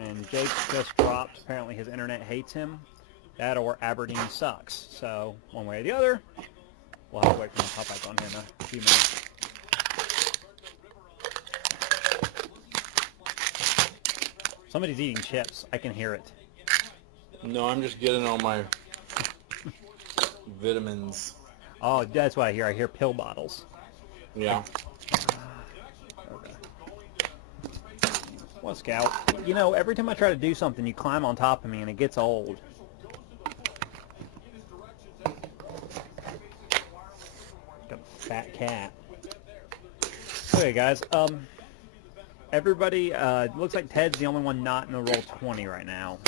And Jake just dropped. Apparently his internet hates him. That or Aberdeen sucks. So, one way or the other, we'll have to wait for him to pop back on here in a few minutes. Somebody's eating chips. I can hear it. No, I'm just getting all my vitamins. Oh, that's what I hear. I hear pill bottles. Yeah. Okay. Well, Scout, you know, every time I try to do something, you climb on top of me, and it gets old. Like a fat cat. Okay, guys. Everybody, looks like Ted's the only one not in the roll 20 right now.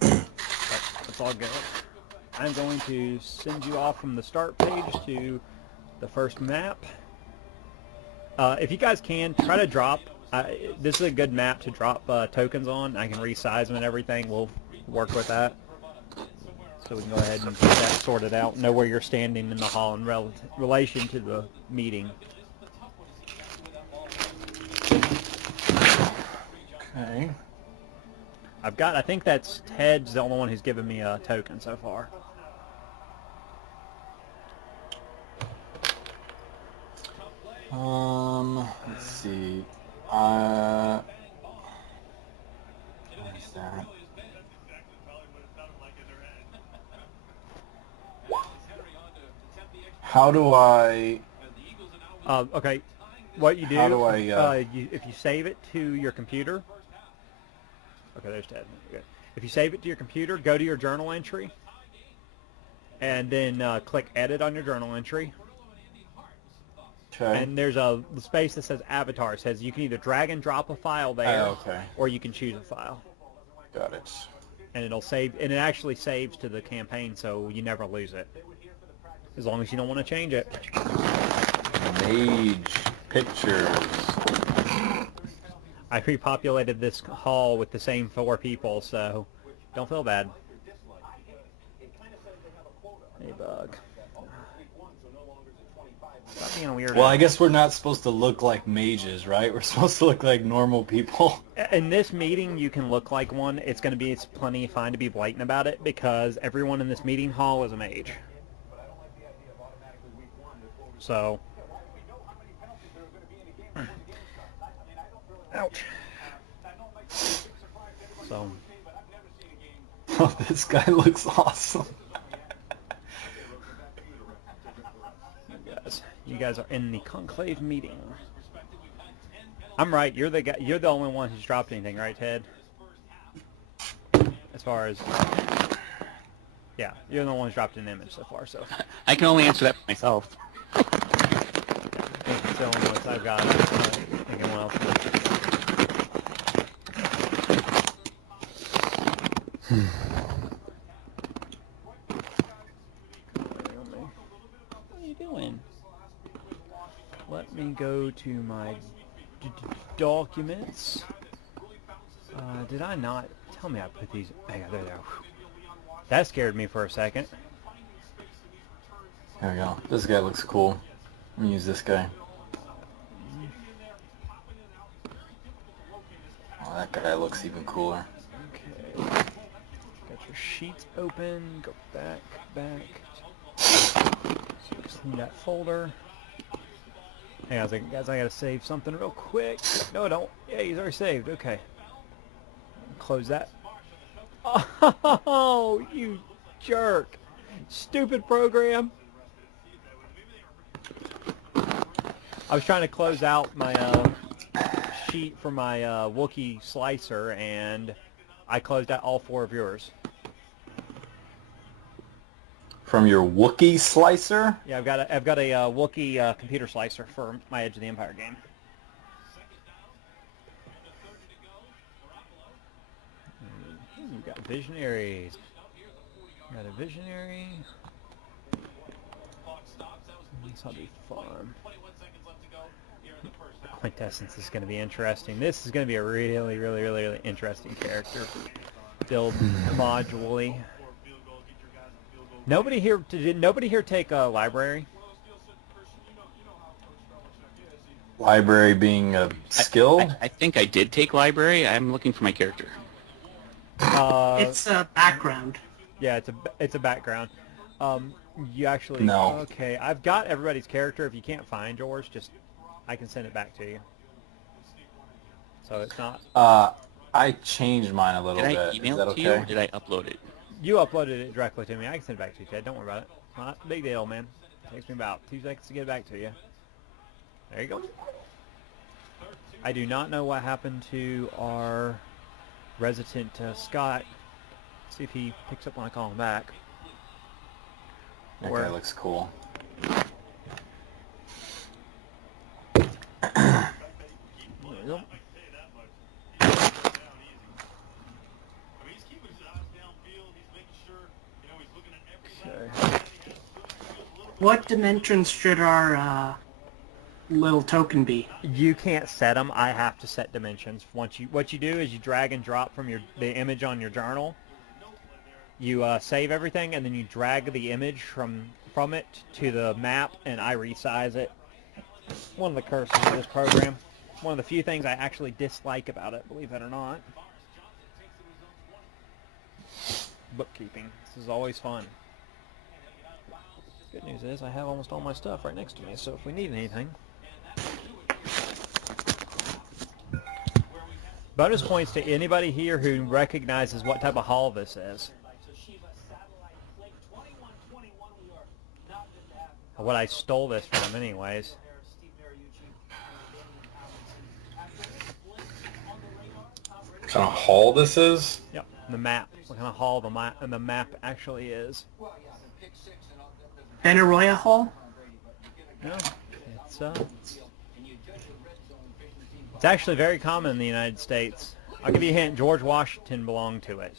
But it's all good. I'm going to send you off from the start page to the first map. If you guys can, try to drop. This is a good map to drop tokens on. I can resize them and everything. We'll work with that. So we can go ahead and get that sorted out. Know where you're standing in the hall in relation to the meeting. Okay. I think that's Ted's the only one who's given me a token so far. Let's see. What is that? How do I... Okay, what you do, How do I, if you save it to your computer, okay, there's Ted. Good. If you save it to your computer, go to your journal entry, and then click Edit on your journal entry. Okay. And there's a space that says Avatar. It says you can either drag and drop a file there, okay. or you can choose a file. Got it. And it'll save, and it actually saves to the campaign, so you never lose it, as long as you don't want to change it. Mage pictures. I repopulated this hall with the same 4 people, so don't feel bad. Hey, bug. Stop being a weirdo. Well, I guess we're not supposed to look like mages, right? We're supposed to look like normal people. In this meeting, you can look like one. It's plenty fine to be blatant about it, because everyone in this meeting hall is a mage. So... Ouch. So... Oh, this guy looks awesome. You guys are in the conclave meeting. I'm right. You're the guy. You're the only one who's dropped anything, right, Ted? As far as, yeah, you're the one who's dropped an image so far. So I can only answer that for myself. I think it's the only ones I've got. Anyone else? What are you doing? Let me go to my documents. Did I not? Tell me I put these... Hang on, there they are. That scared me for a second. There we go. This guy looks cool. I'm gonna use this guy. Oh, that guy looks even cooler. Okay. Got your sheets open. Go back. Just clean that folder. Hang on a second, guys. I gotta save something real quick. No, I don't. Yeah, he's already saved. Okay. Close that. Oh, you jerk. Stupid program. I was trying to close out my sheet for my Wookiee slicer, and I closed out all 4 of yours. From your Wookiee slicer? Yeah, I've got a Wookiee computer slicer for my Edge of the Empire game. We've got visionaries. Got a visionary. This will be fun. Quintessence is going to be interesting. This is going to be a really interesting character build modularly. Did nobody here take a library? Library being a skill? I think I did take library. I'm looking for my character. It's a background. Yeah, it's a background. You actually... No. Okay, I've got everybody's character. If you can't find yours, just... I can send it back to you. So it's not... I changed mine a little Did bit. I Is email that it to you, okay? or did I upload it? You uploaded it directly to me. I can send it back to you, Ted. Don't worry about it. It's not a big deal, man. It takes me about 2 seconds to get it back to you. There you go. I do not know what happened to our resident Scott. Let's see if he picks up when I call him back. That Where- guy looks cool. There you go. Okay. What dimensions should our little token be? You can't set them. I have to set dimensions. What you do is you drag and drop from the image on your journal. You save everything, and then you drag the image from it to the map, and I resize it. One of the curses of this program. One of the few things I actually dislike about it, believe it or not. Bookkeeping. This is always fun. Good news is I have almost all my stuff right next to me, so if we need anything... Bonus points to anybody here who recognizes what type of hall this is. What I stole this from anyways. What kind of hall this is? Yep, the map. What kind of hall the map actually is. Benaroya Hall? No, it's actually very common in the United States. I'll give you a hint. George Washington belonged to it.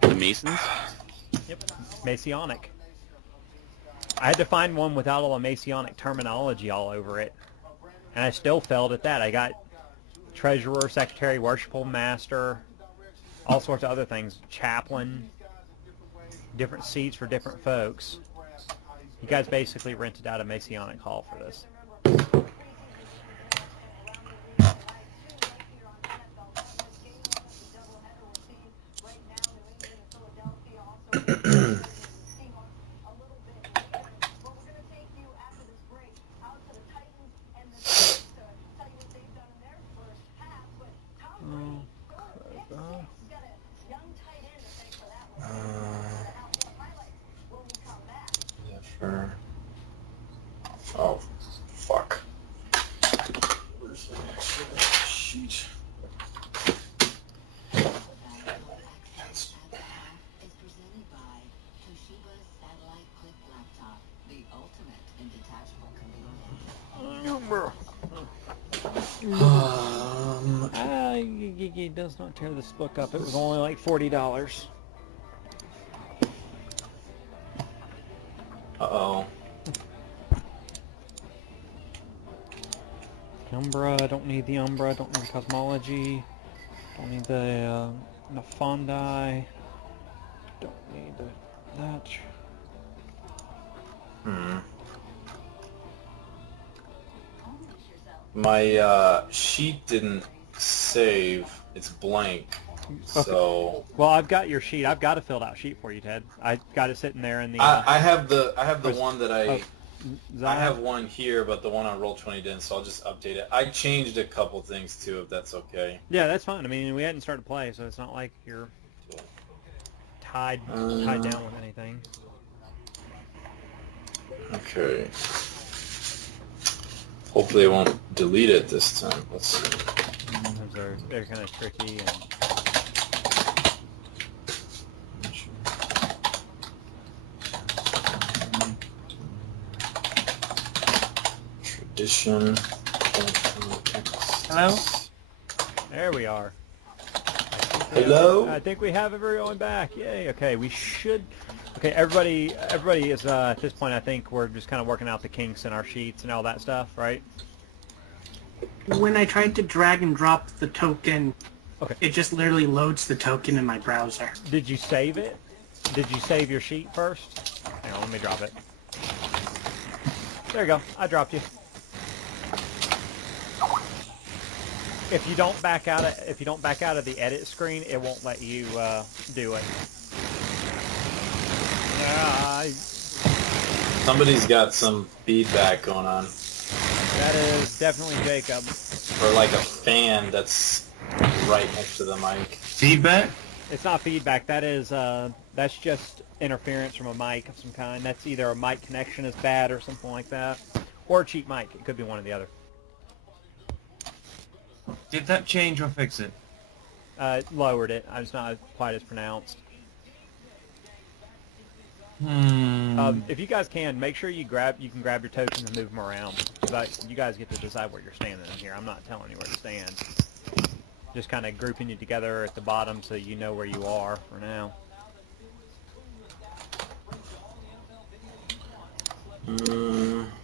The Masons? Yep, Masonic. I had to find one without all the Masonic terminology all over it. And I still failed at that. I got treasurer, secretary, worshipful master, all sorts of other things. Chaplain, different seats for different folks. You guys basically rented out a Masonic hall for this. Oh, fuck. Where's my actual sheet? It does not tear this book up. It was only like $40. Uh-oh. Umbra, I don't need the Umbra, don't need the Cosmology, don't need the Nafondi, don't need that. My sheet didn't save. It's blank. So Well, I've got your sheet. I've got a filled out sheet for you, Ted. I got it sitting there in the... I have the Where's- one that I Zion? have one here, but the one on Roll20 didn't, so I'll just update it. I changed a couple things too, if that's okay. Yeah, that's fine. I mean, we hadn't started play, so it's not like you're tied down with anything. Okay. Hopefully I won't delete it this time. Let's see. Sometimes they're kind of tricky. And... Tradition. Hello? There we are. Hello? I think we have everyone back. Yay. Okay, we should... Okay, everybody is, at this point, I think we're just kind of working out the kinks in our sheets and all that stuff, right? When I tried to drag and drop the token, Okay. it just literally loads the token in my browser. Did you save it? Did you save your sheet first? Hang on, let me drop it. There you go. I dropped you. If you don't back out of the edit screen, it won't let you do it. Somebody's got some feedback going on. That is definitely Jacob. Or like a fan that's right next to the mic. Feedback? It's not feedback. That is that's just interference from a mic of some kind. That's either a mic connection is bad or something like that, or a cheap mic. It could be one or the other. Did that change or fix it? Lowered it. It's not quite as pronounced. If you guys can, make sure you can grab your tokens and move them around. But you guys get to decide where you're standing in here. I'm not telling you where to stand. Just kind of grouping you together at the bottom so you know where you are for now.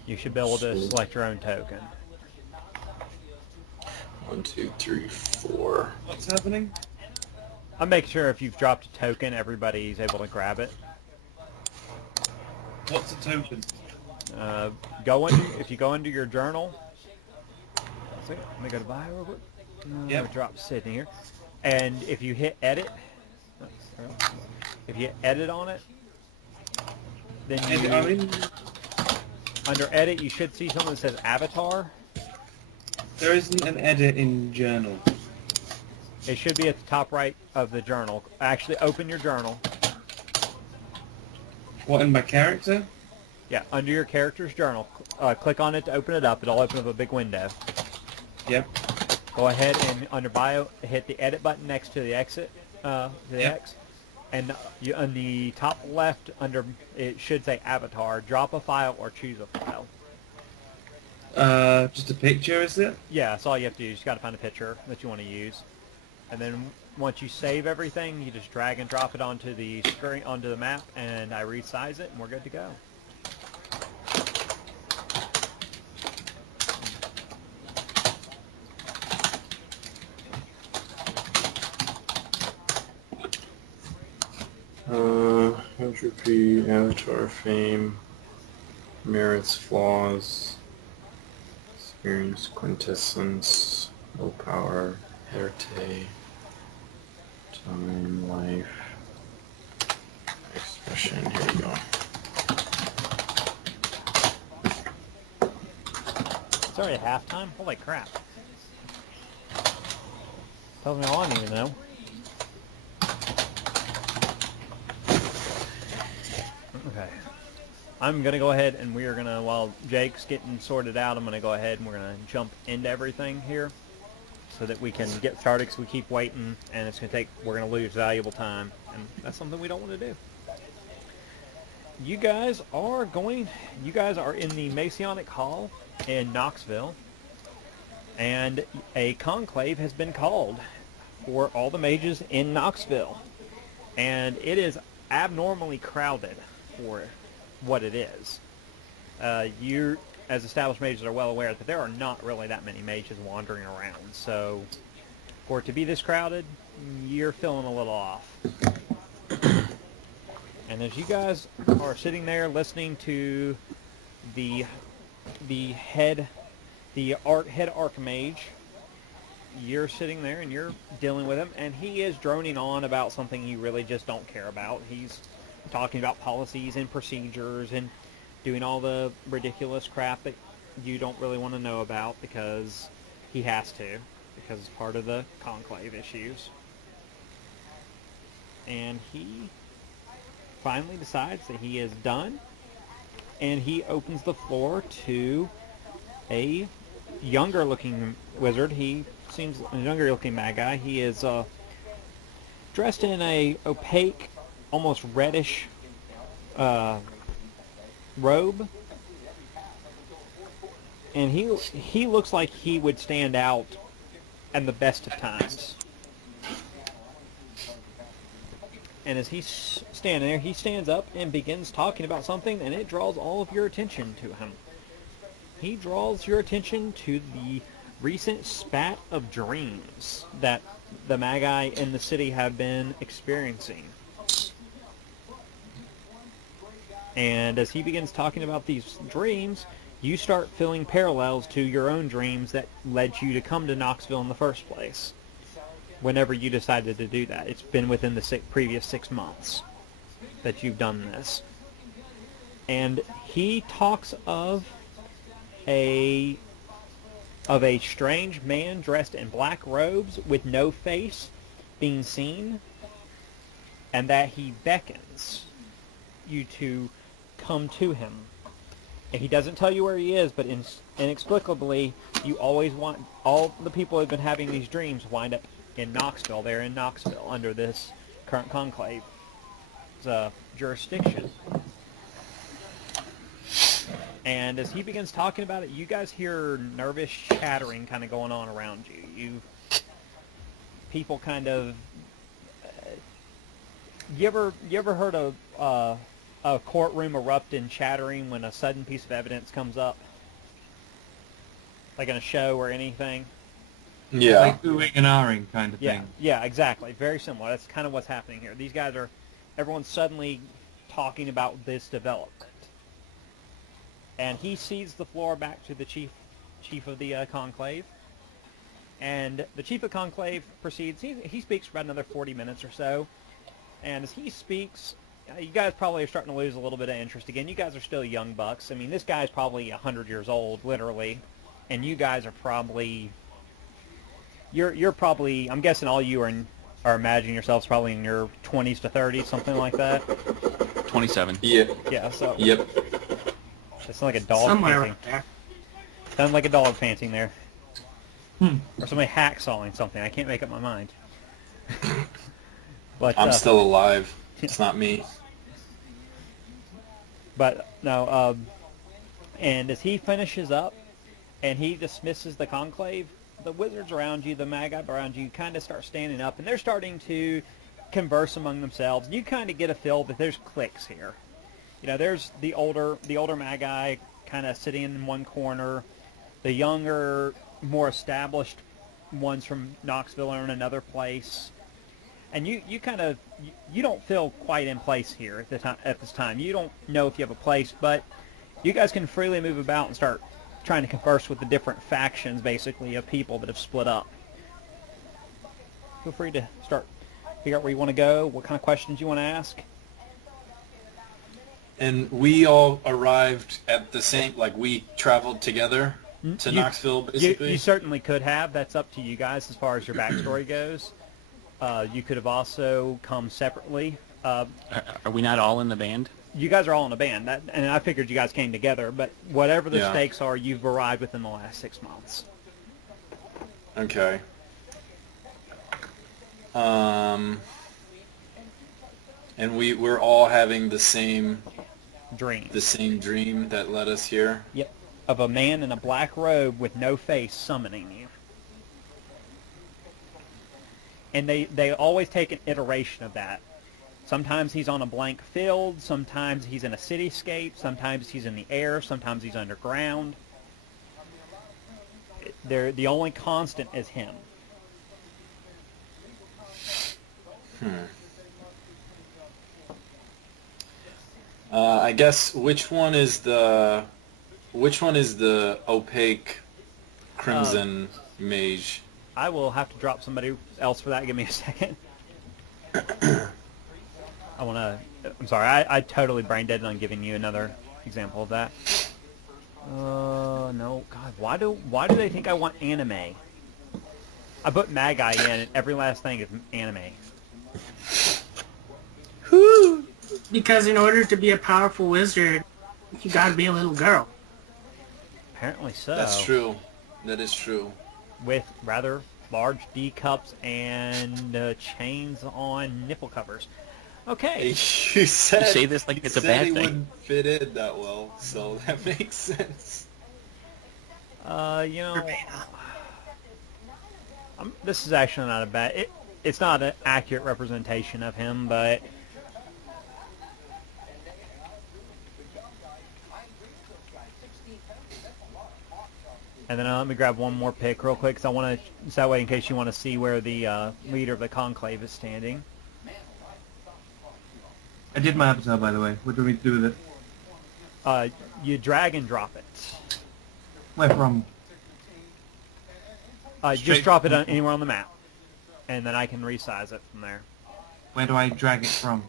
You should be able to select your own token. 1, 2, 3, 4. What's happening? I'll make sure if you've dropped a token, everybody's able to grab it. What's a token? If you go into your journal. Let me go to buy real quick. Yep. Drop sitting here, and if you hit edit, on it, then under edit you should see something that says avatar. There isn't an edit in journal. It should be at the top right of the journal. Actually, open your journal. What, in my character? Yeah, under your character's journal. Click on it to open it up. It'll open up a big window. Yep. Go ahead and under bio, hit the edit button next to the exit, X, and on the top left under it should say avatar. Drop a file or choose a file. Just a picture, is it? Yeah, that's all you have to do. You just got to find a picture that you want to use, and then once you save everything, you just drag and drop it onto the screen, onto the map, and I resize it, and we're good to go. Entropy, avatar fame, merits, flaws, experience, quintessence, willpower, herte, time, life, expression. Here we go. It's already halftime? Holy crap. Tells me all I need to know. Okay. I'm going to go ahead and we are going to, while Jake's getting sorted out, I'm going to go ahead and we're going to jump into everything here so that we can get started, because we keep waiting and it's going to take, we're going to lose valuable time, and that's something we don't want to do. You guys are in the Masonic Hall in Knoxville, and a conclave has been called for all the mages in Knoxville, and it is abnormally crowded for what it is. You, as established mages, are well aware that there are not really that many mages wandering around, so for it to be this crowded, you're feeling a little off. And as you guys are sitting there listening to the head archmage, you're sitting there and you're dealing with him, and he is droning on about something you really just don't care about. He's talking about policies and procedures and doing all the ridiculous crap that you don't really want to know about because he has to, because it's part of the conclave issues. And he finally decides that he is done, and he opens the floor to a younger looking wizard. He seems a younger looking mad guy. He is dressed in a opaque, almost reddish robe, and he looks like he would stand out in the best of times. And as he's standing there, he stands up and begins talking about something, and it draws all of your attention to him. He draws your attention to the recent spat of dreams that the Magi in the city have been experiencing. And as he begins talking about these dreams, you start feeling parallels to your own dreams that led you to come to Knoxville in the first place. Whenever you decided to do that, it's been within the previous 6 months that you've done this. And he talks of a strange man dressed in black robes with no face being seen, and that he beckons you to come to him. And he doesn't tell you where he is, but inexplicably, you always want all the people who have been having these dreams wind up in Knoxville. They're in Knoxville under this current conclave's jurisdiction. And as he begins talking about it, you guys hear nervous chattering kind of going on around you. People kind of... You ever heard of a courtroom erupt in chattering when a sudden piece of evidence comes up? Like in a show or anything? Yeah. Like oohing and ahhing kind of thing. Yeah, exactly. Very similar. That's kind of what's happening here. These guys are... Everyone's suddenly talking about this development. And he cedes the floor back to the chief of the conclave. And the chief of conclave proceeds. He speaks for about another 40 minutes or so. And as he speaks, you guys probably are starting to lose a little bit of interest again. You guys are still young bucks. I mean, this guy's probably 100 years old, literally. And you guys are probably... You're probably... I'm guessing all you are imagining yourselves probably in your 20s to 30s, something like that. 27. Yeah. Yeah, so... Yep. It's like a dog Somewhere panting. right there. Sounds like a dog panting there. Hmm. Or somebody hacksawing something. I can't make up my mind. But I'm still alive. It's not me. But no. And as he finishes up, and he dismisses the conclave, the wizards around you, the magi around you, kind of start standing up, and they're starting to converse among themselves. And you kind of get a feel that there's cliques here. You know, there's the older magi kind of sitting in one corner. The younger, more established ones from Knoxville are in another place. And you kind of, you don't feel quite in place here at this time. You don't know if you have a place, but you guys can freely move about and start trying to converse with the different factions, basically, of people that have split up. Feel free to start, figure out where you want to go, what kind of questions you want to ask. And we all arrived at the same, like we traveled together to Knoxville, basically? You certainly could have. That's up to you guys as far as your backstory goes. You could have also come separately. Are we not all in the band? You guys are all in a band, and I figured you guys came together, but whatever the stakes are, you've arrived within the last 6 months. Okay. And we're all having the same Dream. that led us here. Yep. Of a man in a black robe with no face summoning you. And they always take an iteration of that. Sometimes he's on a blank field, sometimes he's in a cityscape, sometimes he's in the air, sometimes he's underground. The only constant is him. I guess which one is the opaque crimson mage? I will have to drop somebody else for that. Give me a second. I'm sorry, I totally brain dead on giving you another example of that. No, God, why do they think I want anime? I put Magi in, and every last thing is anime. Because in order to be a powerful wizard, you gotta be a little girl. Apparently so. That's true. That is true. With rather large D cups and chains on nipple covers. Okay. You say this like it's a said bad he thing. wouldn't fit in that well, so that makes sense. This is actually not a bad... It's not an accurate representation of him, but... And then let me grab one more pick real quick, because I want to... That way, in case you want to see where the leader of the conclave is standing. I did my avatar, by the way. What do we do with it? You drag and drop it. Where from? Just Straight drop it from- anywhere on the map, and then I can resize it from there. Where do I drag it from?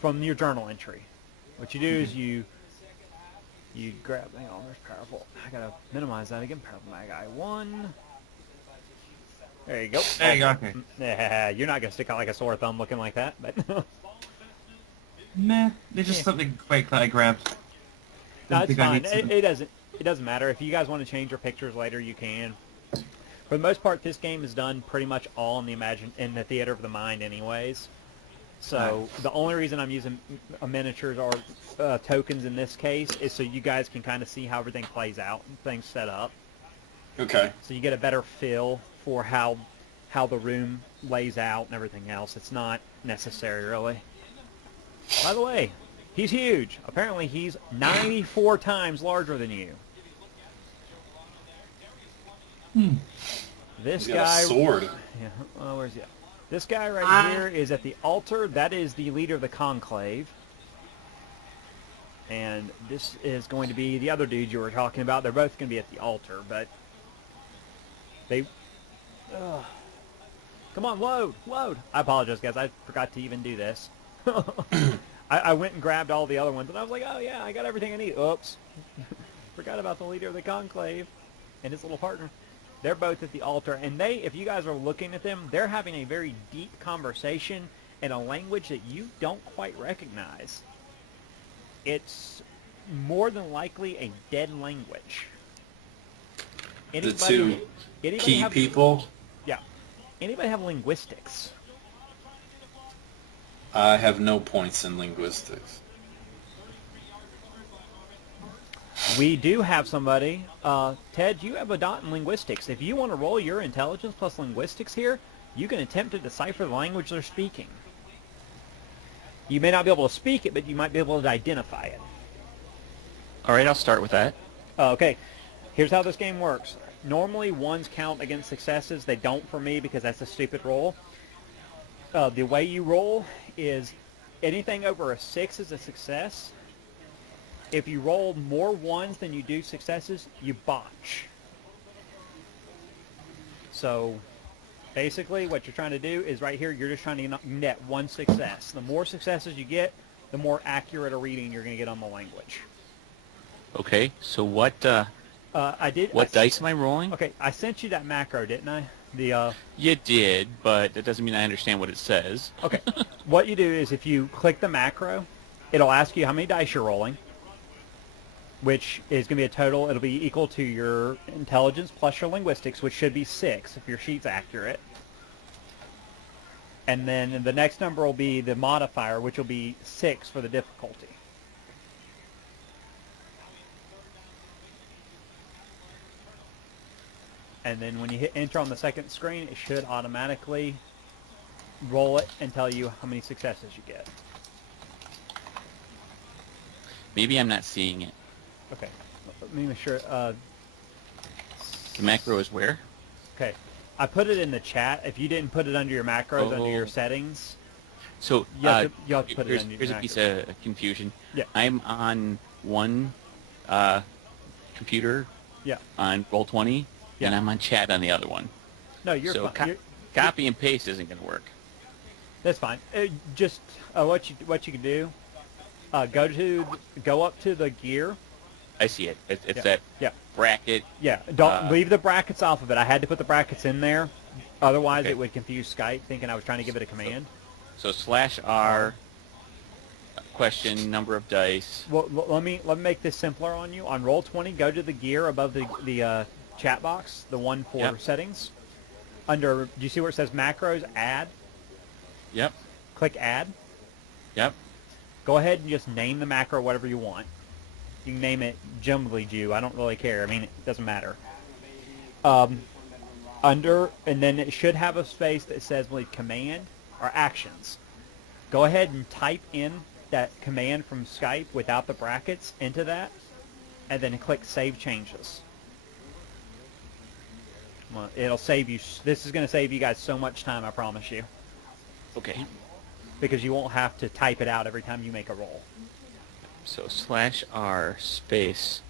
From your journal entry. What you do is you grab. Hang on, there's powerful. I gotta minimize that again. Powerful Mag Eye 1. There you go. There you go, okay. Yeah, you're not gonna stick out like a sore thumb looking like that, but. Nah, there's just something quick that I grabbed. No, Didn't it's think I fine. need It doesn't matter. If you guys want to change your pictures later, you can. For the most part, this game is done pretty much all in the theater of the mind, anyways. So the only reason I'm using miniatures or tokens in this case is so you guys can kind of see how everything plays out and things set up. Okay. So you get a better feel for how the room lays out and everything else. It's not necessary, really. By the way, he's huge. Apparently, he's 94 times larger than you. This He's got guy. a sword. Yeah. Where's he at? This guy right here is at the altar. That is the leader of the conclave. And this is going to be the other dude you were talking about. They're both going to be at the altar, but they... Come on, load! Load! I apologize, guys. I forgot to even do this. I went and grabbed all the other ones, and I was like, oh, yeah, I got everything I need. Oops. Forgot about the leader of the conclave and his little partner. They're both at the altar, and if you guys are looking at them, they're having a very deep conversation in a language that you don't quite recognize. It's more than likely a dead language. The two key people. Yeah. Anybody have linguistics? I have no points in linguistics. We do have somebody. Ted, you have a dot in linguistics. If you want to roll your intelligence plus linguistics here, you can attempt to decipher the language they're speaking. You may not be able to speak it, but you might be able to identify it. All right, I'll start with that. Okay, here's how this game works. Normally, ones count against successes. They don't for me because that's a stupid roll. The way you roll is anything over a 6 is a success. If you roll more ones than you do successes, you botch. So basically what you're trying to do is right here, you're just trying to net one success. The more successes you get, the more accurate a reading you're going to get on the language. Okay, so what What dice am I rolling? Okay, I sent you that macro, didn't I? You did, but that doesn't mean I understand what it says. Okay. What you do is if you click the macro, it'll ask you how many dice you're rolling, which is going to be a total. It'll be equal to your intelligence plus your linguistics, which should be 6 if your sheet's accurate. And then the next number will be the modifier, which will be 6 for the difficulty. And then when you hit enter on the second screen, it should automatically roll it and tell you how many successes you get. Maybe I'm not seeing it. Okay, let me make sure. The macro is where? Okay, I put it in the chat. If you didn't put it under your macros, under your Oh. settings, So you have to put it under your here's a macros. piece of confusion. Yeah. I'm on one computer Yeah. on Roll20, Yeah. and I'm on chat on the other one. No, you're So fine. copy and paste isn't going to work. That's fine. Just what you can do, go up to the gear. I see it. It's Yeah. that Yeah. bracket. Yeah. Don't leave the brackets off of it. I had to put the brackets in there, otherwise Okay. it would confuse Skype, thinking I was trying to give it a command. So /R question number of dice. Well, let me make this simpler on you. On Roll20, go to the gear above the chat box, the one for Yep. settings. Under, do you see where it says macros? Add. Yep. Click add. Yep. Go ahead and just name the macro whatever you want. You can name it Jumbly Jew. I don't really care. I mean, it doesn't matter. Under, and then it should have a space that says like command or actions. Go ahead and type in that command from Skype without the brackets into that, and then click Save Changes. Well, it'll save you. This is going to save you guys so much time, I promise you, Okay. because you won't have to type it out every time you make a roll. So /R space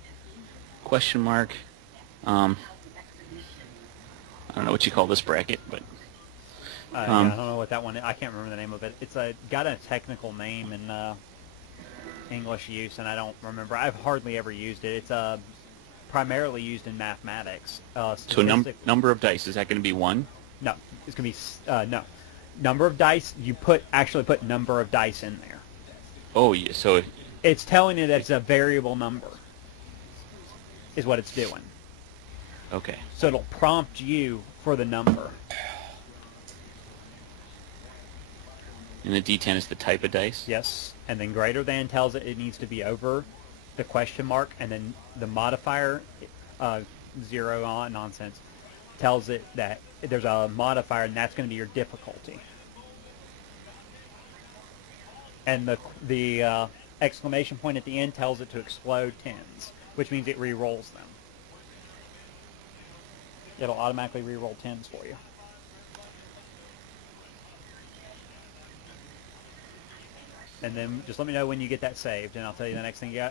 question mark I don't know what you call this bracket, but Yeah, I don't know what that one is. I can't remember the name of it. It's got a technical name in English use, and I don't remember. I've hardly ever used it. It's primarily used in mathematics. so number of dice, is that going to be 1? No, it's going to be, no. Number of dice, you actually put number of dice in there. Oh, yeah, so It's telling you that it's a variable number, is what it's doing. okay. So it'll prompt you for the number. And the D10 is the type of dice? Yes, and then greater than tells it needs to be over the question mark, and then the modifier, 0 on nonsense, tells it that there's a modifier, and that's going to be your difficulty. And the exclamation point at the end tells it to explode 10s, which means it re-rolls them. It'll automatically re-roll 10s for you. And then just let me know when you get that saved, and I'll tell you the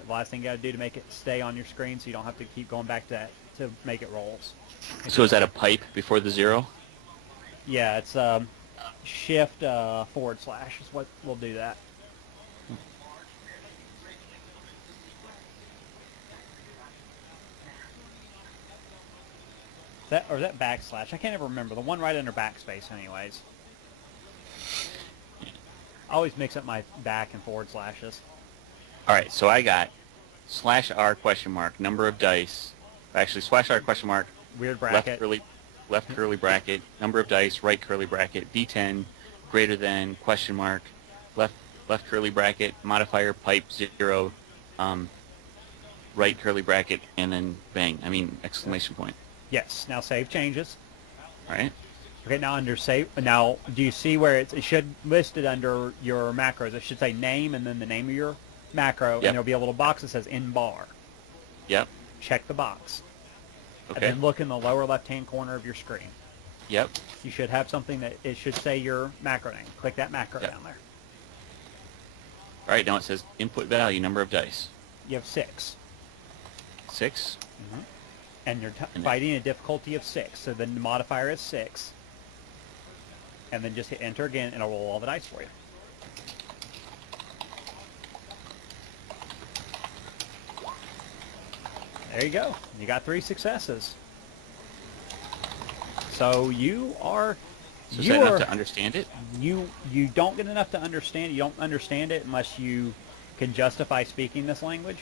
last thing you got to do to make it stay on your screen, so you don't have to keep going back to that to make it rolls. So is that a pipe before the 0? Yeah, it's shift / is what will do that. Or is that backslash? I can't ever remember. The one right under backspace, anyways. I always mix up my back and forward slashes. All right, so I got /R question mark, number of dice. Actually, /R question mark, Weird bracket. left curly bracket, number of dice, right curly bracket, D10, greater than, question mark, left curly bracket, modifier, pipe, 0, right curly bracket, and then bang. Exclamation point. Yes. Now save changes. All right. Okay, now under save. Now, do you see where it should list it under your macros? It should say name and then the name of your macro, Yep. and there'll be a little box that says in bar. Yep. Check the box. Okay. And then look in the lower left-hand corner of your screen. Yep. You should have something that it should say your macro name. Click that macro Yep. down there. All right, now it says input value, number of dice. You have 6. 6. And you're And fighting a difficulty of 6. So the modifier is 6. And then just hit enter again, and it'll roll all the dice for you. There you go. You got 3 successes. So you are... So is that enough to understand it? You don't get enough to understand it. You don't understand it unless you can justify speaking this language.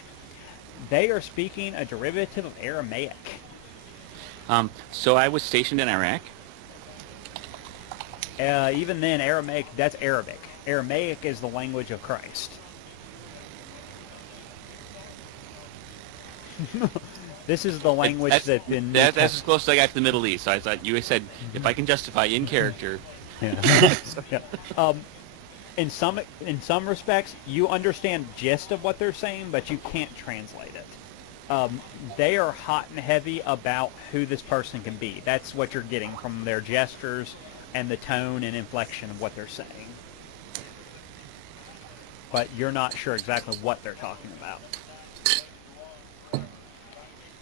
They are speaking a derivative of Aramaic. So I was stationed in Iraq. Even then, Aramaic, that's Arabic. Aramaic is the language of Christ. This is the language that's been... That's as close as I got to the Middle East. I thought you said, if I can justify in character... Yeah. Yeah. In some respects, you understand gist of what they're saying, but you can't translate it. They are hot and heavy about who this person can be. That's what you're getting from their gestures and the tone and inflection of what they're saying. But you're not sure exactly what they're talking about.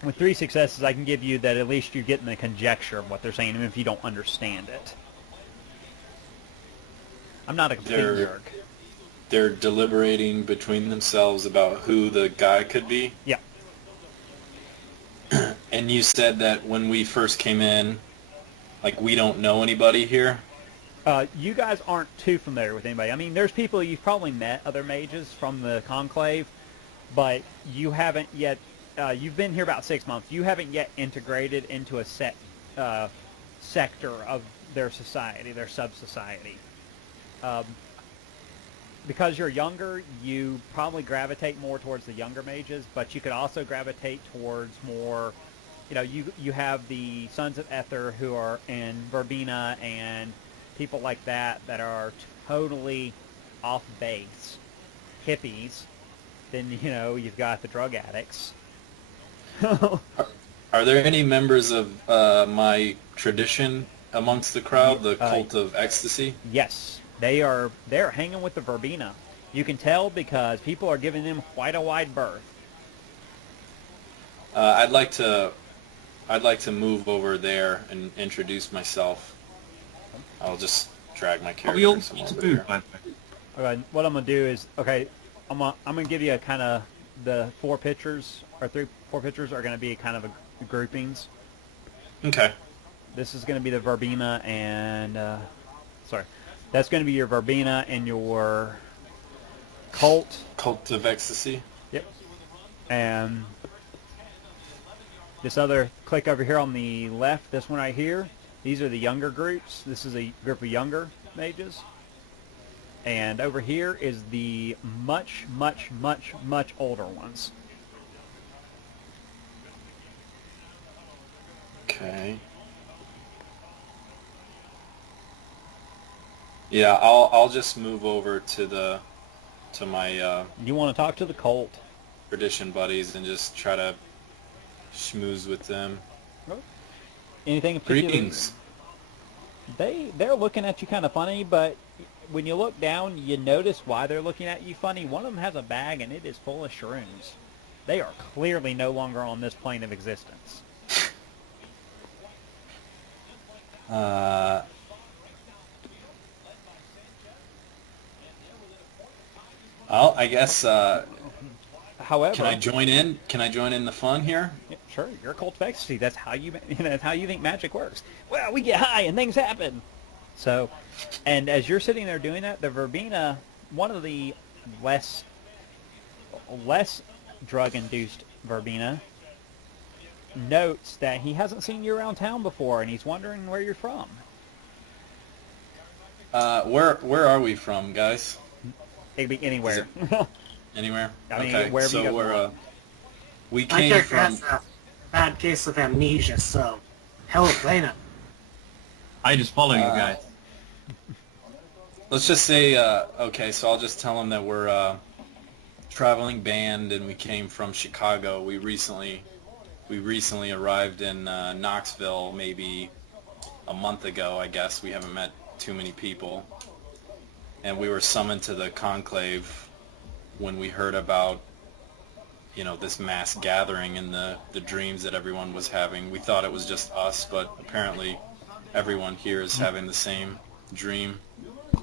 With 3 successes, I can give you that at least you're getting the conjecture of what they're saying, even if you don't understand it. I'm not a complete jerk. They're deliberating between themselves about who the guy could be. Yeah. And you said that when we first came in, like, we don't know anybody here. You guys aren't too familiar with anybody. I mean, there's people you've probably met, other mages from the Conclave, but you haven't yet. You've been here about 6 months. You haven't yet integrated into a set sector of their society, their sub-society. Because you're younger, you probably gravitate more towards the younger mages, but you could also gravitate towards more, you have the Sons of Ether who are in Verbena and people like that are totally off base, hippies. Then, you've got the drug addicts. Are there any members of my tradition amongst the crowd, the cult of ecstasy? Yes. They're hanging with the Verbena. You can tell because people are giving them quite a wide berth. I'd like to I'd like to move over there and introduce myself. I'll just drag my Are we all character free somewhere to over move, here. by the way? Okay, what I'm gonna do is I'm gonna give you a kind of the four pictures or four pictures are gonna be kind of a groupings. Okay. This is gonna be the Verbena and sorry, that's gonna be your Verbena and your Cult. Cult of Ecstasy. Yep. And this other click over here on the left, this one right here, these are the younger groups. This is a group of younger mages. And over here is the much, much, much, much older ones. Okay. Yeah, I'll just move over to my You want to talk to the cult. tradition buddies and just try to schmooze with them. Anything in particular? Greetings. They're looking at you kind of funny, but when you look down, you notice why they're looking at you funny. One of them has a bag, and it is full of shrooms. They are clearly no longer on this plane of existence. Well, I guess. However, Can I join in? Can I join in the fun here? yeah, sure, you're a cult of ecstasy. That's how that's how you think magic works. Well, we get high and things happen. So, and as you're sitting there doing that, the Verbena, one of the less drug-induced Verbena, notes that he hasn't seen you around town before, and he's wondering where you're from. Where are we from, guys? It could be anywhere. Anywhere? I mean, okay, wherever you so guys want. we My came character from. has a bad case of amnesia, so hell with Lena. I just follow you guys. Let's just say, okay, so I'll just tell them that we're a traveling band and we came from Chicago. We recently arrived in Knoxville maybe a month ago, I guess. We haven't met too many people. And we were summoned to the conclave when we heard about, this mass gathering and the dreams that everyone was having. We thought it was just us, but apparently everyone here is having the same dream.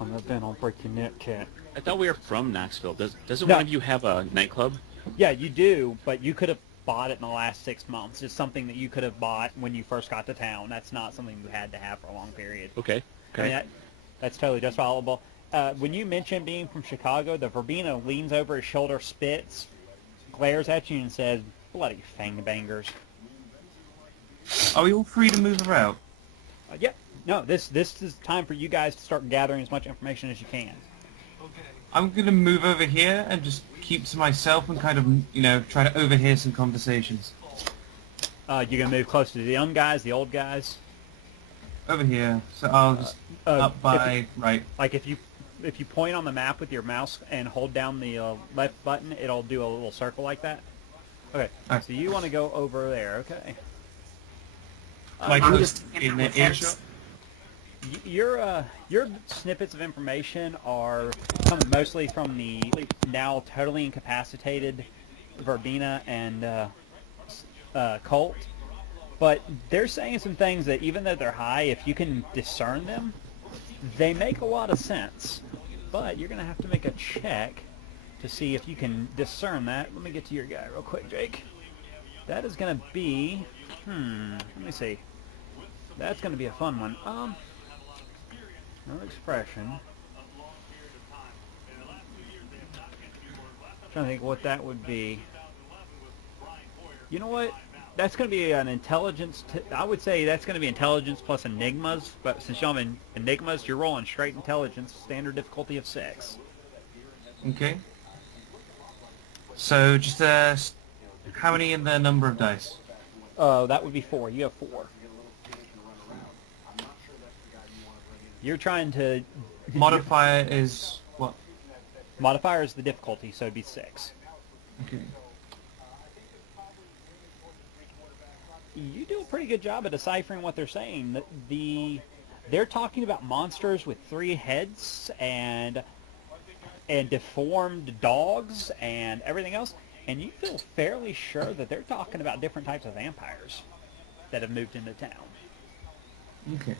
On the bin, I'll break your neck, cat. I thought we were from Knoxville. Doesn't No. one of you have a nightclub? Yeah, you do, but you could have bought it in the last 6 months. It's something that you could have bought when you first got to town. That's not something you had to have for a long period. Okay. I mean, that's totally justifiable. When you mention being from Chicago, the Verbena leans over his shoulder, spits, glares at you, and says, "Bloody fangbangers." Are we all free to move around? Yeah, no, this is time for you guys to start gathering as much information as you can. I'm going to move over here and just keep to myself and kind of, try to overhear some conversations. You're going to move closer to the young guys, the old guys. Over here. So I'll just up by right. Like if you point on the map with your mouse and hold down the left button, it'll do a little circle like that. Okay, Alright. so you want to go over there, okay. Like I'm just just in the with earshot. Your snippets of information are coming mostly from the now totally incapacitated Verbena and Colt, but they're saying some things that even though they're high, if you can discern them, they make a lot of sense. But you're going to have to make a check to see if you can discern that. Let me get to your guy real quick, Jake. That is going to be, let me see. That's going to be a fun one. No expression. Trying to think what that would be. You know what? That's going to be an intelligence. I would say that's going to be intelligence plus enigmas. But since y'all have enigmas, you're rolling straight intelligence, standard difficulty of 6. Okay. So just how many in the number of dice? That would be 4. You have 4. You're trying to... Modifier is what? Modifier is the difficulty, so it'd be 6. Okay. You do a pretty good job at deciphering what they're saying. They're talking about monsters with 3 heads and deformed dogs and everything else, and you feel fairly sure that they're talking about different types of vampires. that have moved into town. Okay.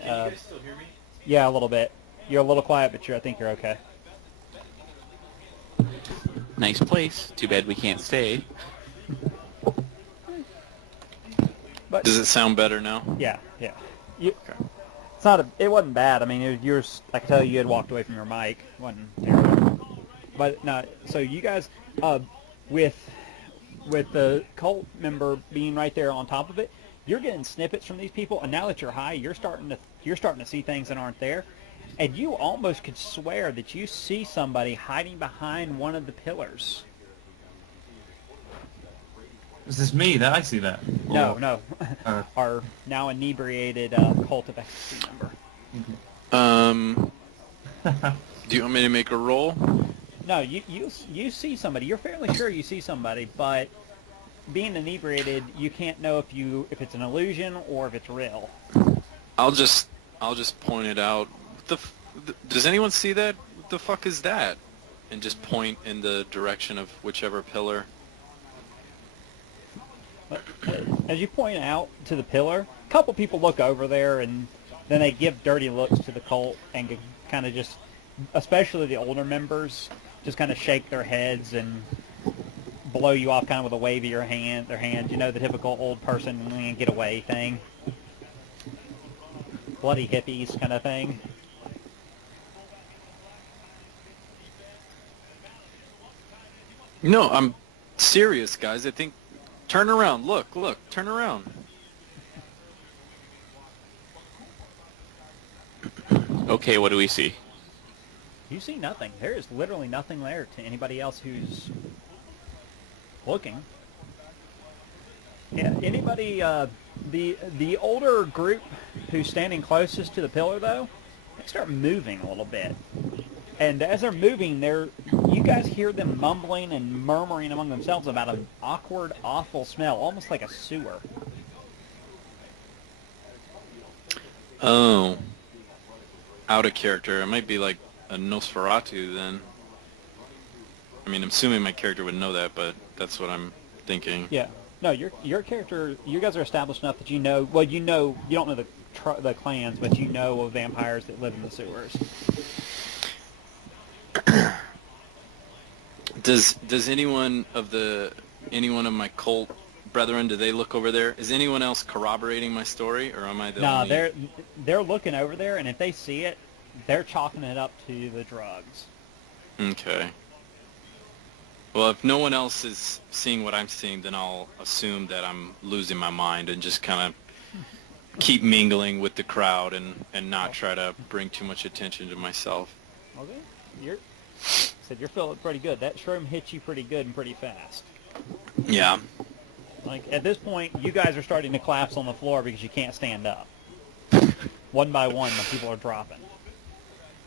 Can you guys still hear me? Yeah, a little bit. You're a little quiet, but I think you're okay. Nice place. Too bad we can't stay. But Does it sound better now? yeah. It's not it wasn't bad. I mean, I could tell you had walked away from your mic. It wasn't terrible. But no, so you guys, with the cult member being right there on top of it, you're getting snippets from these people, and now that you're high, you're starting to see things that aren't there, and you almost could swear that you see somebody hiding behind one of the pillars. Is this me that I see that? No, Or- no, Uh, our now inebriated cult of ecstasy member. Do you want me to make a roll? No, you see somebody. You're fairly sure you see somebody, but being inebriated, you can't know if it's an illusion or if it's real. I'll just point it out. Does anyone see that? What the fuck is that? And just point in the direction of whichever pillar. As you point out to the pillar, a couple people look over there, and then they give dirty looks to the cult and kind of just, especially the older members, just kind of shake their heads and blow you off kind of with a wave of their hand, you know, the typical old person get away thing. Bloody hippies kind of thing. No, I'm serious, guys. I think... Turn around. Look. Turn around. Okay, what do we see? You see nothing. There is literally nothing there to anybody else who's looking. Yeah, anybody, the older group who's standing closest to the pillar, though, they start moving a little bit. And as they're moving, you guys hear them mumbling and murmuring among themselves about an awkward, awful smell, almost like a sewer. Oh. Out of character. It might be like a Nosferatu then. I mean, I'm assuming my character would know that, but that's what I'm thinking. Yeah. No, your character, you guys are established enough that you know, well, you don't know the clans, but you know of vampires that live in the sewers. Does anyone of my cult brethren, do they look over there? Is anyone else corroborating my story, or am I the No, only... they're looking over there, and if they see it, they're chalking it up to the drugs. Okay. Well, if no one else is seeing what I'm seeing, then I'll assume that I'm losing my mind and just kind of keep mingling with the crowd and not try to bring too much attention to myself. Okay, you're feeling pretty good. That shroom hits you pretty good and pretty fast. Yeah. Like at this point, you guys are starting to collapse on the floor because you can't stand up. One by one, the people are dropping.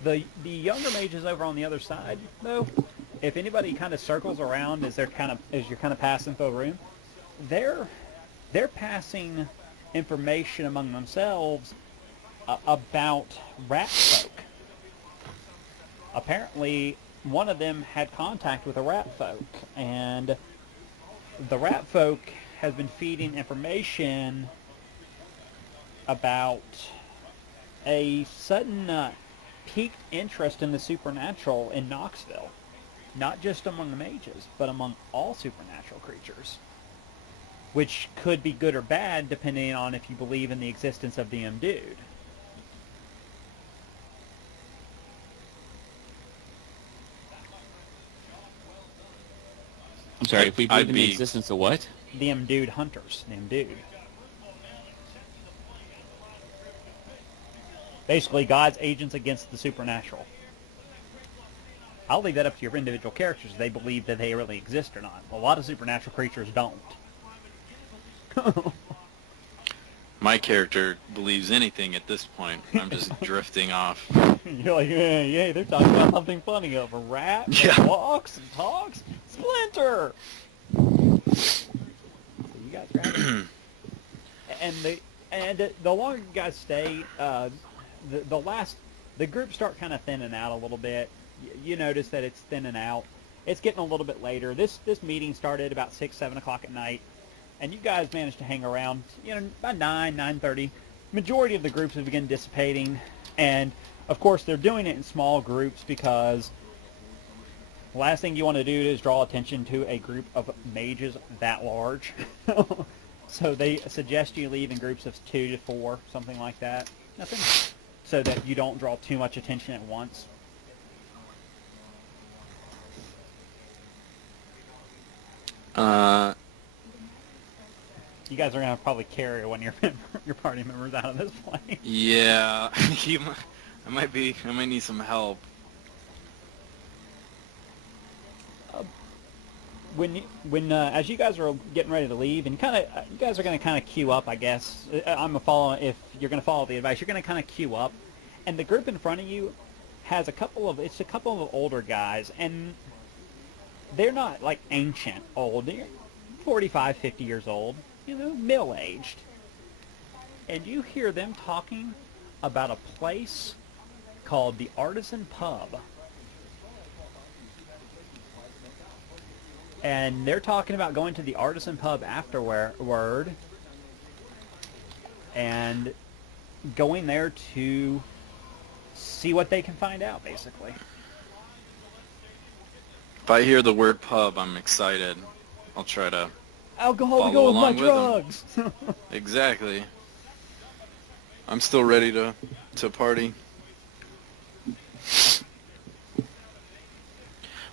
The younger mages over on the other side, though, if anybody kind of circles around as you're kind of passing through a room, they're passing information among themselves about rat folk. Apparently, one of them had contact with a rat folk, and the rat folk has been feeding information about a sudden piqued interest in the supernatural in Knoxville. Not just among the mages, but among all supernatural creatures. Which could be good or bad, depending on if you believe in the existence of the endued. I'm sorry, if we believe in the be- existence of what? The endued hunters. The endued. Basically, God's agents against the supernatural. I'll leave that up to your individual characters if they believe that they really exist or not. A lot of supernatural creatures don't. My character believes anything at this point. I'm just drifting off. You're like, yeah, they're talking about something funny. Of a rat that Yeah. walks and talks. Splinter! So you guys grab it. And the longer you guys stay, the groups start kind of thinning out a little bit. You notice that it's thinning out. It's getting a little bit later. This meeting started about 6, 7 o'clock at night, and you guys manage to hang around, by 9:30. Majority of the groups have begun dissipating, and of course they're doing it in small groups because the last thing you want to do is draw attention to a group of mages that large. So they suggest you leave in groups of 2 to 4, something like that. Nothing, so that you don't draw too much attention at once. You guys are gonna probably carry one of your party members out of this place. Yeah, I might need some help. As you guys are getting ready to leave, and you guys are going to kind of queue up, I guess. If you're going to follow the advice, you're going to kind of queue up, and the group in front of you has a couple of older guys, and they're not like ancient old. They're 45, 50 years old, middle-aged, and you hear them talking about a place called the Artisan Pub. And they're talking about going to the Artisan Pub afterward and going there to see what they can find out, basically. If I hear the word pub, I'm excited. I'll try to Alcohol to follow go with my along with them. drugs! Exactly. I'm still ready to party.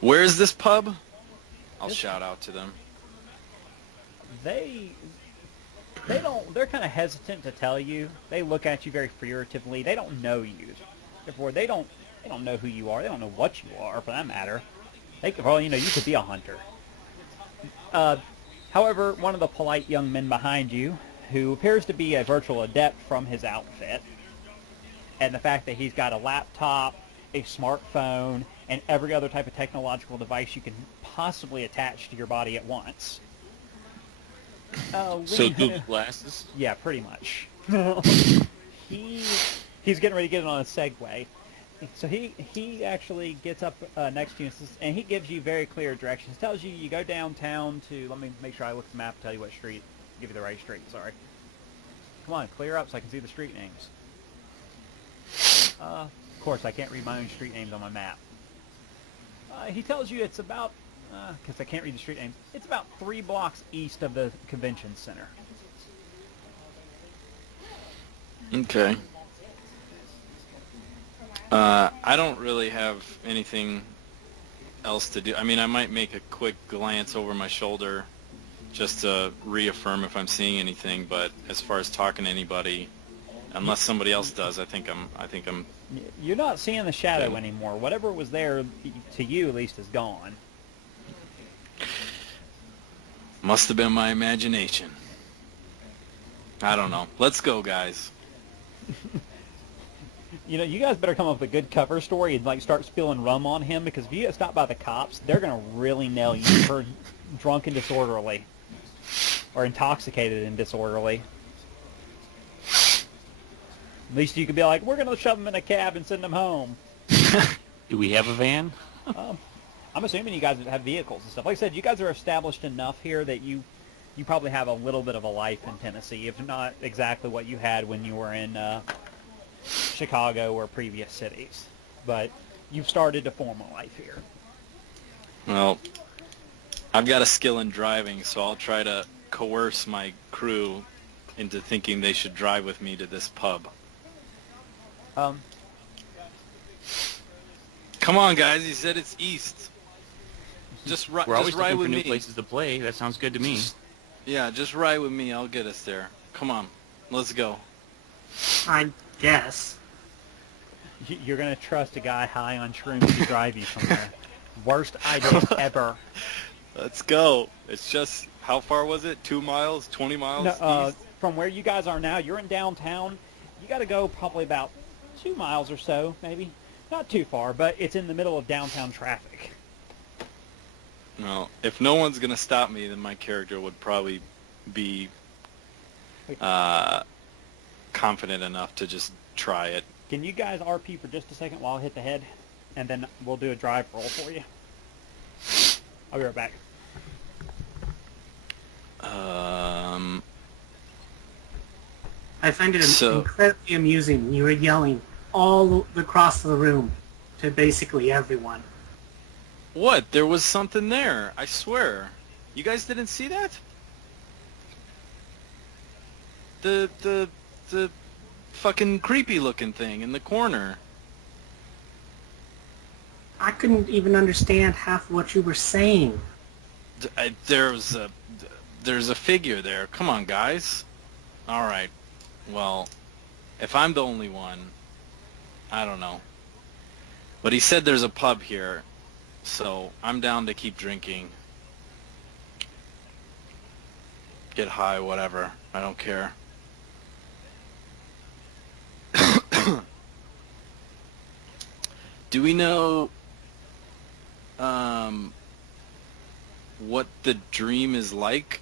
Where is this pub? I'll shout out to them. They're kind of hesitant to tell you. They look at you very furtively. They don't know you. Therefore, they don't know who you are. They don't know what you are, for that matter. You could be a hunter. However, one of the polite young men behind you, who appears to be a virtual adept from his outfit, and the fact that he's got a laptop, a smartphone, and every other type of technological device you can possibly attach to your body at once. So Google Glasses? Yeah, pretty much. He's getting ready to get it on a Segway. So he actually gets up next to you and he gives you very clear directions. Tells you go downtown to, let me make sure I look at the map, tell you what street, give you the right street, sorry. Come on, clear up so I can see the street names. Of course, I can't read my own street names on my map. He tells you it's about, because I can't read the street names, it's about 3 blocks east of the convention center. Okay. I don't really have anything else to do. I mean, I might make a quick glance over my shoulder just to reaffirm if I'm seeing anything, but as far as talking to anybody, unless somebody else does, I think I'm You're not seeing the shadow anymore. Whatever was there, to you at least, is gone. Must have been my imagination. I don't know. Let's go, guys. You guys better come up with a good cover story and start spilling rum on him, because if you get stopped by the cops, they're gonna really nail you for drunk and disorderly, or intoxicated and disorderly. At least you could be like, we're gonna shove him in a cab and send him home. Do we have a van? I'm assuming you guys have vehicles and stuff. Like I said, you guys are established enough here that you probably have a little bit of a life in Tennessee, if not exactly what you had when you were in Chicago or previous cities. But you've started to form a life here. Well, I've got a skill in driving, so I'll try to coerce my crew into thinking they should drive with me to this pub. Come on, guys. You said it's east. Just We're always ride looking with for new me. places to play. That sounds good to me. Yeah, just ride with me. I'll get us there. Come on. Let's go. I guess. You're going to trust a guy high on shrooms to drive you somewhere. Worst idea ever. Let's go. It's just, how far was it? 2 miles? 20 miles east? From where you guys are now, you're in downtown. You got to go probably about 2 miles or so, maybe. Not too far, but it's in the middle of downtown traffic. Well, if no one's going to stop me, then my character would probably be confident enough to just try it. Can you guys RP for just a second while I hit the head? And then we'll do a drive roll for you. I'll be right back. I find it So- incredibly amusing. You were yelling all across the room to basically everyone. What? There was something there. I swear. You guys didn't see that? The fucking creepy looking thing in the corner. I couldn't even understand half of what you were saying. There's a figure there. Come on, guys. All right. Well, if I'm the only one, I don't know. But he said there's a pub here, so I'm down to keep drinking. Get high, whatever. I don't care. Do we know what the dream is like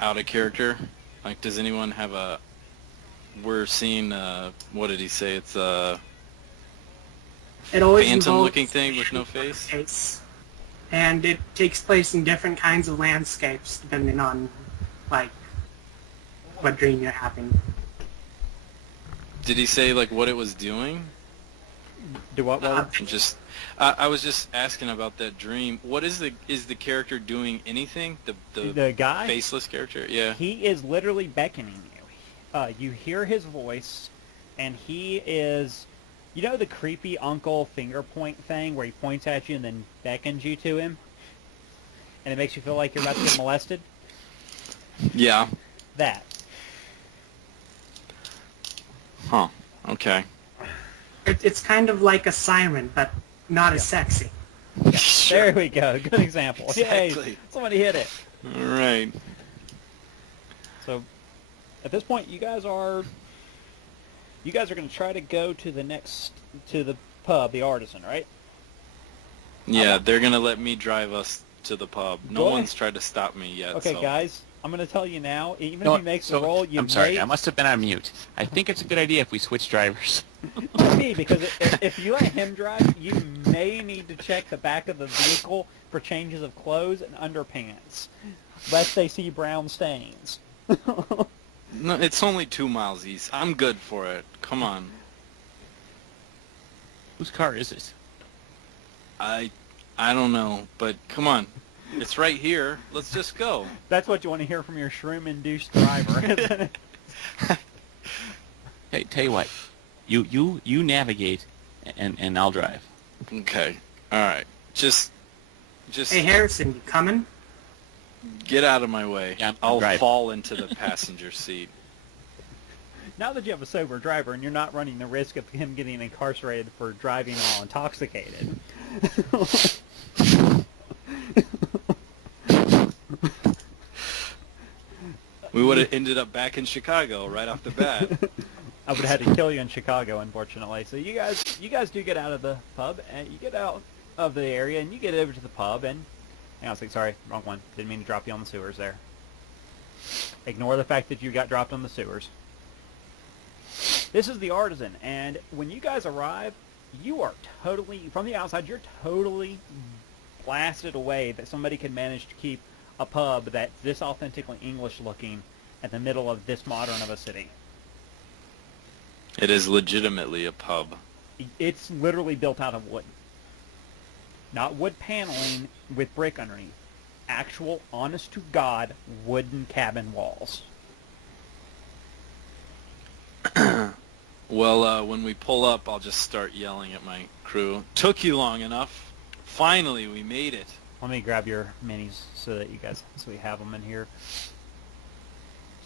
out of character? Like, does anyone have a... We're seeing, what did he say? It's a It always phantom-looking involves thing with no face? And it takes place in different kinds of landscapes, depending on, like, what dream you're having. Did he say, like, what it was doing? Do what? Just, I was just asking about that dream. What is the character doing anything? The guy? Faceless character? Yeah. He is literally beckoning you. You hear his voice, and he is... You know the creepy uncle finger point thing where he points at you and then beckons you to him? And it makes you feel like you're about to get molested? Yeah. That. Huh. Okay. It's kind of like a siren, but not as sexy. There we go. Good example. Exactly. Yay. Somebody hit it. All right. So, at this point, you guys are going to try to go to the pub, the Artisan, right? Yeah, they're gonna let me drive us to the pub. No Go ahead. one's tried to stop me yet. Okay, so. guys, I'm going to tell you now, even No, if he makes so- the roll, I'm sorry, I must have been on mute. I think it's a good idea if we switch drivers. Might be, because if you let him drive, you may need to check the back of the vehicle for changes of clothes and underpants, lest they see brown stains. No, it's only 2 miles east. I'm good for it. Come on. Whose car is it? I don't know, but come on. It's right here. Let's just go. That's what you want to hear from your shroom-induced driver, isn't it? Hey, tell you what, you navigate, and I'll drive. Okay. All right. Just Hey, Harrison, you coming? get out of my way. Yeah, I'm I'll driving. fall into the passenger seat. Now that you have a sober driver and you're not running the risk of him getting incarcerated for driving while intoxicated. We would have ended up back in Chicago right off the bat. I would have had to kill you in Chicago, unfortunately. So you guys do get out of the pub, and you get out of the area, and you get over to the pub, and... Hang on a second, sorry, wrong one. Didn't mean to drop you on the sewers there. Ignore the fact that you got dropped on the sewers. This is the Artisan, and when you guys arrive, you are totally... From the outside, you're totally blasted away that somebody could manage to keep a pub that's this authentically English-looking at the middle of this modern of a city. It is legitimately a pub. It's literally built out of wood. Not wood paneling with brick underneath. Actual, honest-to-God, wooden cabin walls. Well, when we pull up, I'll just start yelling at my crew. Took you long enough. Finally, we made it. Let me grab your minis so we have them in here.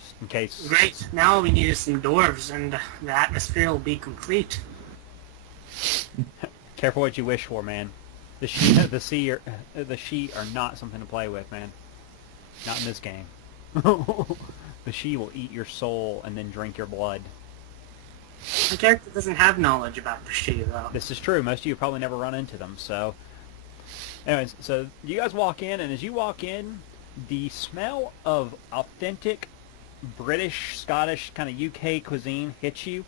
Just in case. Great. Now all we need is some dwarves, and the atmosphere will be complete. Careful what you wish for, man. The sheet are not something to play with, man. Not in this game. The she will eat your soul and then drink your blood. My character doesn't have knowledge about the she, though. This is true. Most of you probably never run into them, so... Anyways, so you guys walk in, and as you walk in, the smell of authentic British, Scottish, kind of UK cuisine hits you.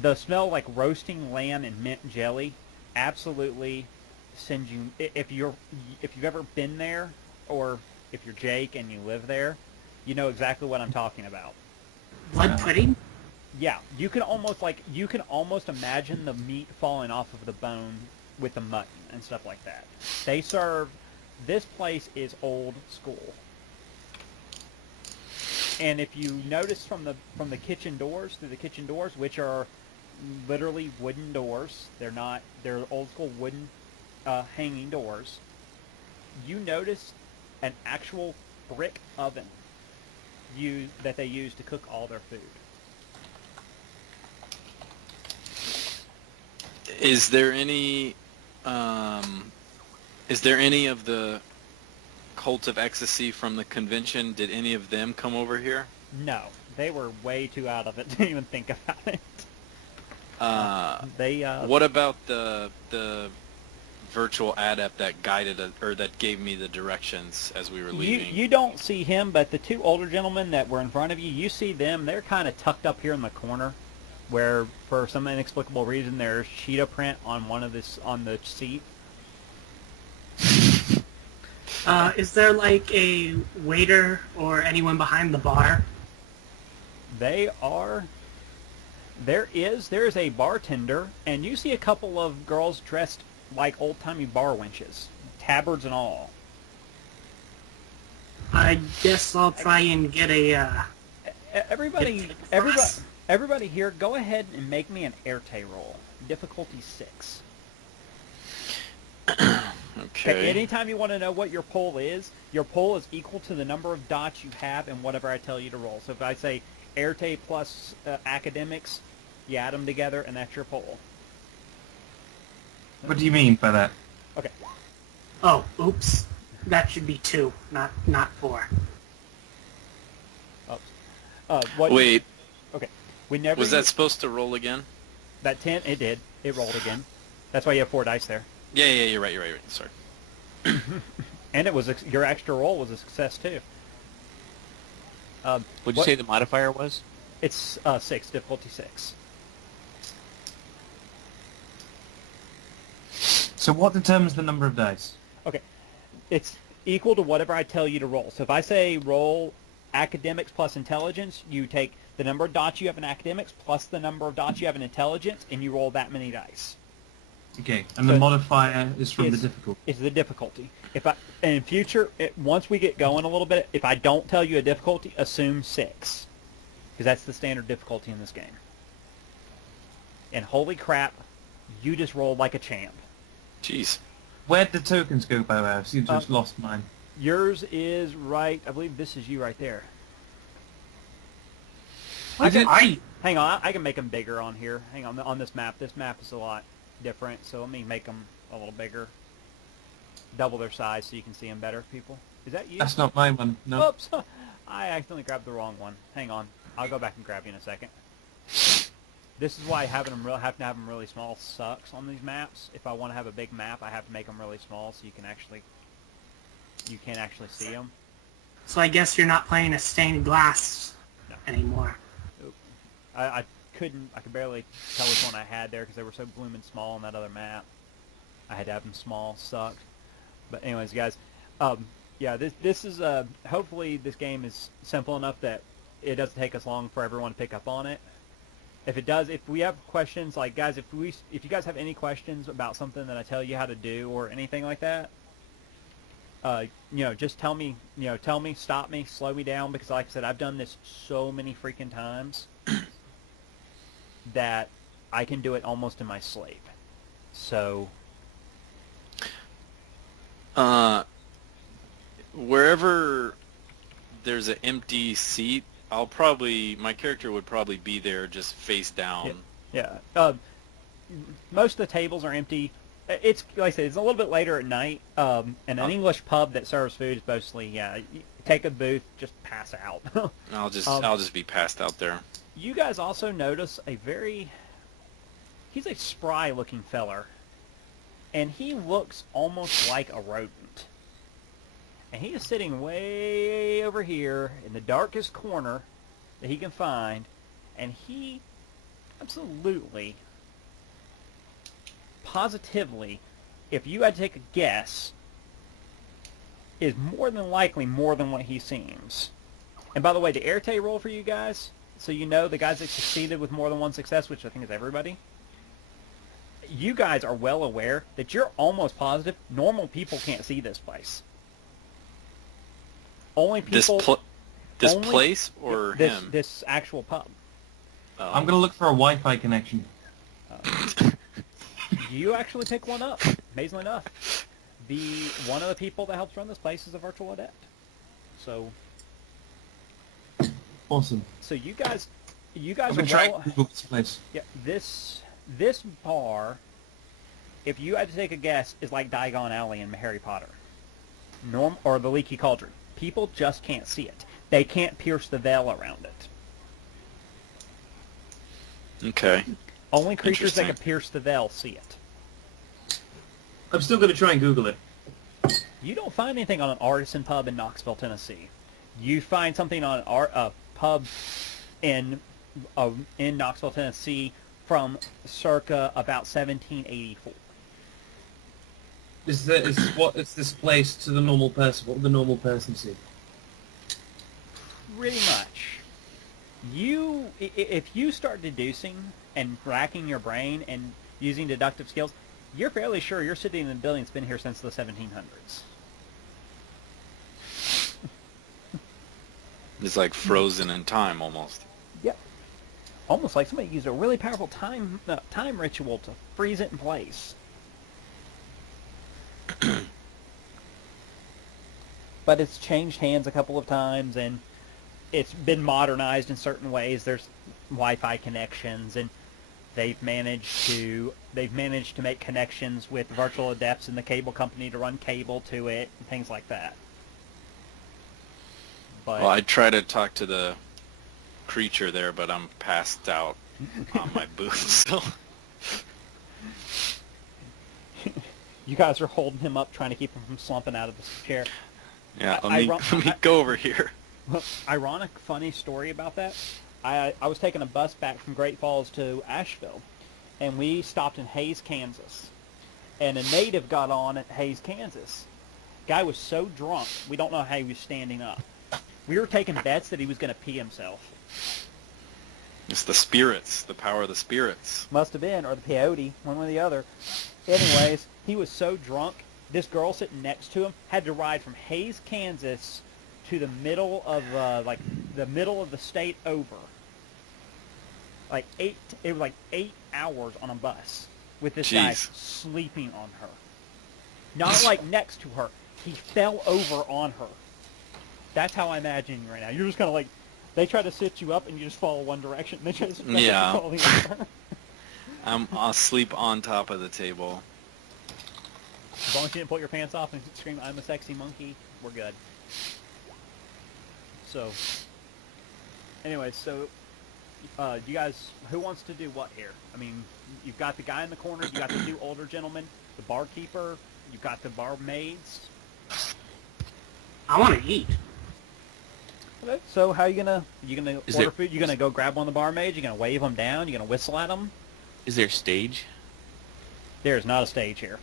The smell like roasting lamb and mint jelly absolutely sends you... If you've ever been there, or if you're Jake and you live there, you know exactly what I'm talking about. Blood pudding? Yeah, you can almost imagine the meat falling off of the bone with the mutton and stuff like that. They serve. This place is old school, and if you notice from the kitchen doors through the kitchen doors, which are literally wooden doors, they're old school wooden hanging doors. You notice an actual brick oven that they use to cook all their food. Is there any of the Cult of Ecstasy from the convention? Did any of them come over here? No, they were way too out of it to even think about it. What about the virtual adept that that gave me the directions as we were leaving? You don't see him, but the two older gentlemen that were in front of you, you see them. They're kind of tucked up here in the corner, where for some inexplicable reason there's cheetah print on on the seat. Is there like a waiter or anyone behind the bar? There is a bartender, and you see a couple of girls dressed like old-timey bar wenches, tabards and all. I guess I'll try and get a, Everybody here, go ahead and make me an Erte roll. Difficulty 6. Okay. Anytime you want to know what your poll is equal to the number of dots you have and whatever I tell you to roll. So if I say Erte plus academics, you add them together, and that's your poll. What do you mean by that? Okay. Oh, oops. That should be 2, not 4. Wait. Okay. We never. Was that supposed to roll again? That 10? It did. It rolled again. That's why you have 4 dice there. Yeah, you're right. Sorry. And it was your extra roll was a success too. Would you say the modifier was? It's 6, difficulty 6. So what determines the number of dice? Okay, it's equal to whatever I tell you to roll. So if I say roll academics plus intelligence, you take the number of dots you have in academics plus the number of dots you have in intelligence, and you roll that many dice. Okay, and the modifier is from the difficulty. It's the difficulty. In future, once we get going a little bit, if I don't tell you a difficulty, assume 6, because that's the standard difficulty in this game. And holy crap, you just rolled like a champ. Jeez. Where'd the tokens go, by the way? I seem to have lost mine. Yours is right. I believe this is you right there. Hang on, I can make them bigger on here. Hang on this map. This map is a lot different, so let me make them a little bigger. Double their size so you can see them better, people. Is that you? That's not my one, no. Oops! I accidentally grabbed the wrong one. Hang on. I'll go back and grab you in a second. This is why have to have them really small sucks on these maps. If I want to have a big map, I have to make them really small so you can't actually see them. So I guess you're not playing a stained glass anymore. Oop. I could barely tell which one I had there because they were so blooming small on that other map. I had to have them small. Sucked. But anyways, guys, yeah, this is hopefully this game is simple enough that it doesn't take us long for everyone to pick up on it. If it does, if we have questions, like guys, if you guys have any questions about something that I tell you how to do or anything like that, just tell me, stop me, slow me down, because like I said, I've done this so many freaking times that I can do it almost in my sleep. So, wherever there's an empty seat, my character would probably be there just face down. Yeah. Most of the tables are empty. It's, like I said, it's a little bit later at night, and an English pub that serves food is mostly, you take a booth, just pass out. I'll just be passed out there. You guys also notice he's a spry looking feller, and he looks almost like a rodent. And he is sitting way over here in the darkest corner that he can find, and he absolutely, positively, if you had to take a guess, is more than likely more than what he seems. And by the way, the Arte roll for you guys, so you know the guys that succeeded with more than one success, which I think is everybody, you guys are well aware that you're almost positive normal people can't see this place. Only people... This only, place or him? This actual pub. Oh. I'm gonna look for a Wi-Fi connection. You actually pick one up, amazingly enough. One of the people that helps run this place is a virtual adept. So Awesome. So you guys I'm are gonna try well. to Google this place. Yeah, this bar, if you had to take a guess, is like Diagon Alley in Harry Potter, or the Leaky Cauldron. People just can't see it. They can't pierce the veil around it. Okay. Only creatures that Interesting. can pierce the veil see it. I'm still gonna try and Google it. You don't find anything on an artisan pub in Knoxville, Tennessee. You find something on a pub in Knoxville, Tennessee from circa about 1784. Is this place to the normal person? What would the normal person see? Pretty much. If you start deducing and racking your brain and using deductive skills, you're fairly sure you're sitting in a building that's been here since the 1700s. It's like frozen in time almost. Yep. Almost like somebody used a really powerful time ritual to freeze it in place. But it's changed hands a couple of times, and it's been modernized in certain ways. There's Wi-Fi connections, and they've managed to make connections with virtual adepts and the cable company to run cable to it and things like that. But Well, I try to talk to the creature there, but I'm passed out on my booth. So you guys are holding him up, trying to keep him from slumping out of the chair. yeah, let me go over here. Ironic, funny story about that. I was taking a bus back from Great Falls to Asheville, and we stopped in Hays, Kansas. And a native got on at Hays, Kansas. Guy was so drunk, we don't know how he was standing up. We were taking bets that he was going to pee himself. It's the spirits, the power of the spirits. Must have been, or the peyote, one or the other. Anyways, he was so drunk, this girl sitting next to him had to ride from Hays, Kansas to the middle of the state over. It was like 8 hours on a bus with this guy Jeez. sleeping on her. Not like next to her. He fell over on her. That's how I imagine you right now. You're just kind of like, they try to sit you up and you just fall one direction. They try to sit you up and you Yeah. fall the other. I'm asleep on top of the table. As long as you didn't pull your pants off and scream, "I'm a sexy monkey," we're good. So, anyway, you guys, who wants to do what here? I mean, you've got the guy in the corner, you got the two older gentlemen, the barkeeper, you've got the barmaids. I want to eat. Okay, so how you gonna Is order there- food? You gonna go grab one of the barmaids? You gonna wave them down? You gonna whistle at them? Is there a stage? There is not a stage here.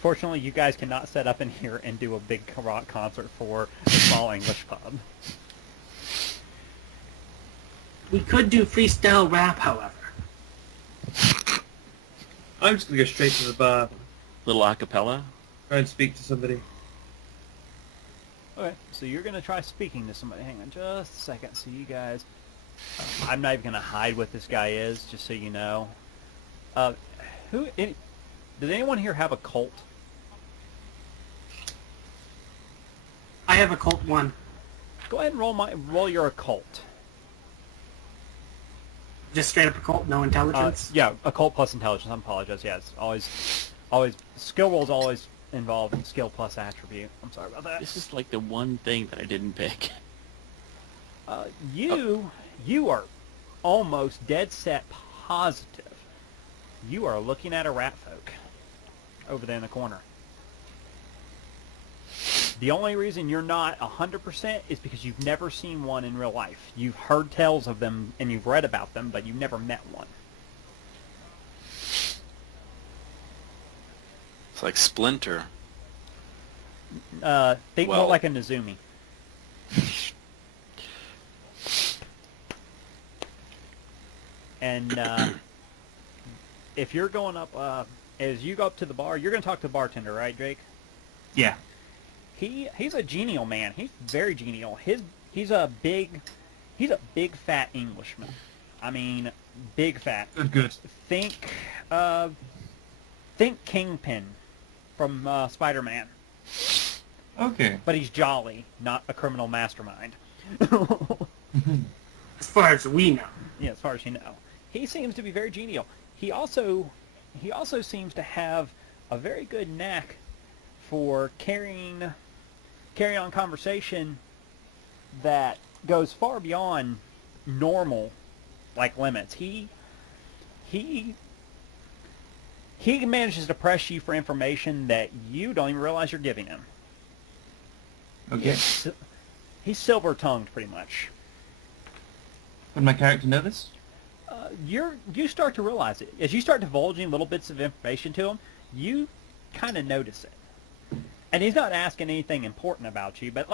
Fortunately, you guys cannot set up in here and do a big rock concert for the small English pub. We could do freestyle rap, however. I'm just gonna go straight to the bar, Little acapella? try and speak to somebody. Okay, so you're gonna try speaking to somebody. Hang on just a second. So you guys, I'm not even gonna hide what this guy is, just so you know. Does anyone here have a cult? I have a cult 1. Go ahead and roll your occult. Just straight up a cult, no intelligence. Yeah, occult plus intelligence. I apologize. Yeah, it's always skill rolls always involve skill plus attribute. I'm sorry about that. This is like the one thing that I didn't pick. You are almost dead set positive. You are looking at a rat folk over there in the corner. The only reason you're not 100% is because you've never seen one in real life. You've heard tales of them and you've read about them, but you've never met one. It's like Splinter. Think more Well- like a Nezumi. And if you're going up, as you go up to the bar, you're going to talk to the bartender, right, Jake? Yeah. He's a genial man. He's very genial. He's a big fat Englishman. I mean, big fat. Good. Think Kingpin from Spider-Man. Okay. But he's jolly, not a criminal mastermind. As far as we know. Yeah, as far as you know. He seems to be very genial. He also seems to have a very good knack for carrying on conversation that goes far beyond normal limits. He manages to press you for information that you don't even realize you're giving him. Okay. He's silver-tongued, pretty much. Would my character know this? You start to realize it. As you start divulging little bits of information to him, you kind of notice it. And he's not asking anything important about you, but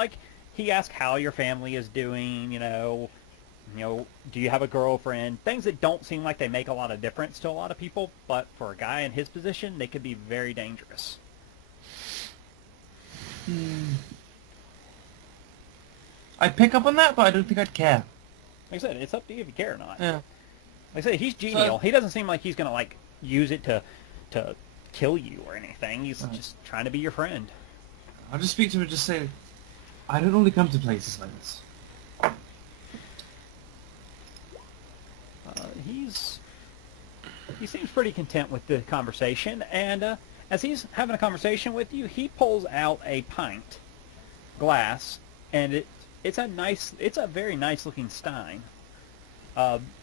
he asks how your family is doing, do you have a girlfriend? Things that don't seem like they make a lot of difference to a lot of people, but for a guy in his position, they could be very dangerous. I'd pick up on that, but I don't think I'd care. Like I said, it's up to you if you care or not. Yeah. Like I said, he's genial. He doesn't seem like he's going to, use it to kill you or anything. He's just trying to be your friend. I'll just speak to him and just say, I don't only come to places like this. He seems pretty content with the conversation, and as he's having a conversation with you, he pulls out a pint glass, and it's a very nice looking stein.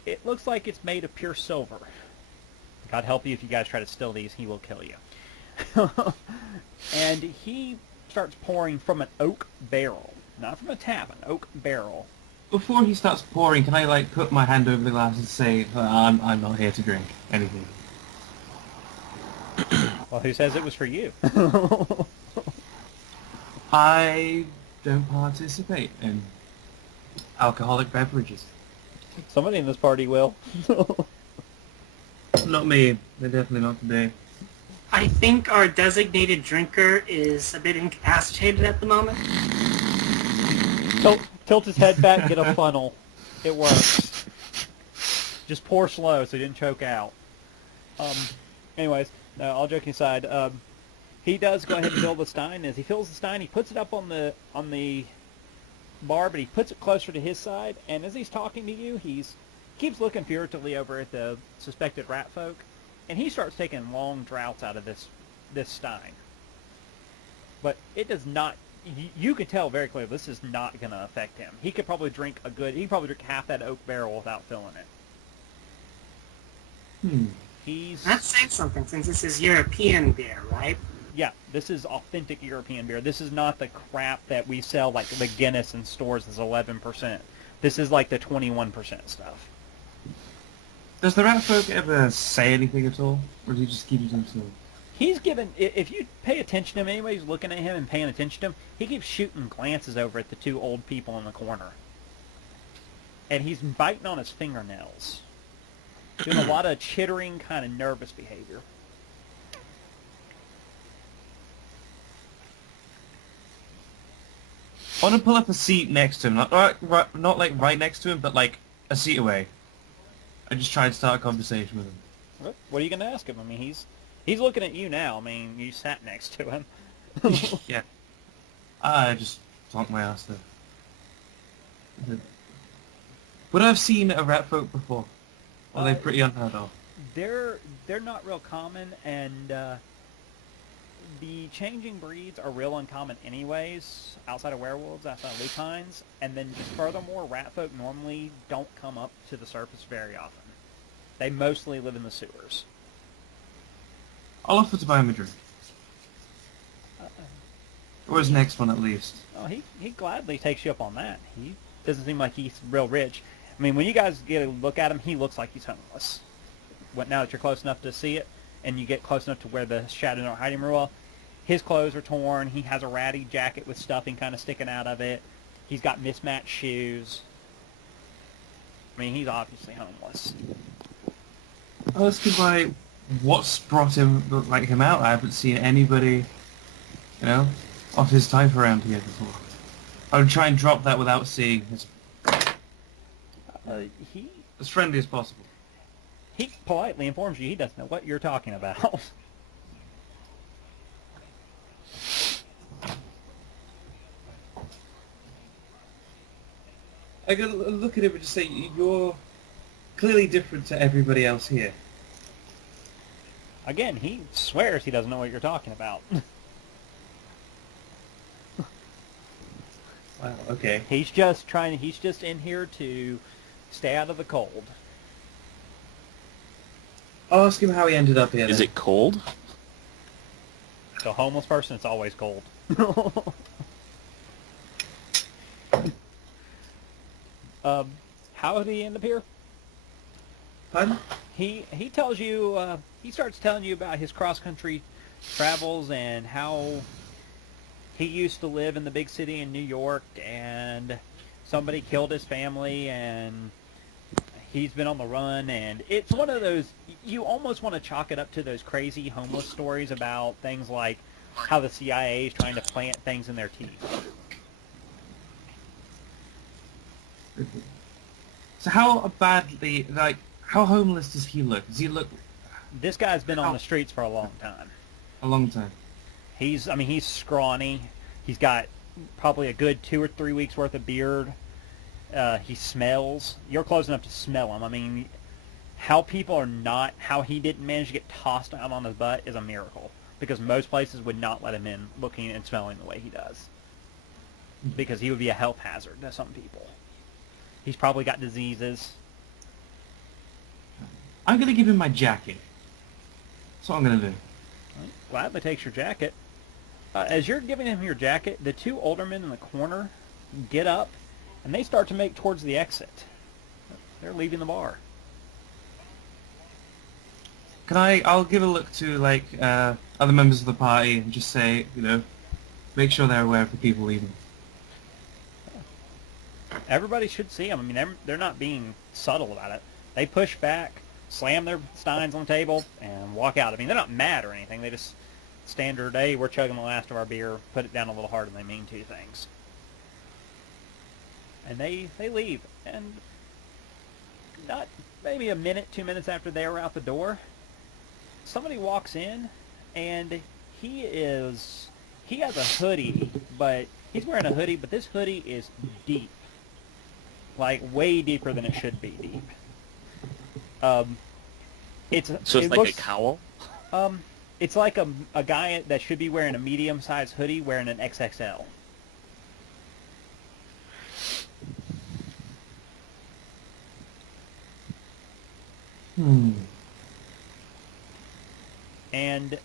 It looks like it's made of pure silver. God help you if you guys try to steal these, he will kill you. And he starts pouring from an oak barrel, not from a tap, an oak barrel. Before he starts pouring, can I put my hand over the glass and say, I'm not here to drink anything? Well, who says it was for you? I don't participate in alcoholic beverages. Somebody in this party will. Not me. They're definitely not today. I think our designated drinker is a bit incapacitated at the moment. Tilt his head back and get a funnel. It works. Just pour slow so he didn't choke out. Anyways, no, all joking aside, he does go ahead and fill the stein. As he fills the stein, he puts it up on the bar, but he puts it closer to his side. And as he's talking to you, he keeps looking furtively over at the suspected rat folk, and he starts taking long draughts out of this stein. But it does not. You can tell very clearly this is not going to affect him. He could probably drink half that oak barrel without filling it. That's saying something, since this is European beer, right? Yeah, this is authentic European beer. This is not the crap that we sell, like the Guinness in stores is 11%. This is like the 21% stuff. Does the rat folk ever say anything at all? Or does he just keep it to himself? He's given, if you pay attention to him, anybody's looking at him and paying attention to him, he keeps shooting glances over at the two old people in the corner. And he's biting on his fingernails. Doing a lot of chittering, kind of nervous behavior. I want to pull up a seat next to him. Not right next to him, but a seat away. I just try and start a conversation with him. What are you going to ask him? I mean, he's looking at you now. I mean, you sat next to him. Yeah. I just flunked my ass there. Would I have seen a rat folk before? Are they pretty unheard of? They're not real common, and the changing breeds are real uncommon anyways, outside of werewolves, outside of lupines, and then just furthermore, rat folk normally don't come up to the surface very often. They mostly live in the sewers. I'll offer to buy him a drink. Or his next one, at least. Oh, he gladly takes you up on that. He doesn't seem like he's real rich. I mean, when you guys get a look at him, he looks like he's homeless. Now that you're close enough to see it, and you get close enough to where the shadows aren't hiding real well, his clothes are torn. He has a ratty jacket with stuffing kind of sticking out of it. He's got mismatched shoes. I mean, he's obviously homeless. I'll ask him like what's brought him out. I haven't seen anybody, of his type around here before. I would try and drop that without seeing his He as friendly as possible. he politely informs you he doesn't know what you're talking about. I gotta look at him and just say, you're clearly different to everybody else here. Again, he swears he doesn't know what you're talking about. Wow, okay. He's just in here to stay out of the cold. I'll ask him how he ended up here Is then. it cold? To a homeless person, it's always cold. How did he end up here? Pardon? He tells you, he starts telling you about his cross-country travels and how he used to live in the big city in New York and somebody killed his family and he's been on the run, and it's one of those, you almost want to chalk it up to those crazy homeless stories about things like how the CIA is trying to plant things in their teeth. So how badly, how homeless does he look? Does he look This guy's been on the streets for a long time. a long time? He's scrawny. He's got probably a good 2 or 3 weeks worth of beard. He smells. You're close enough to smell him. I mean, how he didn't manage to get tossed out on his butt is a miracle. Because most places would not let him in looking and smelling the way he does. Because he would be a health hazard to some people. He's probably got diseases. I'm going to give him my jacket. That's what I'm going to do. Gladly takes your jacket. As you're giving him your jacket, the two older men in the corner get up, and they start to make towards the exit. They're leaving the bar. I'll give a look to, other members of the party and just say, make sure they're aware of the people leaving. Everybody should see them. I mean, they're not being subtle about it. They push back, slam their steins on the table, and walk out. I mean, they're not mad or anything. They just standard, hey, we're chugging the last of our beer, put it down a little harder than they mean to things. And they leave. And not maybe a minute, 2 minutes after they were out the door, somebody walks in, and he has a hoodie, but he's wearing a hoodie, but this hoodie is deep. Like, way deeper than it should be deep. So it's like a cowl? It's like a guy that should be wearing a medium-sized hoodie wearing an XXL. And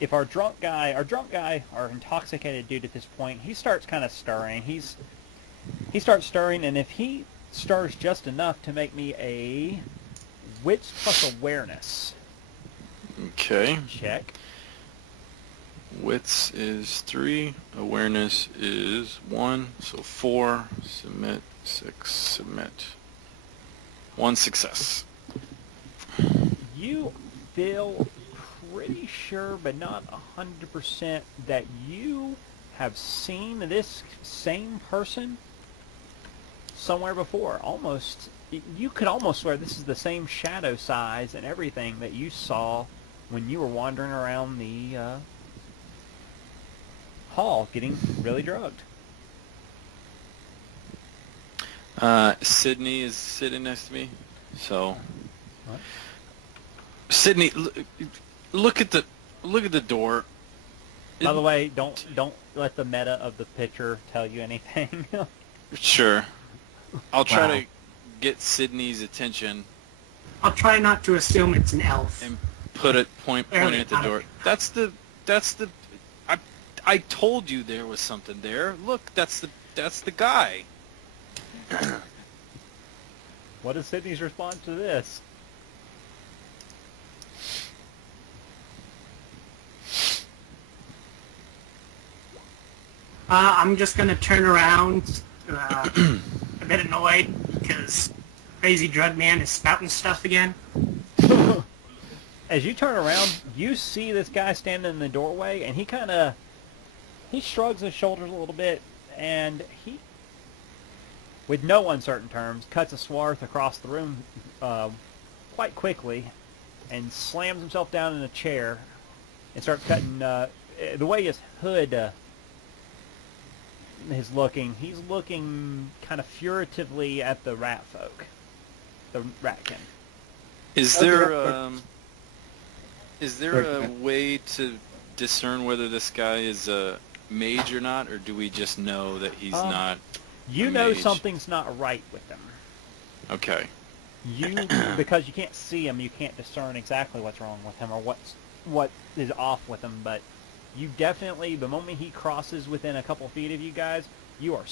if our drunk guy, our intoxicated dude at this point, he starts kind of stirring. He starts stirring, and if he stirs just enough to make me a wits plus awareness Okay. check. Wits is 3. Awareness is 1. So 4. Submit. 6. Submit. 1 success. You feel pretty sure, but not 100%, that you have seen this same person somewhere before. You could almost swear this is the same shadow size and everything that you saw when you were wandering around the hall getting really drugged. Sydney is sitting next to me. So What? Sydney, look at the door. By the way, don't let the meta of the picture tell you anything. Sure. I'll try Wow. to get Sydney's attention I'll try not to assume it's an elf. and put it pointing at the door. That's the I told you there was something there. Look, that's the guy. What is Sydney's response to this? I'm just going to turn around, a bit annoyed, because crazy drug man is spouting stuff again. As you turn around, you see this guy standing in the doorway, and he shrugs his shoulders a little bit, and he, with no uncertain terms, cuts a swath across the room quite quickly, and slams himself down in a chair, and starts cutting. The way his hood is looking, he's looking kind of furtively at the rat folk, the ratkin. Is there a way to discern whether this guy is a mage or not, or do we just know that he's not? You a know mage? something's not right with him. Okay. Because you can't see him, you can't discern exactly what's wrong with him or what is off with him. But you definitely, the moment he crosses within a couple feet of you guys, your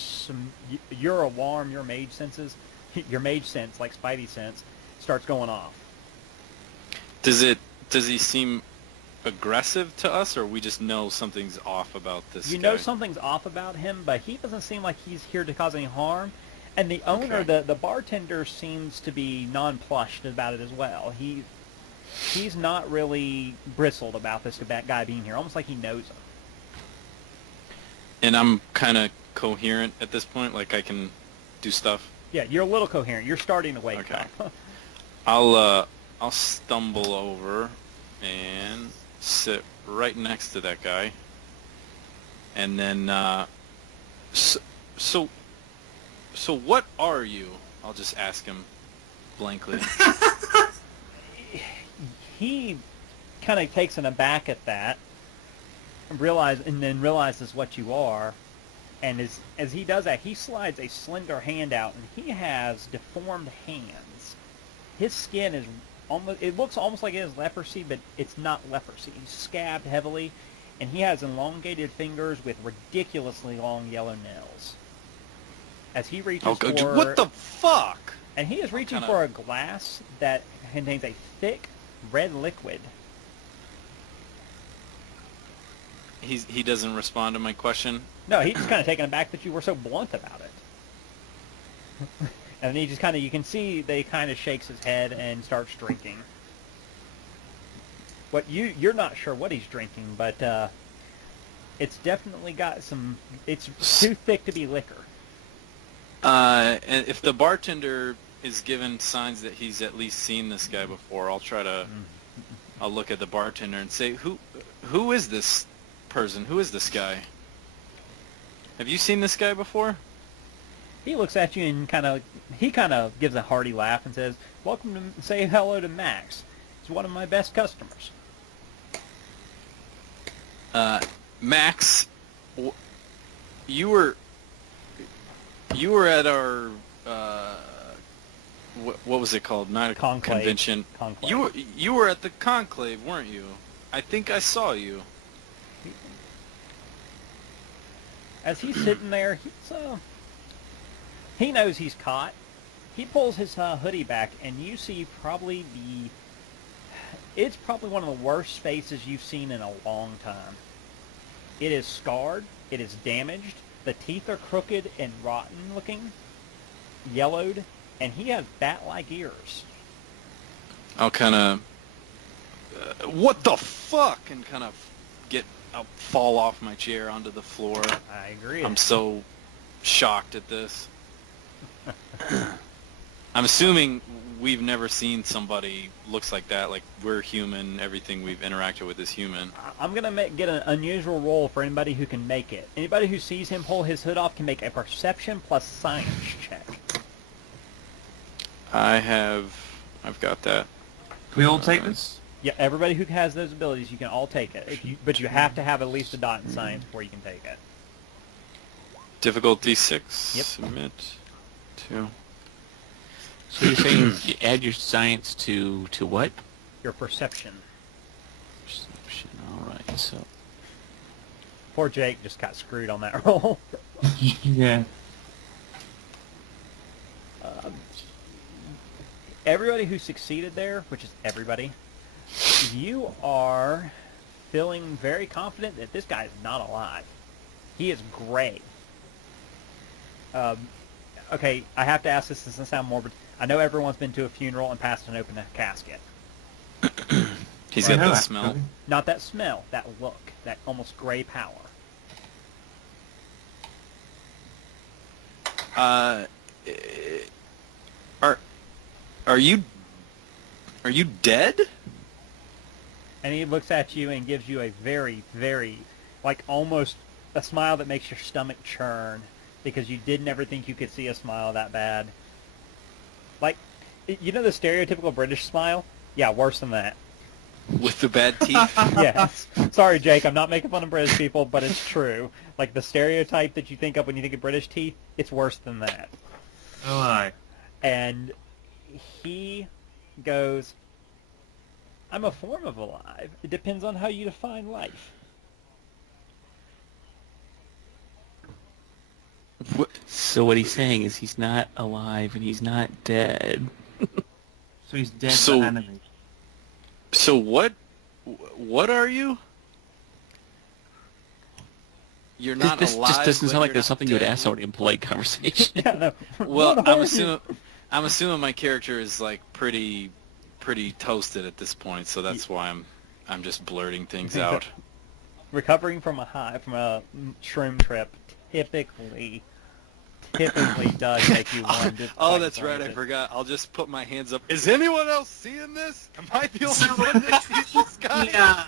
alarm, your mage senses, your mage sense, like Spidey sense, starts going off. Does he seem aggressive to us, or we just know something's off about this You guy? know something's off about him, but he doesn't seem like he's here to cause any harm. And the owner, Okay. the bartender, seems to be nonplussed about it as well. He's not really bristled about this guy being here, almost like he knows him. And I'm kind of coherent at this point, like I can do stuff. Yeah, you're a little coherent. You're starting to wake Okay. up. I'll stumble over and sit right next to that guy, and then so what are you? I'll just ask him blankly. He kind of takes an aback at that, and then realizes what you are, and as he does that, he slides a slender hand out, and he has deformed hands. His skin is it looks almost like it is leprosy, but it's not leprosy. He's scabbed heavily, and he has elongated fingers with ridiculously long yellow nails. As he reaches for... What the fuck? And he is reaching for a glass that contains a thick red liquid. He doesn't respond to my question. No, he's just kind of taken aback that you were so blunt about it. And he just kind of, you can see they kind of shakes his head and starts drinking. You're not sure what he's drinking, but it's definitely got some, it's too thick to be liquor. And if the bartender is given signs that he's at least seen this guy before, I'll look at the bartender and say, who is this person? Who is this guy? Have you seen this guy before? He looks at you and kind of gives a hearty laugh and says, "Welcome to say hello to Max. He's one of my best customers." Max, you were at our what was it called? Not a Conclave. convention. Conclave. You were at the conclave, weren't you? I think I saw you. As he's sitting there, he knows he's caught. He pulls his hoodie back, and you see it's probably one of the worst faces you've seen in a long time. It is scarred. It is damaged. The teeth are crooked and rotten looking, yellowed, and he has bat-like ears. I'll kind of, what the fuck, and kind of I'll fall off my chair onto the floor. I agree. I'm so shocked at this. I'm assuming we've never seen somebody looks like that. Like, we're human. Everything we've interacted with is human. I'm going to get an unusual roll for anybody who can make it. Anybody who sees him pull his hood off can make a perception plus science check. I've got that. Can we all take this? Yeah, everybody who has those abilities, you can all take it. But you have to have at least a dot in science before you can take it. Difficulty 6. Yep. Submit to. So you're saying you add your science to what? Your perception. Perception. All right. So Poor Jake just got screwed on that roll. Yeah. Everybody who succeeded there, which is everybody, you are feeling very confident that this guy is not alive. He is gray. Okay, I have to ask this. This doesn't sound morbid. I know everyone's been to a funeral and passed an open casket. He's I got know, that smell. actually. Not that smell, that look, that almost gray power. Are are you dead? And he looks at you and gives you a very, very, like almost a smile that makes your stomach churn because you did never think you could see a smile that bad. Like, you know the stereotypical British smile? Yeah, worse than that. With the bad teeth? Yes. Sorry, Jake, I'm not making fun of British people, but it's true. Like, the stereotype that you think of when you think of British teeth, it's worse than that. Oh, aye. And he goes, I'm a form of alive. It depends on how you define life. So what he's saying is he's not alive and he's not dead. So he's dead So- to enemy. So what are you? You're not This alive. just doesn't but sound like you're there's not something you would dead. ask somebody in polite conversation. Yeah, no. Well, What are I'm you? assuming my character is like pretty toasted at this point, so that's why I'm just blurting things out. Recovering from a shroom trip typically does make you want to Oh, that's right. I forgot. I'll just put my hands up. Is anyone else seeing this? Am I the only one that sees this guy? Yeah,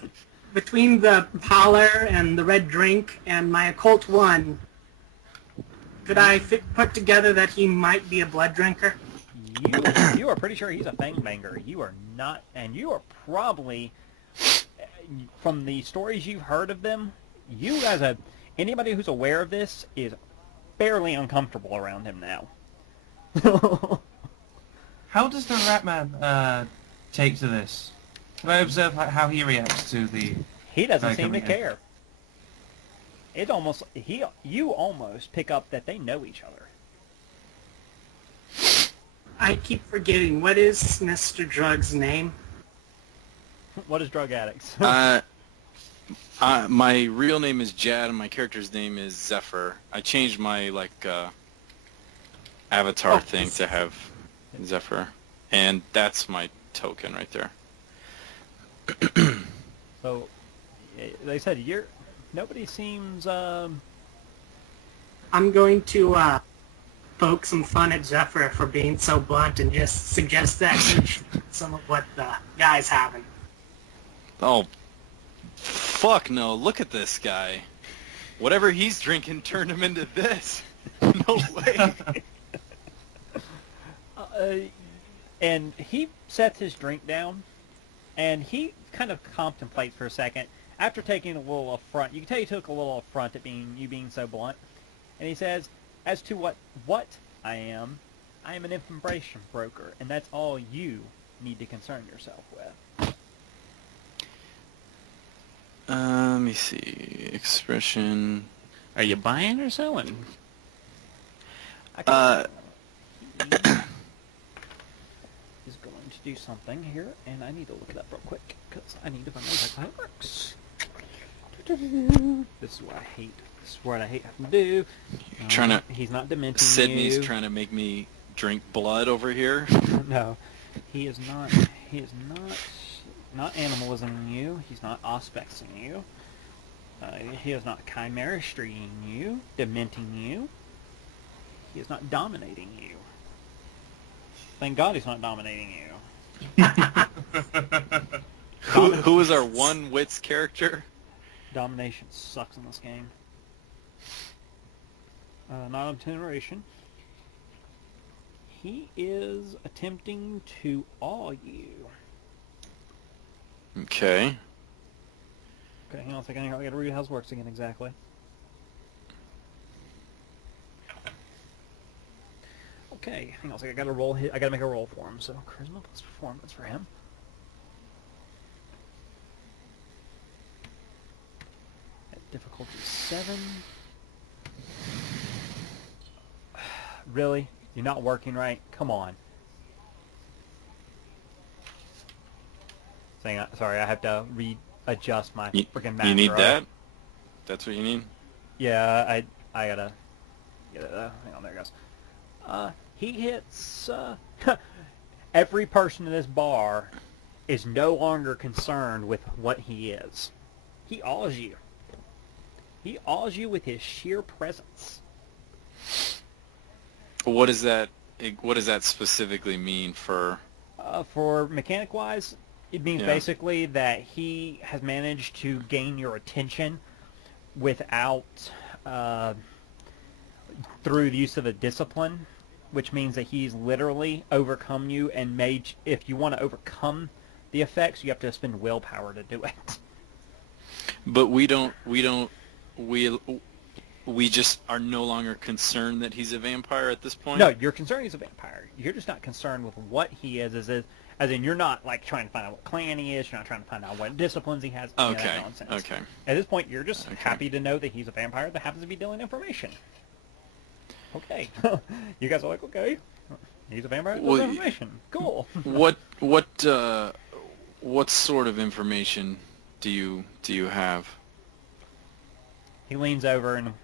between the pallor and the red drink and my occult one, could I put together that he might be a blood drinker? You are pretty sure he's a fangbanger. You are not, and you are probably, from the stories you've heard of them, you as anybody who's aware of this is fairly uncomfortable around him now. How does the Ratman take to this? Can I observe how he reacts to the... He doesn't Right, seem to coming in. care. You almost pick up that they know each other. I keep forgetting, what is Mr. Drug's name? What is drug addicts? My real name is Jad, and my character's name is Zephyr. I changed my avatar thing to have Zephyr, and that's my token right there. So, they said nobody seems. I'm going to poke some fun at Zephyr for being so blunt and just suggest that he should some of what the guy's having. Oh, fuck no! Look at this guy. Whatever he's drinking turned him into this. No way. And he sets his drink down, and he kind of contemplates for a second. After taking a little affront, you can tell he took a little affront at being so blunt. And he says, as to what I am an information broker, and that's all you need to concern yourself with. Let me see. Expression. Are you buying or selling? He's going to do something here, and I need to look it up real quick, because I need to find out exactly how it works. This is what I hate. This is what I hate having to do. Trying to... He's not dementing Sydney's you. trying to make me drink blood over here. No, he is not. He is not animalisming you. He's not auspexing you. He is not chimeristrating you, dementing you. He is not dominating you. Thank God he's not dominating you. Who is our one wits character? Domination sucks in this game. Not obtenoration. He is attempting to awe you. Okay. Okay, hang on a second. I gotta read how this works again exactly. Okay, hang on a second. I gotta roll. I gotta make a roll for him. So charisma plus performance for him. At difficulty 7. Really? You're not working right? Come on. Sorry, I have to readjust my freaking macro. You need that? That's what you need? Yeah, I gotta get it. Hang on, there it goes. He hits every person in this bar is no longer concerned with what he is. He awes you. He awes you with his sheer presence. What does that specifically mean for? For mechanic-wise, it means Yeah. basically that he has managed to gain your attention without through the use of a discipline, which means that he's literally overcome you and made. If you want to overcome the effects, you have to spend willpower to do it. But we just are no longer concerned that he's a vampire at this point? No, you're concerned he's a vampire. You're just not concerned with what he is, as in you're not like trying to find out what clan he is. You're not trying to find out what disciplines he has. Any of that Okay. nonsense. Okay. At this point, you're just Okay. happy to know that he's a vampire that happens to be dealing information. Okay. You guys are like, okay, he's a vampire that deals Well, information. Cool. What sort of information do you have? He leans over and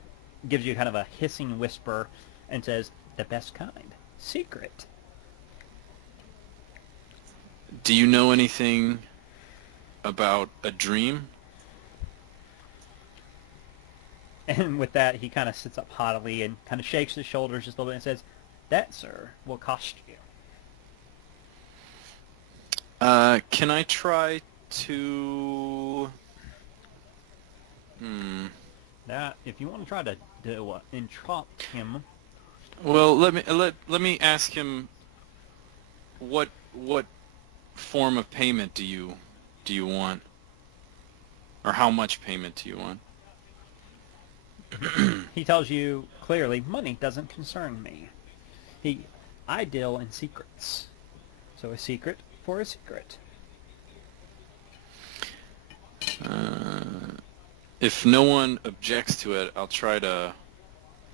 gives you kind of a hissing whisper and says, the best kind. Secret. Do you know anything about a dream? And with that, he kind of sits up haughtily and kind of shakes his shoulders just a little bit and says, that, sir, will cost you. Can I try to? Now, if you want to try to entrap him, Well, let me ask him. What form of payment do you want, or how much payment do you want? he tells you clearly, money doesn't concern me. I deal in secrets. So a secret for a secret. If no one objects to it, I'll try to.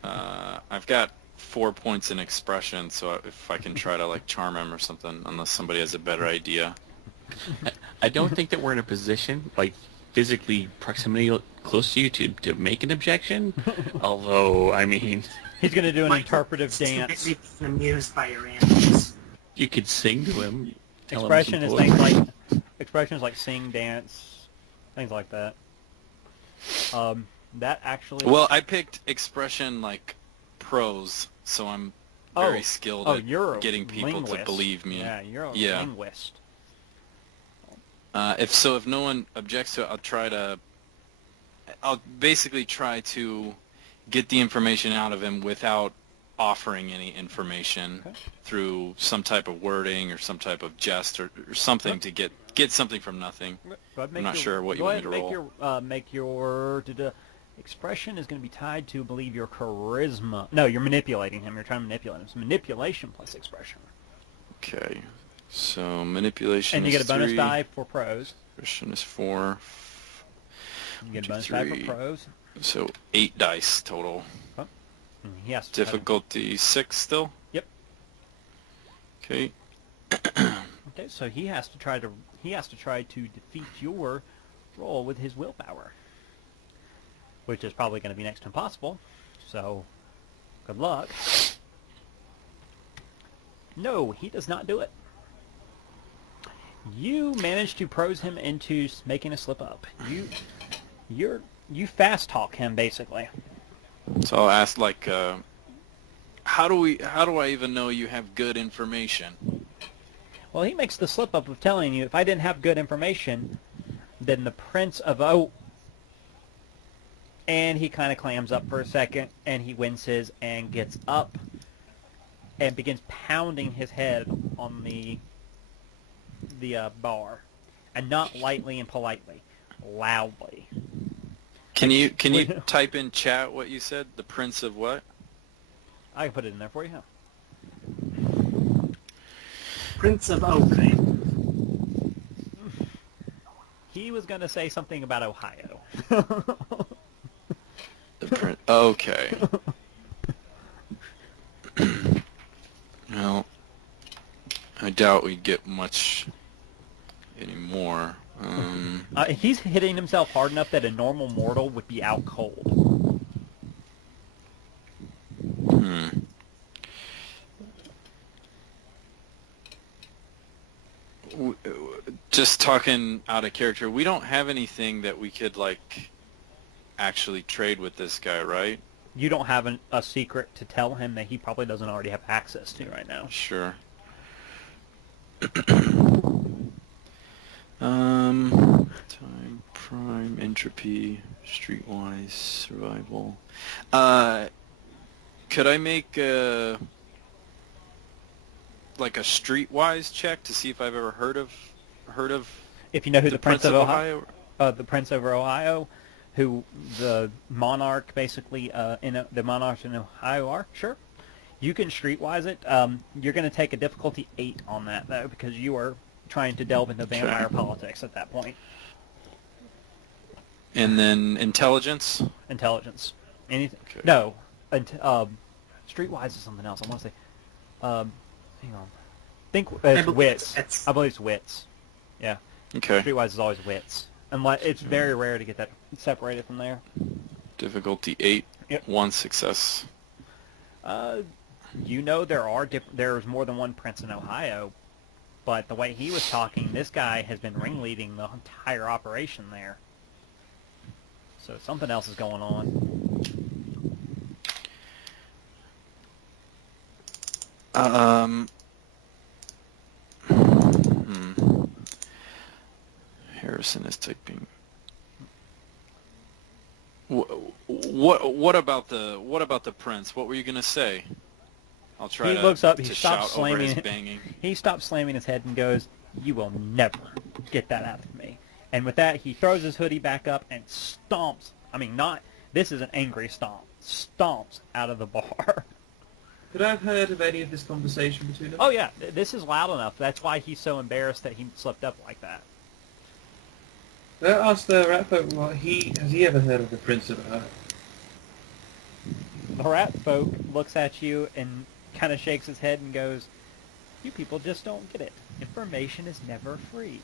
I've got 4 points in expression, so if I can try to like charm him or something, unless somebody has a better idea. I don't think that we're in a position, like physically proximity close to you, to make an objection. Although, I mean, He's going to do an My- interpretive Too dance. busy being amused by your antics. you could sing to him. tell him Expression some is poetry. things like expressions like sing, dance, things like that. That actually. Well, I picked expression like prose, so I'm very skilled at you're a getting people linguist. to believe me. Yeah, you're a Yeah. linguist. If no one objects to it, I'll basically try to get the information out of him without offering any information Okay. through some type of wording or some type of jest or something to get something from nothing. Go ahead, I'm not sure what you go want me ahead to and make your expression is going to be tied to, I believe, your charisma. No, you're manipulating him. You're trying to manipulate him. So manipulation plus expression. Okay, so manipulation And you is get a bonus 3, die for prose. expression is 4, You get a 2, bonus die 3. for prose. so 8 dice total. And he has to try to- Difficulty 6 still? Yep. Okay. Okay, so he has to try to defeat your roll with his willpower, which is probably going to be next to impossible. So, good luck. No, he does not do it. You managed to prose him into making a slip up. You fast talk him basically. So I'll ask like, how do I even know you have good information? Well, he makes the slip up of telling you, if I didn't have good information, then the Prince of O... And he kind of clams up for a second, and he winces and gets up and begins pounding his head on the bar. And not lightly and politely, loudly. Can you type in chat what you said? The Prince of what? I can put it in there for you. Huh? Prince of Oak. He was going to say something about Ohio. The Prince. Okay. Well, I doubt we'd get much anymore. He's hitting himself hard enough that a normal mortal would be out cold. just talking out of character, we don't have anything that we could like actually trade with this guy, right? You don't have a secret to tell him that he probably doesn't already have access to right now. Sure. Time, prime, entropy, streetwise, survival. Could I make like a streetwise check to see if I've ever heard of If you know who the the Prince of Ohio? the Prince over Ohio, who the monarch basically, the monarchs in Ohio are, sure. You can streetwise it. You're going to take a difficulty 8 on that, though, because you are trying to delve into vampire politics at that point. And then intelligence? Intelligence. Anything? Okay. No. Streetwise is something else. I want to say. Hang on. Think it's wits. I believe it's wits. Yeah. Okay. Streetwise is always wits. Unless it's very rare to get that separated from there. Difficulty 8. Yep. 1 success. You know there's more than one prince in Ohio, but the way he was talking, this guy has been ringleading the entire operation there. So something else is going on. Harrison is typing. What about the prince? What were you gonna say? I'll try He to, looks up. He to stops shout over slamming his it. banging. He stops slamming his head and goes, "You will never get that out of me." And with that, he throws his hoodie back up and stomps. I mean, not. This is an angry stomp. Stomps out of the bar. Could I have heard of any of this conversation between them? Oh yeah, this is loud enough. That's why he's so embarrassed that he slipped up like that. Could I ask the rat folk has he ever heard of the Prince of Ohio? The rat folk looks at you and kind of shakes his head and goes, "You people just don't get it. Information is never free."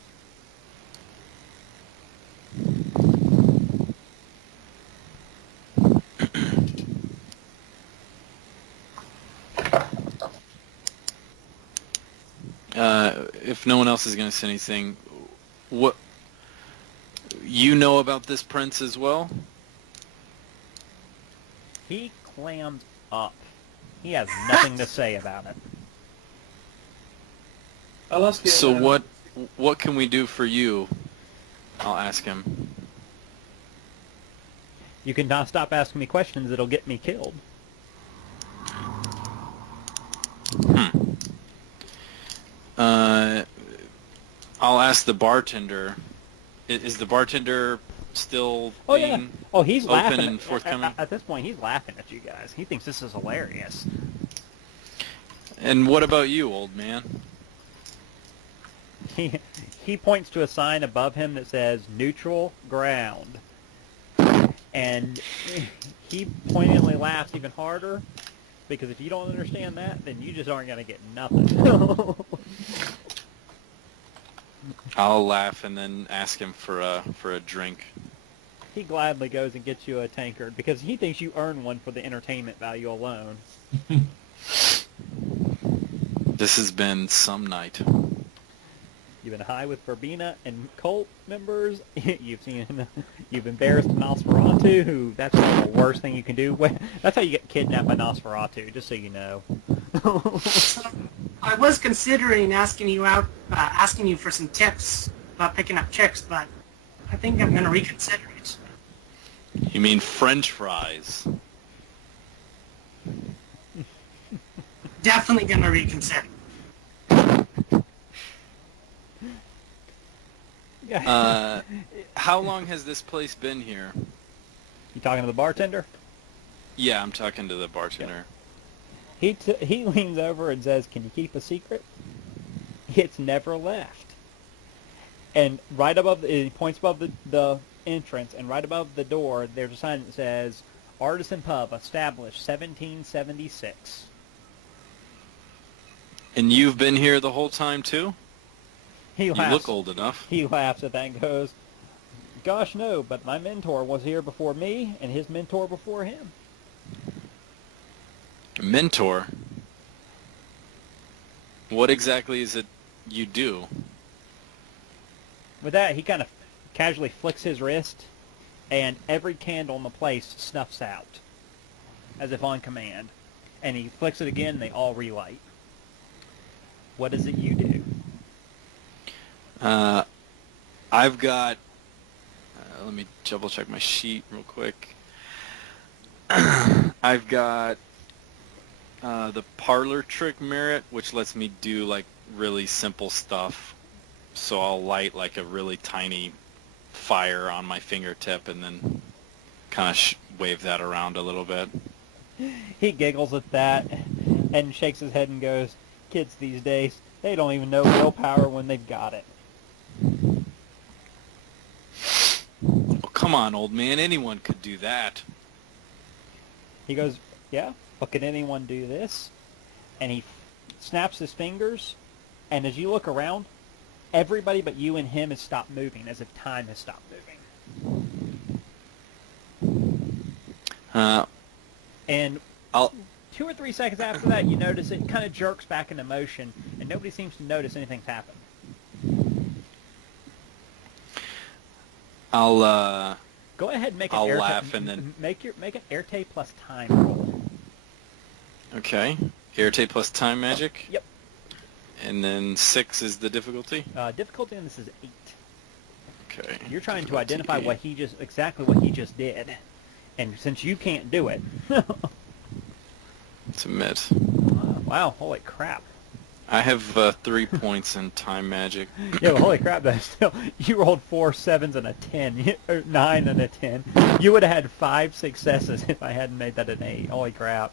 If no one else is going to say anything, what you know about this prince as well? He clammed up. He has nothing to say about it. I'll ask you. So what can we do for you? I'll ask him. You can not stop asking me questions. It'll get me killed. I'll ask the bartender. Is the bartender still Oh yeah. being Oh, he's open laughing. and forthcoming? At this point, he's laughing at you guys. He thinks this is hilarious. And what about you, old man? He points to a sign above him that says "neutral ground," and he poignantly laughs even harder because if you don't understand that, then you just aren't gonna get nothing. I'll laugh and then ask him for a drink. He gladly goes and gets you a tankard because he thinks you earn one for the entertainment value alone. This has been some night. You've been high with Verbena and cult members. You've embarrassed Nosferatu, who that's the worst thing you can do. That's how you get kidnapped by Nosferatu, just so you know. I was considering asking you for some tips about picking up chicks, but I think I'm going to reconsider it. You mean French fries? Definitely going to reconsider. How long has this place been here? You talking to the bartender? Yeah, I'm talking to the bartender. He leans over and says, "Can you keep a secret?" It's never left. And right above, he points above the entrance, and right above the door, there's a sign that says, "Artisan Pub, established 1776." And you've been here the whole time too? He laughs. You look old enough. He laughs at that and goes, "Gosh, no, but my mentor was here before me, and his mentor before him." Mentor? What exactly is it you do? With that, he kind of casually flicks his wrist, and every candle in the place snuffs out, as if on command. And he flicks it again, and they all relight. What is it you do? I've got. Let me double check my sheet real quick. I've got the parlor trick merit, which lets me do like really simple stuff. So I'll light like a really tiny fire on my fingertip and then kind of wave that around a little bit. He giggles at that and shakes his head and goes, "Kids these days, they don't even know willpower when they've got it." Oh, come on, old man. Anyone could do that. He goes, "Yeah, but can anyone do this?" And he snaps his fingers, and as you look around, everybody but you and him has stopped moving, as if time has stopped moving. And I'll 2 or 3 seconds after that, you notice it kind of jerks back into motion, and nobody seems to notice anything's happened. Go ahead and make an I'll airtay. laugh and then make an airtay plus time roll. Okay. Irritate plus time magic. Yep. And then 6 is the difficulty. Difficulty on this is 8. Okay. You're trying to Difficulty identify 8. exactly what he just did, and since you can't do it, It's a miss. wow, holy crap! I have 3 points in time magic. Yeah, but holy crap! That still, you rolled 4 7s and a 10, or 9 and a 10. You would have had 5 successes if I hadn't made that an 8. Holy crap!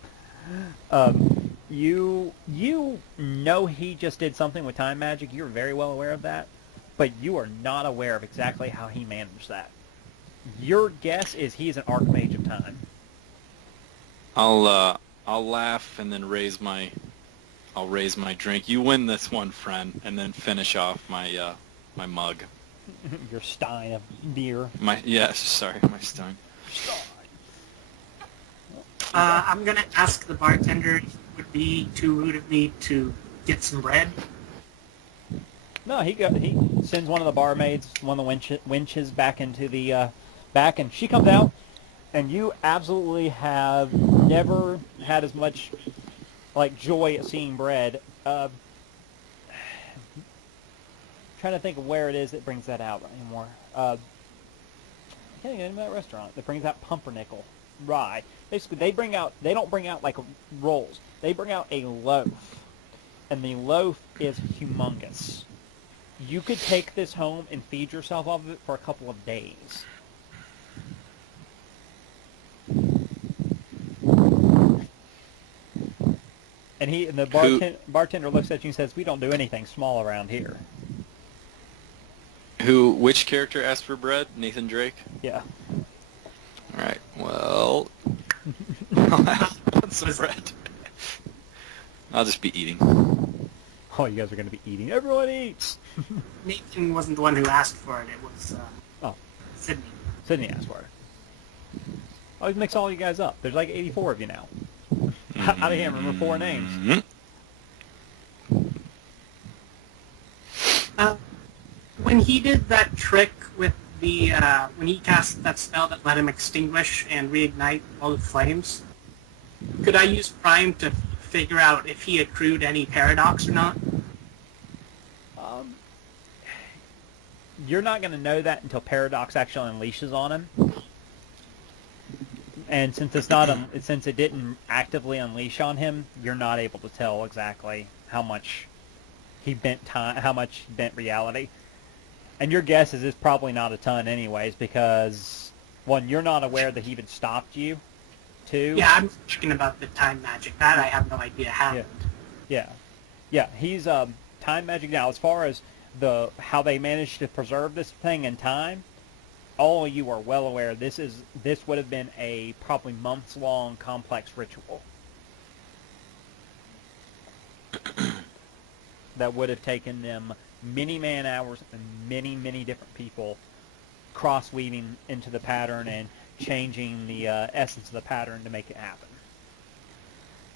You know he just did something with time magic. You're very well aware of that, but you are not aware of exactly how he managed that. Your guess is he's an archmage of time. I'll laugh and then I'll raise my drink. You win this one, friend, and then finish off my my mug. Your stein of beer. My stein. I'm gonna ask the bartender if it would be too rude of me to get some bread. No, he sends one of the barmaids, one of the winches back into the back, and she comes out, and you absolutely have never had as much like joy at seeing bread. Trying to think of where it is that brings that out anymore. I can't think of the name of that restaurant that brings out pumpernickel rye. Basically, they don't bring out like rolls. They bring out a loaf, and the loaf is humongous. You could take this home and feed yourself off of it for a couple of days. And the bartender looks at you and says, "We don't do anything small around here." Which character asked for bread? Nathan Drake? Yeah. All right. Well, I'll have some bread. I'll just be eating. Oh, you guys are going to be eating. Everyone eats. Nathan wasn't the one who asked for it. It was Sydney. Sydney asked for it. Always mix all you guys up. There's like 84 of you now. I can't remember 4 names. When he did that trick with the when he cast that spell that let him extinguish and reignite all the flames, could I use Prime to figure out if he accrued any paradox or not? You're not going to know that until Paradox actually unleashes on him. And since since it didn't actively unleash on him, you're not able to tell exactly how much he bent reality. And your guess is it's probably not a ton anyways, because one, you're not aware that he even stopped you. 2, Yeah, I'm thinking about the time magic. That I have no idea happened. Yeah, he's time magic now. As far as how they managed to preserve this thing in time, all of you are well aware this would have been a probably months-long complex ritual that would have taken them many man-hours and many different people cross-weaving into the pattern and changing the essence of the pattern to make it happen.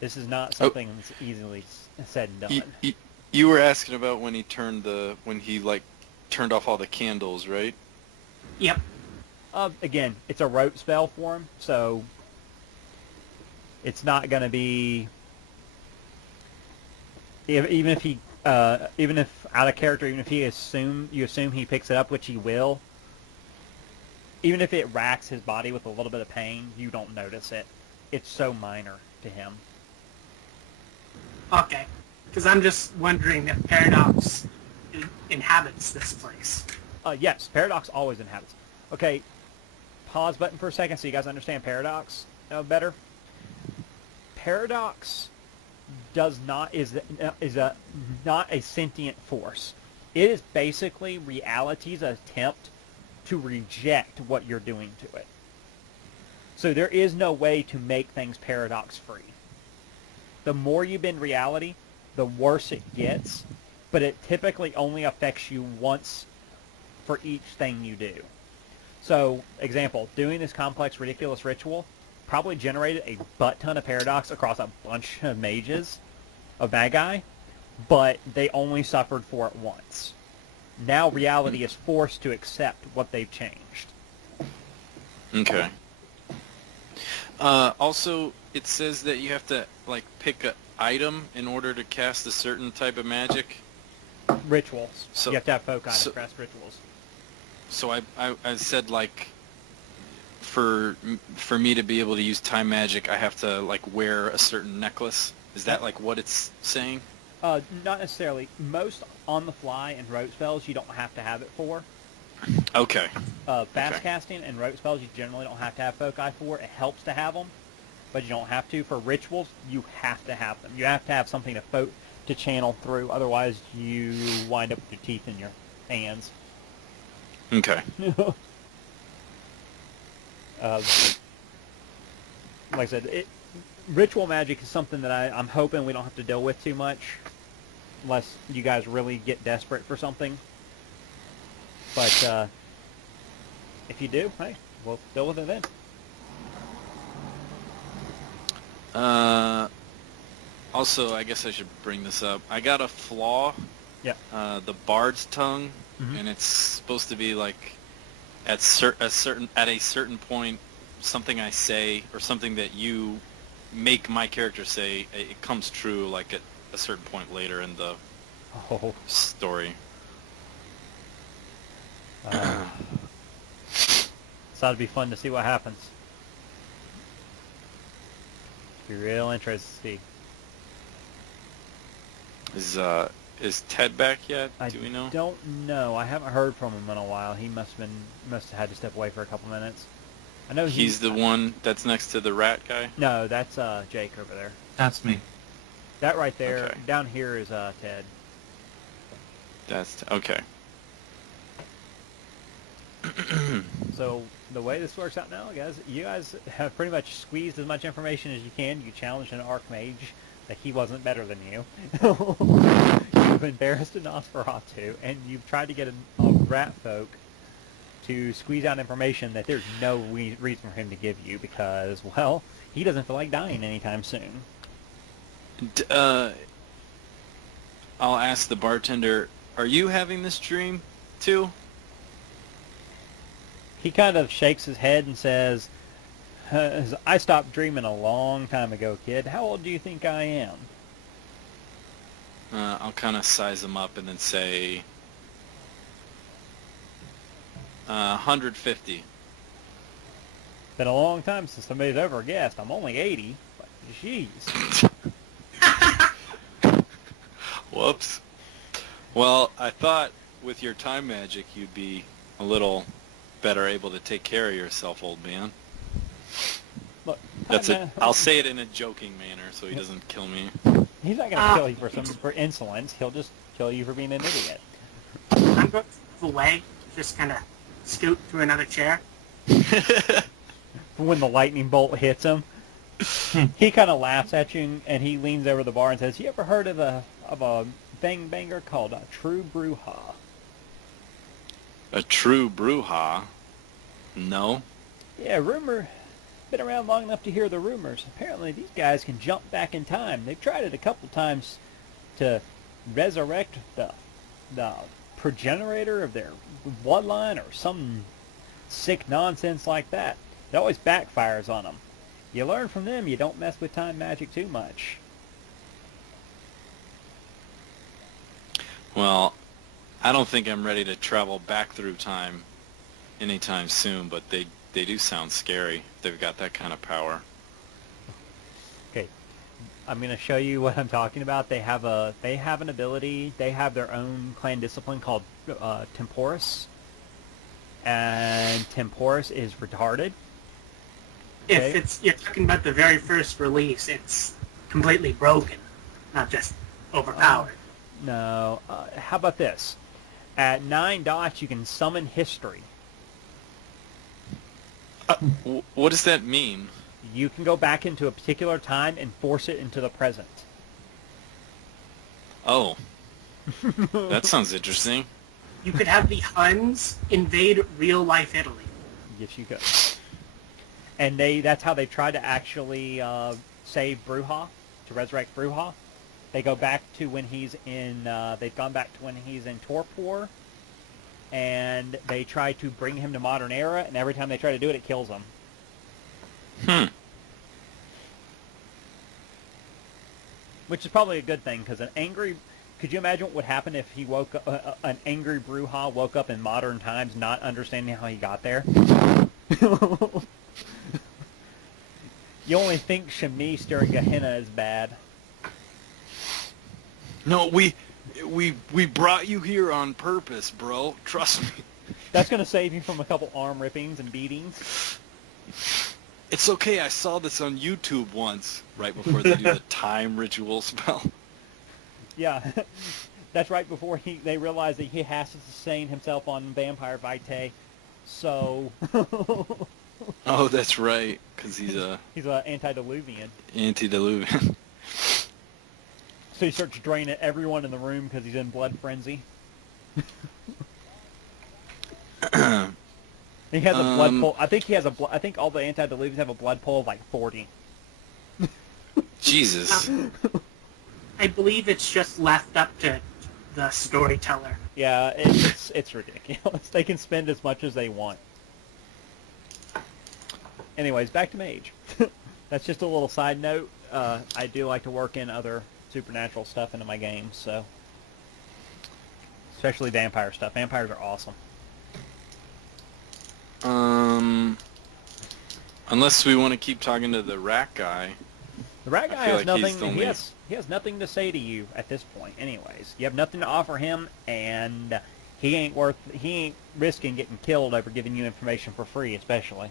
This is not something that's easily said and done. You were asking about when he turned off all the candles, right? Yep. Again, it's a rote spell for him, so it's not going to be... Even if he... even if out of character, even if you assume he picks it up, which he will, even if it racks his body with a little bit of pain, you don't notice it. It's so minor to him. Okay. Because I'm just wondering if Paradox inhabits this place. Yes, Paradox always inhabits. Okay, pause button for a second so you guys understand Paradox better. Paradox is not a sentient force. It is basically reality's attempt to reject what you're doing to it. So there is no way to make things paradox free. The more you bend reality, the worse it gets, but it typically only affects you once for each thing you do. So, example, doing this complex, ridiculous ritual probably generated a butt ton of paradox across a bunch of mages, of Magi, but they only suffered for it once. Now reality is forced to accept what they've changed. Okay. Also, it says that you have to like pick an item in order to cast a certain type of magic. Rituals. So- You have to have foci so- to cast rituals. So I said like for me to be able to use time magic, I have to like wear a certain necklace. Is that like what it's saying? Not necessarily. Most on-the-fly and rote spells you don't have to have it for. Okay. Fast Okay. casting and rote spells you generally don't have to have foci for. It helps to have them, but you don't have to. For rituals, you have to have them. You have to have something to channel through. Otherwise, you wind up with your teeth in your hands. Okay. Like I said, ritual magic is something that I'm hoping we don't have to deal with too much, unless you guys really get desperate for something. But if you do, hey, we'll deal with it then. Also, I guess I should bring this up. I got a flaw. Yeah. The bard's tongue, Mhm. and it's supposed to be like at a certain point, something I say or something that you make my character say, it comes true like at a certain point later in the Oh. story. So that'd be fun to see what happens. Be real interested to see. Is Ted back yet? I Do we know? don't know. I haven't heard from him in a while. He must have had to step away for a couple minutes. I know He's the one that's next to the rat guy? No, that's Jake over there. That's me. That right there, Okay. down here is Ted. That's okay. So the way this works out now, guys, you guys have pretty much squeezed as much information as you can. You challenged an Archmage that he wasn't better than you. You've embarrassed an Nosferatu, and you've tried to get a rat folk to squeeze out information that there's no reason for him to give you because, well, he doesn't feel like dying anytime soon. I'll ask the bartender, are you having this dream too? He kind of shakes his head and says, I stopped dreaming a long time ago, kid. How old do you think I am? I'll kind of size him up and then say 150. Been a long time since somebody's ever guessed. I'm only 80, but jeez. Whoops. Well, I thought with your time magic you'd be a little better able to take care of yourself, old man. Look, That's it. I'll say it in a joking manner so he doesn't kill me. He's not going to kill you for insolence. He'll just kill you for being an idiot. I'm going to move away, just kind of scoot to another chair. When the lightning bolt hits him, he kind of laughs at you and he leans over the bar and says, "You ever heard of a bang banger called a true Bruja?" A true Bruja? No. Yeah, rumor. Been around long enough to hear the rumors. Apparently these guys can jump back in time. They've tried it a couple times to resurrect the progenitor of their bloodline or some sick nonsense like that. It always backfires on them. You learn from them, you don't mess with time magic too much. Well, I don't think I'm ready to travel back through time anytime soon, but they do sound scary. They've got that kind of power. Okay, I'm going to show you what I'm talking about. They have an ability. They have their own clan discipline called Temporis, and Temporis is retarded. Okay. If you're talking about the very first release, it's completely broken, not just overpowered. No. How about this? At 9 dots, you can summon history. What does that mean? You can go back into a particular time and force it into the present. Oh, that sounds interesting. You could have the Huns invade real-life Italy. Yes, you could. And that's how they try to actually save Bruja, to resurrect Bruja. They go back to when he's in, they've gone back to when he's in Torpor, and they try to bring him to modern era, and every time they try to do it, it kills him. Which is probably a good thing, because could you imagine what would happen if he an angry Bruja woke up in modern times not understanding how he got there? You only think Shamish during Gehenna is bad. No, we brought you here on purpose, bro. Trust me. That's going to save you from a couple arm rippings and beatings. It's okay, I saw this on YouTube once, right before they do the time ritual spell. Yeah, that's right before they realize that he has to sustain himself on Vampire Vitae, so... Oh, that's right, because he's an antediluvian. Antediluvian. So he starts draining everyone in the room because he's in blood frenzy. He has a blood pool. I think all the antediluvians have a blood pool of like 40. Jesus. I believe it's just left up to the storyteller. Yeah, it's ridiculous. They can spend as much as they want. Anyways, back to Mage. That's just a little side note. I do like to work in other supernatural stuff into my games, so especially vampire stuff. Vampires are awesome. Unless we want to keep talking to the rat guy. The rat guy feel has like he's nothing. the only- He has nothing to say to you at this point. Anyways, you have nothing to offer him, and he ain't risking getting killed over giving you information for free, especially.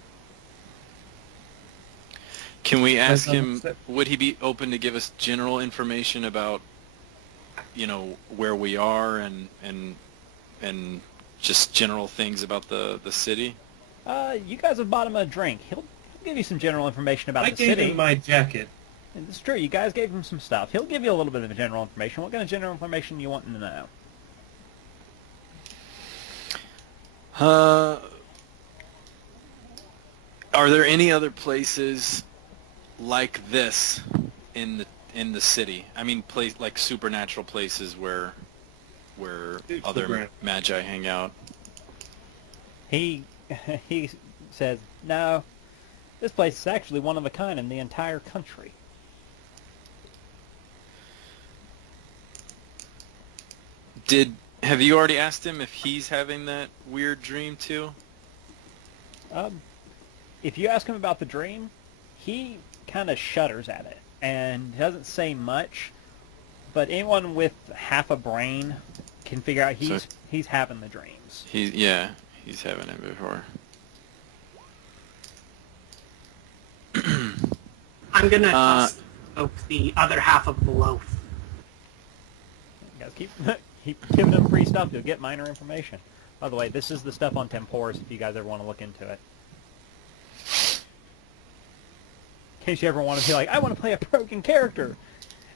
Can we ask him, would he be open to give us general information about, where we are and just general things about the city? You guys have bought him a drink. He'll give you some general information about I the gave city. him my jacket. And it's true. You guys gave him some stuff. He'll give you a little bit of general information. What kind of general information do you want him to know? Are there any other places like this in the city? I mean, like supernatural places where other magi hang out. He says, no, this place is actually one of a kind in the entire country. Have you already asked him if he's having that weird dream too? If you ask him about the dream, he kind of shudders at it and doesn't say much, but anyone with half a brain can figure out he's having the dreams. He's having it before. I'm gonna toss the other half of the loaf. You guys keep giving him free stuff. You'll get minor information. By the way, this is the stuff on Temporis if you guys ever want to look into it. In case you ever want to be like, I want to play a broken character.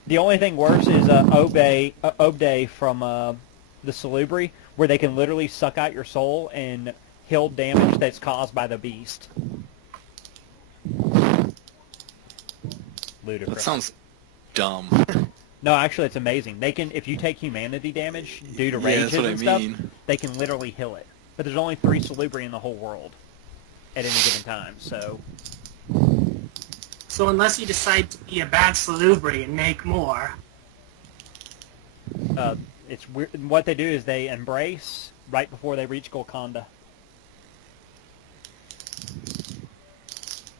The only thing worse is Obday from the Salubri, where they can literally suck out your soul and heal damage that's caused by the beast. Ludicrous. That sounds dumb. No, actually, it's amazing. They can, if you take humanity damage due to Yeah, rages that's what I and stuff, mean. they can literally heal it. But there's only 3 Salubri in the whole world at any given time, so... So unless you decide to be a bad Salubri and make more, It's weird. What they do is they embrace right before they reach Golconda.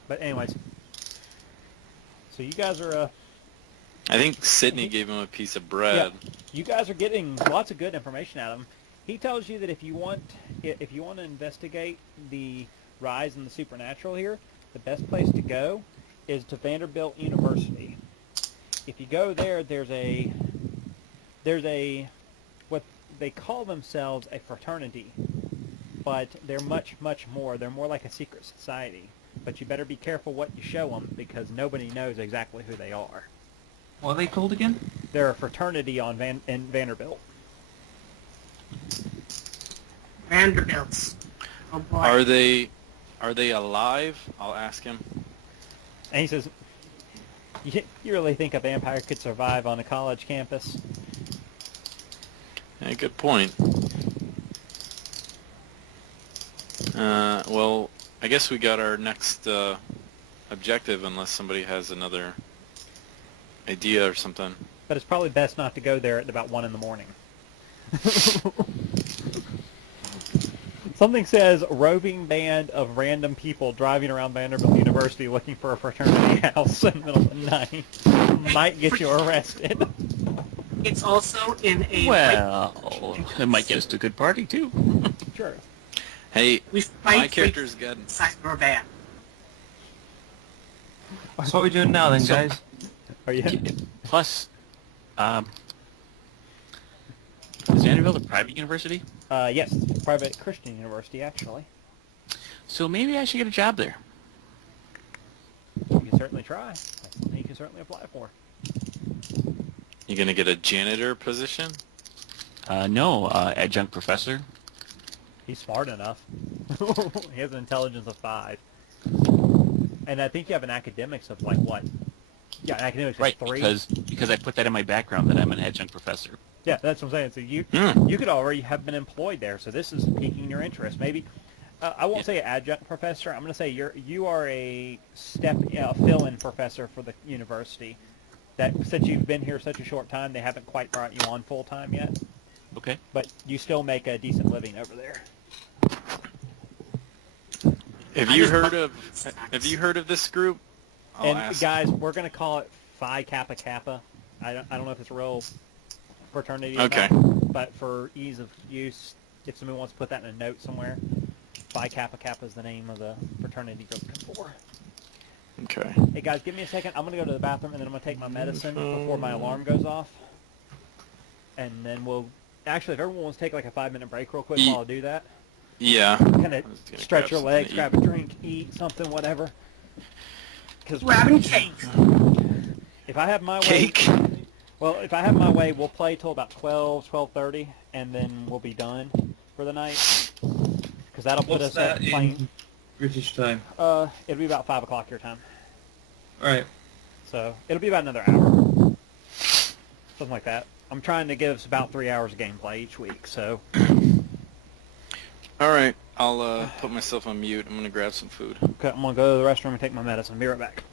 But anyways, so you guys are I think Sydney gave him a piece of bread. you guys are getting lots of good information out of him. He tells you that if you want to investigate the rise in the supernatural here, the best place to go is to Vanderbilt University. If you go there, there's a what they call themselves a fraternity, but they're much more. They're more like a secret society. But you better be careful what you show them because nobody knows exactly who they are. What are they called again? They're a fraternity in Vanderbilt. Vanderbilts. Oh boy. Are they alive? I'll ask him. And he says, you really think a vampire could survive on a college campus? Yeah, good point. Well, I guess we got our next objective unless somebody has another idea or something. But it's probably best not to go there at about 1 in the morning. Something says roving band of random people driving around Vanderbilt University looking for a fraternity house in the middle of the night might get you arrested. It's also in a... Well, it might get us to a good party, too. Sure. Hey, We my fight character's got... inside your van. So what are we doing now then, So- guys? Are you? Plus, is Vanderbilt a private university? Yes, private Christian university, actually. So maybe I should get a job there. You can certainly try. That's something you can certainly apply for. You gonna get a janitor position? No, adjunct professor. He's smart enough. He has an intelligence of 5. And I think you have an academics of like what? Yeah, an academics Right, of 3. because I put that in my background that I'm an adjunct professor. Yeah, that's what I'm saying. So you Hmm. you could already have been employed there. So this is piquing your interest. Maybe I won't say adjunct professor. I'm going to say you are a fill-in professor for the university. That since you've been here such a short time, they haven't quite brought you on full time yet. Okay. But you still make a decent living over there. Have I you just heard bought of snacks. Have you heard of this group? I'll And ask. guys, we're going to call it Phi Kappa Kappa. I don't know if it's a real fraternity or Okay. not, but for ease of use, if somebody wants to put that in a note somewhere, Phi Kappa Kappa is the name of the fraternity you're looking for. Okay. Hey guys, give me a second. I'm going to go to the bathroom and then I'm going to take my medicine before my alarm goes off. And then we'll... Actually, if everyone wants to take like a 5-minute break real quick while I do that, Yeah. kind I of was gonna stretch grab your something legs, to grab eat. a drink, eat something, whatever. Because Grabbing cake. if I have my way... Cake. Well, if I have my way, we'll play till about 12:30, and then we'll be done for the night. Because that'll put What's us at that playing... in British time? It'll be about 5 o'clock your time. Alright. So it'll be about another hour. Something like that. I'm trying to give us about 3 hours of gameplay each week, so... All right. I'll put myself on mute. I'm gonna grab some food. Okay, I'm going to go to the restroom and take my medicine. Be right back.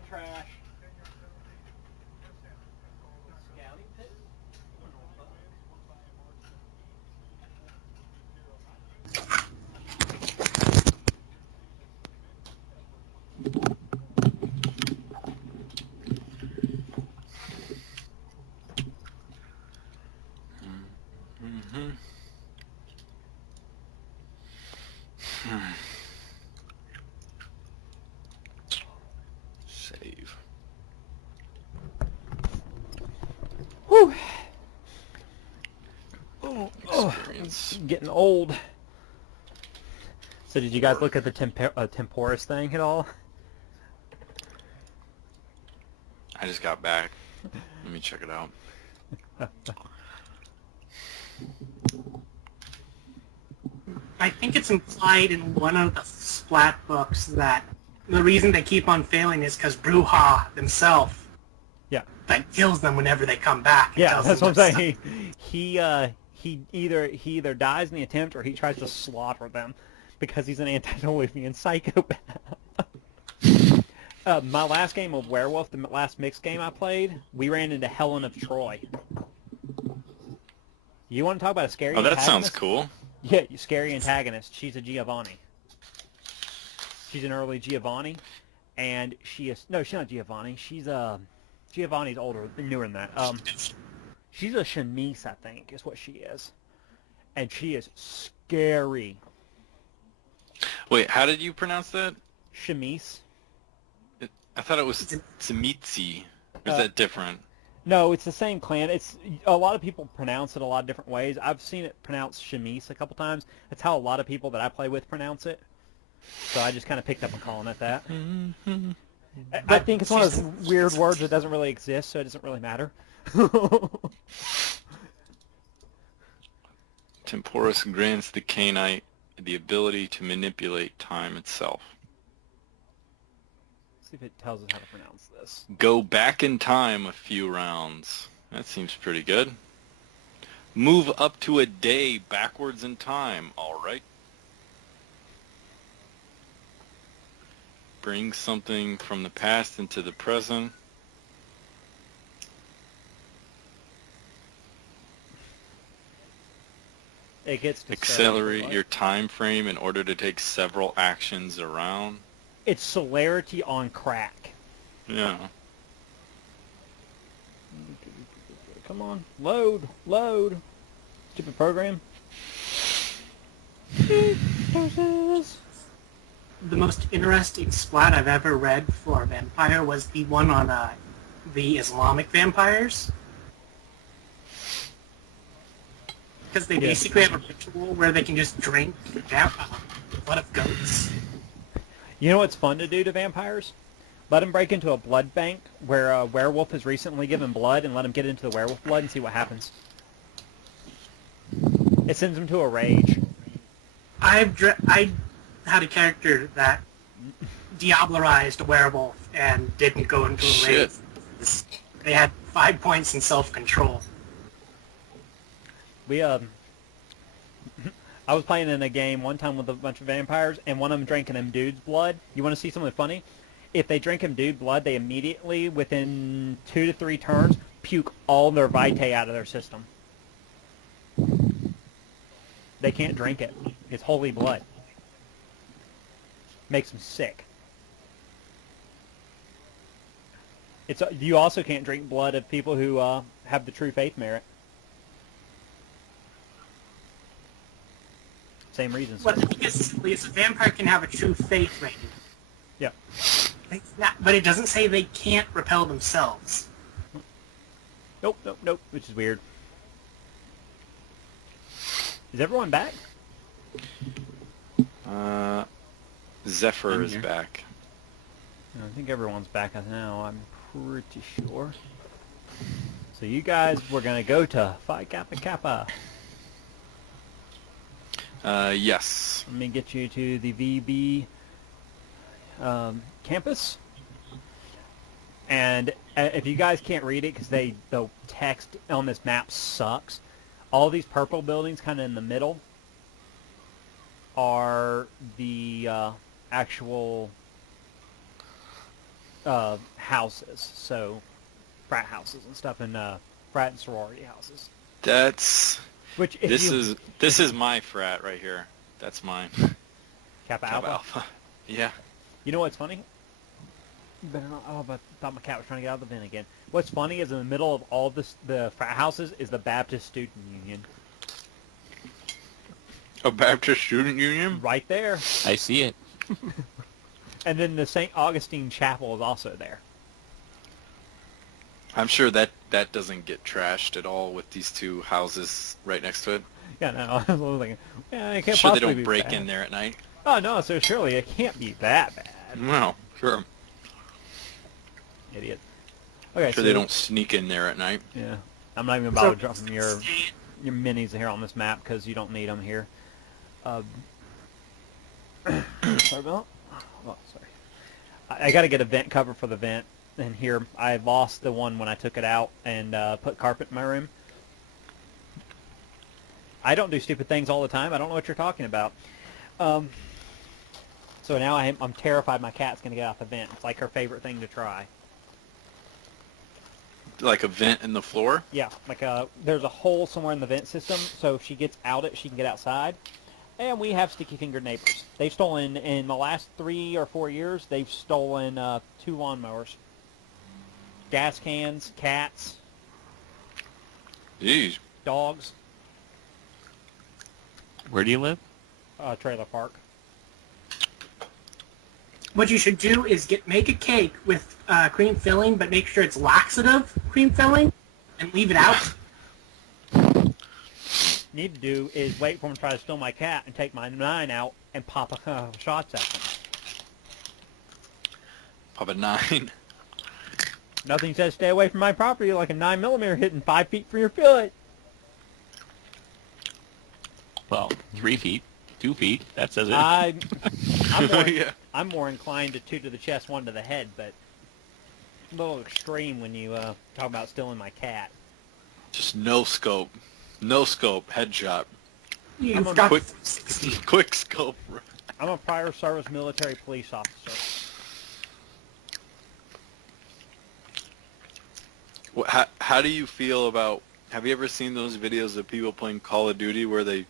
of trash. Scouting pit? Mm-hmm. Save. Whew. Oh, Oh, experience. getting old. So did you guys look at the temporis thing at all? I just got back. Let me check it out. I think it's implied in one of the Splat books that the reason they keep on failing is because Bruja themselves Yeah. that kills them whenever they come back. and Yeah, tells that's them what I'm to saying. He either dies in the attempt or he tries to slaughter them because he's an antediluvian psychopath. My last game of Werewolf, the last mixed game I played, we ran into Helen of Troy. You want to talk about a scary Oh, that antagonist? sounds cool. Yeah, scary antagonist. She's a Giovanni. She's an early Giovanni, and she's not Giovanni. Giovanni's older, newer than that. She's a Shanice, I think, is what she is, and she is scary. Wait, how did you pronounce that? Shanice. I thought it was Tzimitzi. Or is that different? No, it's the same clan. It's a lot of people pronounce it a lot of different ways. I've seen it pronounced Shanice a couple times. That's how a lot of people that I play with pronounce it. So I just kind of picked up on calling it that. I think it's one of those weird words that doesn't really exist, so it doesn't really matter. Temporis grants the Cainite the ability to manipulate time itself. See if it tells us how to pronounce this. Go back in time a few rounds. That seems pretty good. Move up to a day backwards in time. All right. Bring something from the past into the present. It gets to Accelerate your time frame in order to take several actions around. It's celerity on crack. Yeah. Come on, load. Stupid program. The most interesting splat I've ever read for a vampire was the one on the Islamic vampires. Because they basically have a ritual where they can just drink blood of goats. You know what's fun to do to vampires? Let them break into a blood bank where a werewolf has recently given blood and let them get into the werewolf blood and see what happens. It sends them to a rage. I had a character that diablerized a werewolf and didn't go into a rage. They had 5 points in self-control. I was playing in a game one time with a bunch of vampires, and one of them drank an dude's blood. You want to see something funny? If they drink dude blood, they immediately, within 2 to 3 turns, puke all their vitae out of their system. They can't drink it. It's holy blood. Makes them sick. You also can't drink blood of people who have the true faith merit. Same reasons. What I think is silly is a vampire can have a true faith rating. Yeah. But it doesn't say they can't repel themselves. Nope, which is weird. Is everyone back? Zephyr is back. I think everyone's back now, I'm pretty sure. So you guys, we're going to go to Phi Kappa Kappa. Yes. Let me get you to the VB campus. And if you guys can't read it because the text on this map sucks, all these purple buildings kind of in the middle are the actual houses, so frat houses and stuff, and frat and sorority houses. That's Which if this is my frat right here. That's mine. Kappa Kappa Alpha. Alpha. Yeah. You know what's funny? Better not. Oh, but I thought my cat was trying to get out of the bin again. What's funny is in the middle of all this, the frat houses is the Baptist Student Union. A Baptist Student Union? Right there. I see it. And then the St. Augustine Chapel is also there. I'm sure that doesn't get trashed at all with these two houses right next to it. Yeah, no, I was thinking, yeah, it can't Sure they possibly don't be break bad. in there at night. Oh, no, so surely it can't be that bad. No, sure. Idiot. Okay, Sure so they don't sneak in there at night. Yeah, I'm not even about to drop your minis here on this map because you don't need them here. Sorry about. Oh, sorry. I got to get a vent cover for the vent. And here, I lost the one when I took it out and put carpet in my room. I don't do stupid things all the time. I don't know what you're talking about. So now I'm terrified my cat's going to get out the vent. It's like her favorite thing to try. Like a vent in the floor? Yeah, like there's a hole somewhere in the vent system, so if she gets out it, she can get outside. And we have sticky-fingered neighbors. They've stolen, in the last 3 or 4 years, they've stolen 2 lawnmowers. Gas cans, cats, Jeez. dogs, Where do you live? trailer park. What you should do is make a cake with cream filling, but make sure it's laxative cream filling, and leave it out. Need to do is wait for him to try to steal my cat and take my 9 out and pop shots at him. Pop a 9. Nothing says stay away from my property like a 9mm hitting 5 feet from your foot. Well, 3 feet, 2 feet. That says it. I'm more, Yeah. I'm more inclined to 2 to the chest, 1 to the head, but a little extreme when you talk about stealing my cat. Just no scope. No scope. Headshot. You've got quick- 60. Quick scope. I'm a prior service military police officer. How do you feel about... Have you ever seen those videos of people playing Call of Duty where they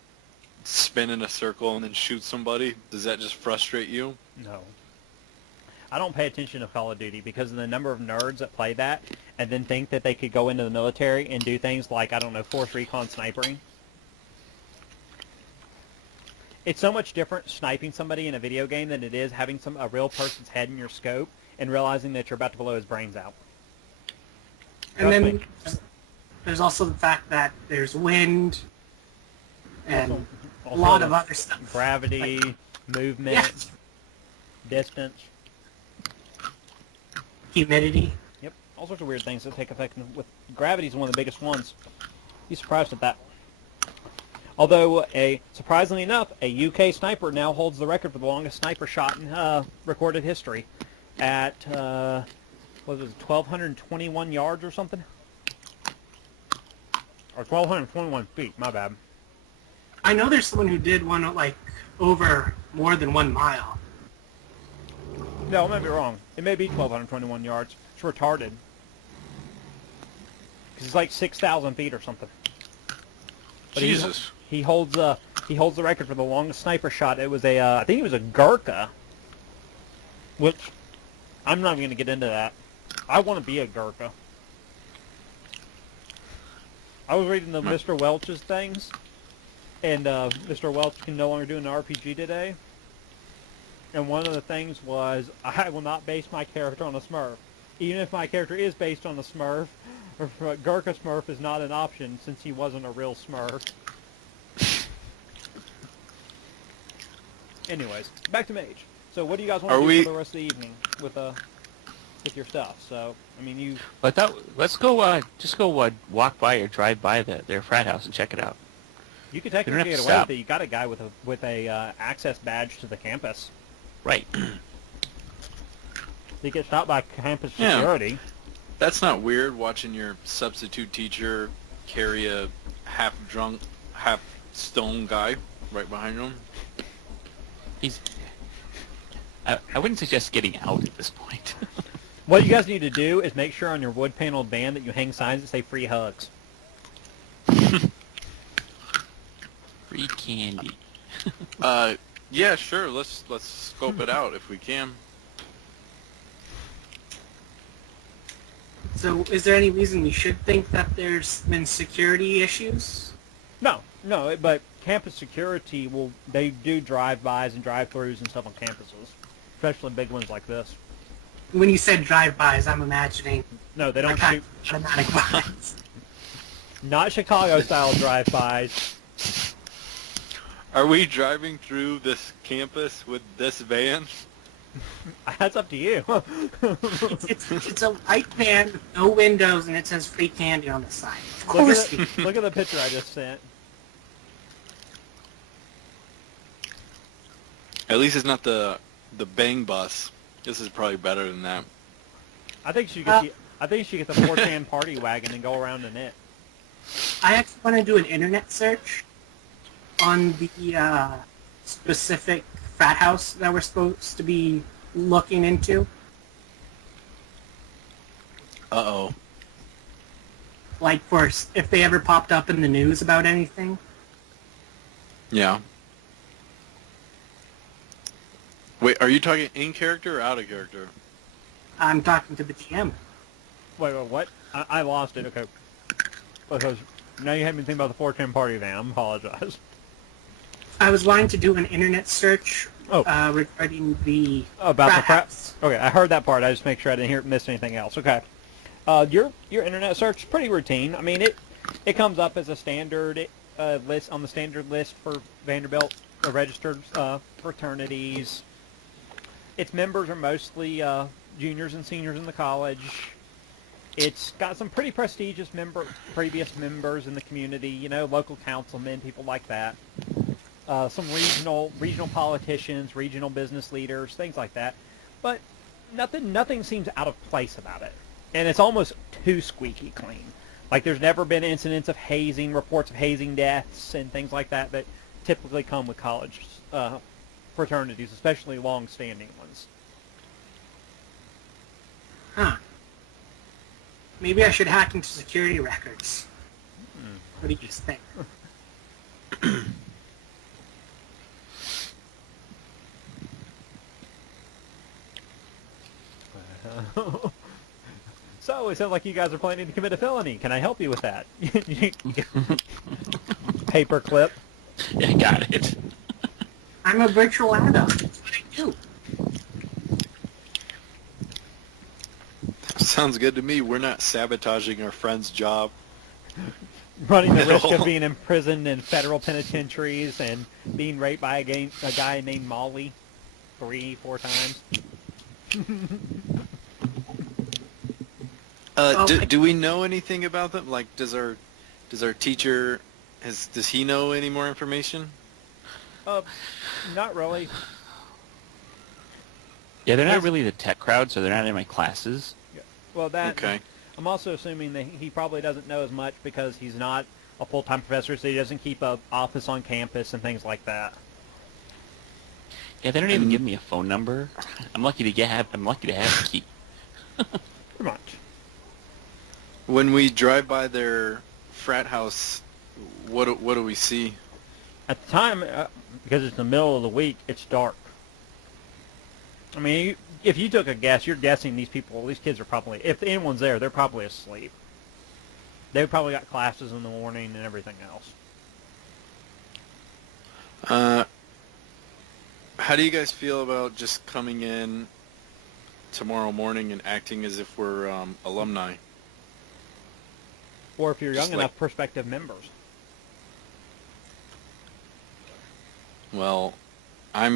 spin in a circle and then shoot somebody? Does that just frustrate you? No. I don't pay attention to Call of Duty because of the number of nerds that play that and then think that they could go into the military and do things like, I don't know, force recon snipering. It's so much different sniping somebody in a video game than it is having a real person's head in your scope and realizing that you're about to blow his brains out. And Trust then me. there's also the fact that there's wind and Also a lot the of other stuff. Gravity, movement, Yeah. distance. Humidity. Yep, all sorts of weird things that take effect. With gravity's one of the biggest ones. Be surprised at that. Although, surprisingly enough, a UK sniper now holds the record for the longest sniper shot in recorded history at, what was it, 1,221 yards or something? Or 1,221 feet, my bad. I know there's someone who did one like over more than 1 mile. No, I might be wrong. It may be 1,221 yards. It's retarded. Because it's like 6,000 feet or something. But Jesus. He holds the record for the longest sniper shot. It was I think it was a Gurkha, which I'm not even going to get into that. I want to be a Gurkha. I was reading the Mr. Welch's things, and Mr. Welch can no longer do an RPG today. And one of the things was, I will not base my character on a Smurf. Even if my character is based on a Smurf, Gurkha Smurf is not an option since he wasn't a real Smurf. Anyways, back to Mage. So what do you guys want to do for the rest of the evening with your stuff? So, I mean, you... But let's go, just go walk by or drive by their frat house and check it out. You could don't technically have get to away stop. with it. You got a guy with a access badge to the campus. Right. You get stopped by campus Yeah. security. That's not weird, watching your substitute teacher carry a half-drunk, half-stone guy right behind him. I wouldn't suggest getting out at this point. What you guys need to do is make sure on your wood paneled van that you hang signs that say free hugs. Free candy. Yeah, sure. Let's scope it out if we can. So, is there any reason we should think that there's been security issues? No, but campus security they do drive-bys and drive-throughs and stuff on campuses, especially big ones like this. When you said drive-bys, I'm imagining No, they don't like shoot. automatic buys. Not Chicago-style drive-bys. Are we driving through this campus with this van? That's up to you. It's a white van with no windows, and it says free candy on the side. Of Look course. look at the picture I just sent. At least it's not the bang bus. This is probably better than that. I think she get the 4chan party wagon and go around in it. I actually want to do an internet search on the specific frat house that we're supposed to be looking into. Uh-oh. Like, for if they ever popped up in the news about anything. Yeah. Wait, are you talking in character or out of character? I'm talking to the GM. Wait, what? I lost it. Okay. Because now you had me think about the 4chan party van. I apologize. I was wanting to do an internet search Oh. regarding the About the frat. house. Okay, I heard that part. I just make sure I didn't miss anything else. Okay. Your internet search is pretty routine. I mean, it comes up as a standard list on the standard list for Vanderbilt registered fraternities. Its members are mostly juniors and seniors in the college. It's got some pretty prestigious previous members in the community. You know, local councilmen, people like that. Some regional politicians, regional business leaders, things like that. But nothing seems out of place about it. And it's almost too squeaky clean. Like, there's never been incidents of hazing, reports of hazing deaths, and things like that typically come with college fraternities, especially long-standing ones. Huh. Maybe I should hack into security records. What do you guys think? So, it sounds like you guys are planning to commit a felony. Can I help you with that? Paperclip. Yeah, got it. I'm a virtual adult. That's what I do. Sounds good to me. We're not sabotaging our friend's job. Running the At risk of all. being imprisoned in federal penitentiaries and being raped by a guy named Molly 3-4 times. Do we know anything about them? Like, does our teacher does he know any more information? Not really. Yeah, they're not really the tech crowd, so they're not in my classes. Well, Okay. I'm also assuming that he probably doesn't know as much because he's not a full-time professor, so he doesn't keep an office on campus and things like that. Yeah, they don't even give me a phone number. I'm lucky to have a key. Pretty much. When we drive by their frat house, what do we see? At the time, because it's the middle of the week, it's dark. I mean, if you took a guess, you're guessing these kids are probably, if anyone's there, they're probably asleep. They've probably got classes in the morning and everything else. How do you guys feel about just coming in tomorrow morning and acting as if we're alumni? Or if you're young Just enough, prospective members. Well, I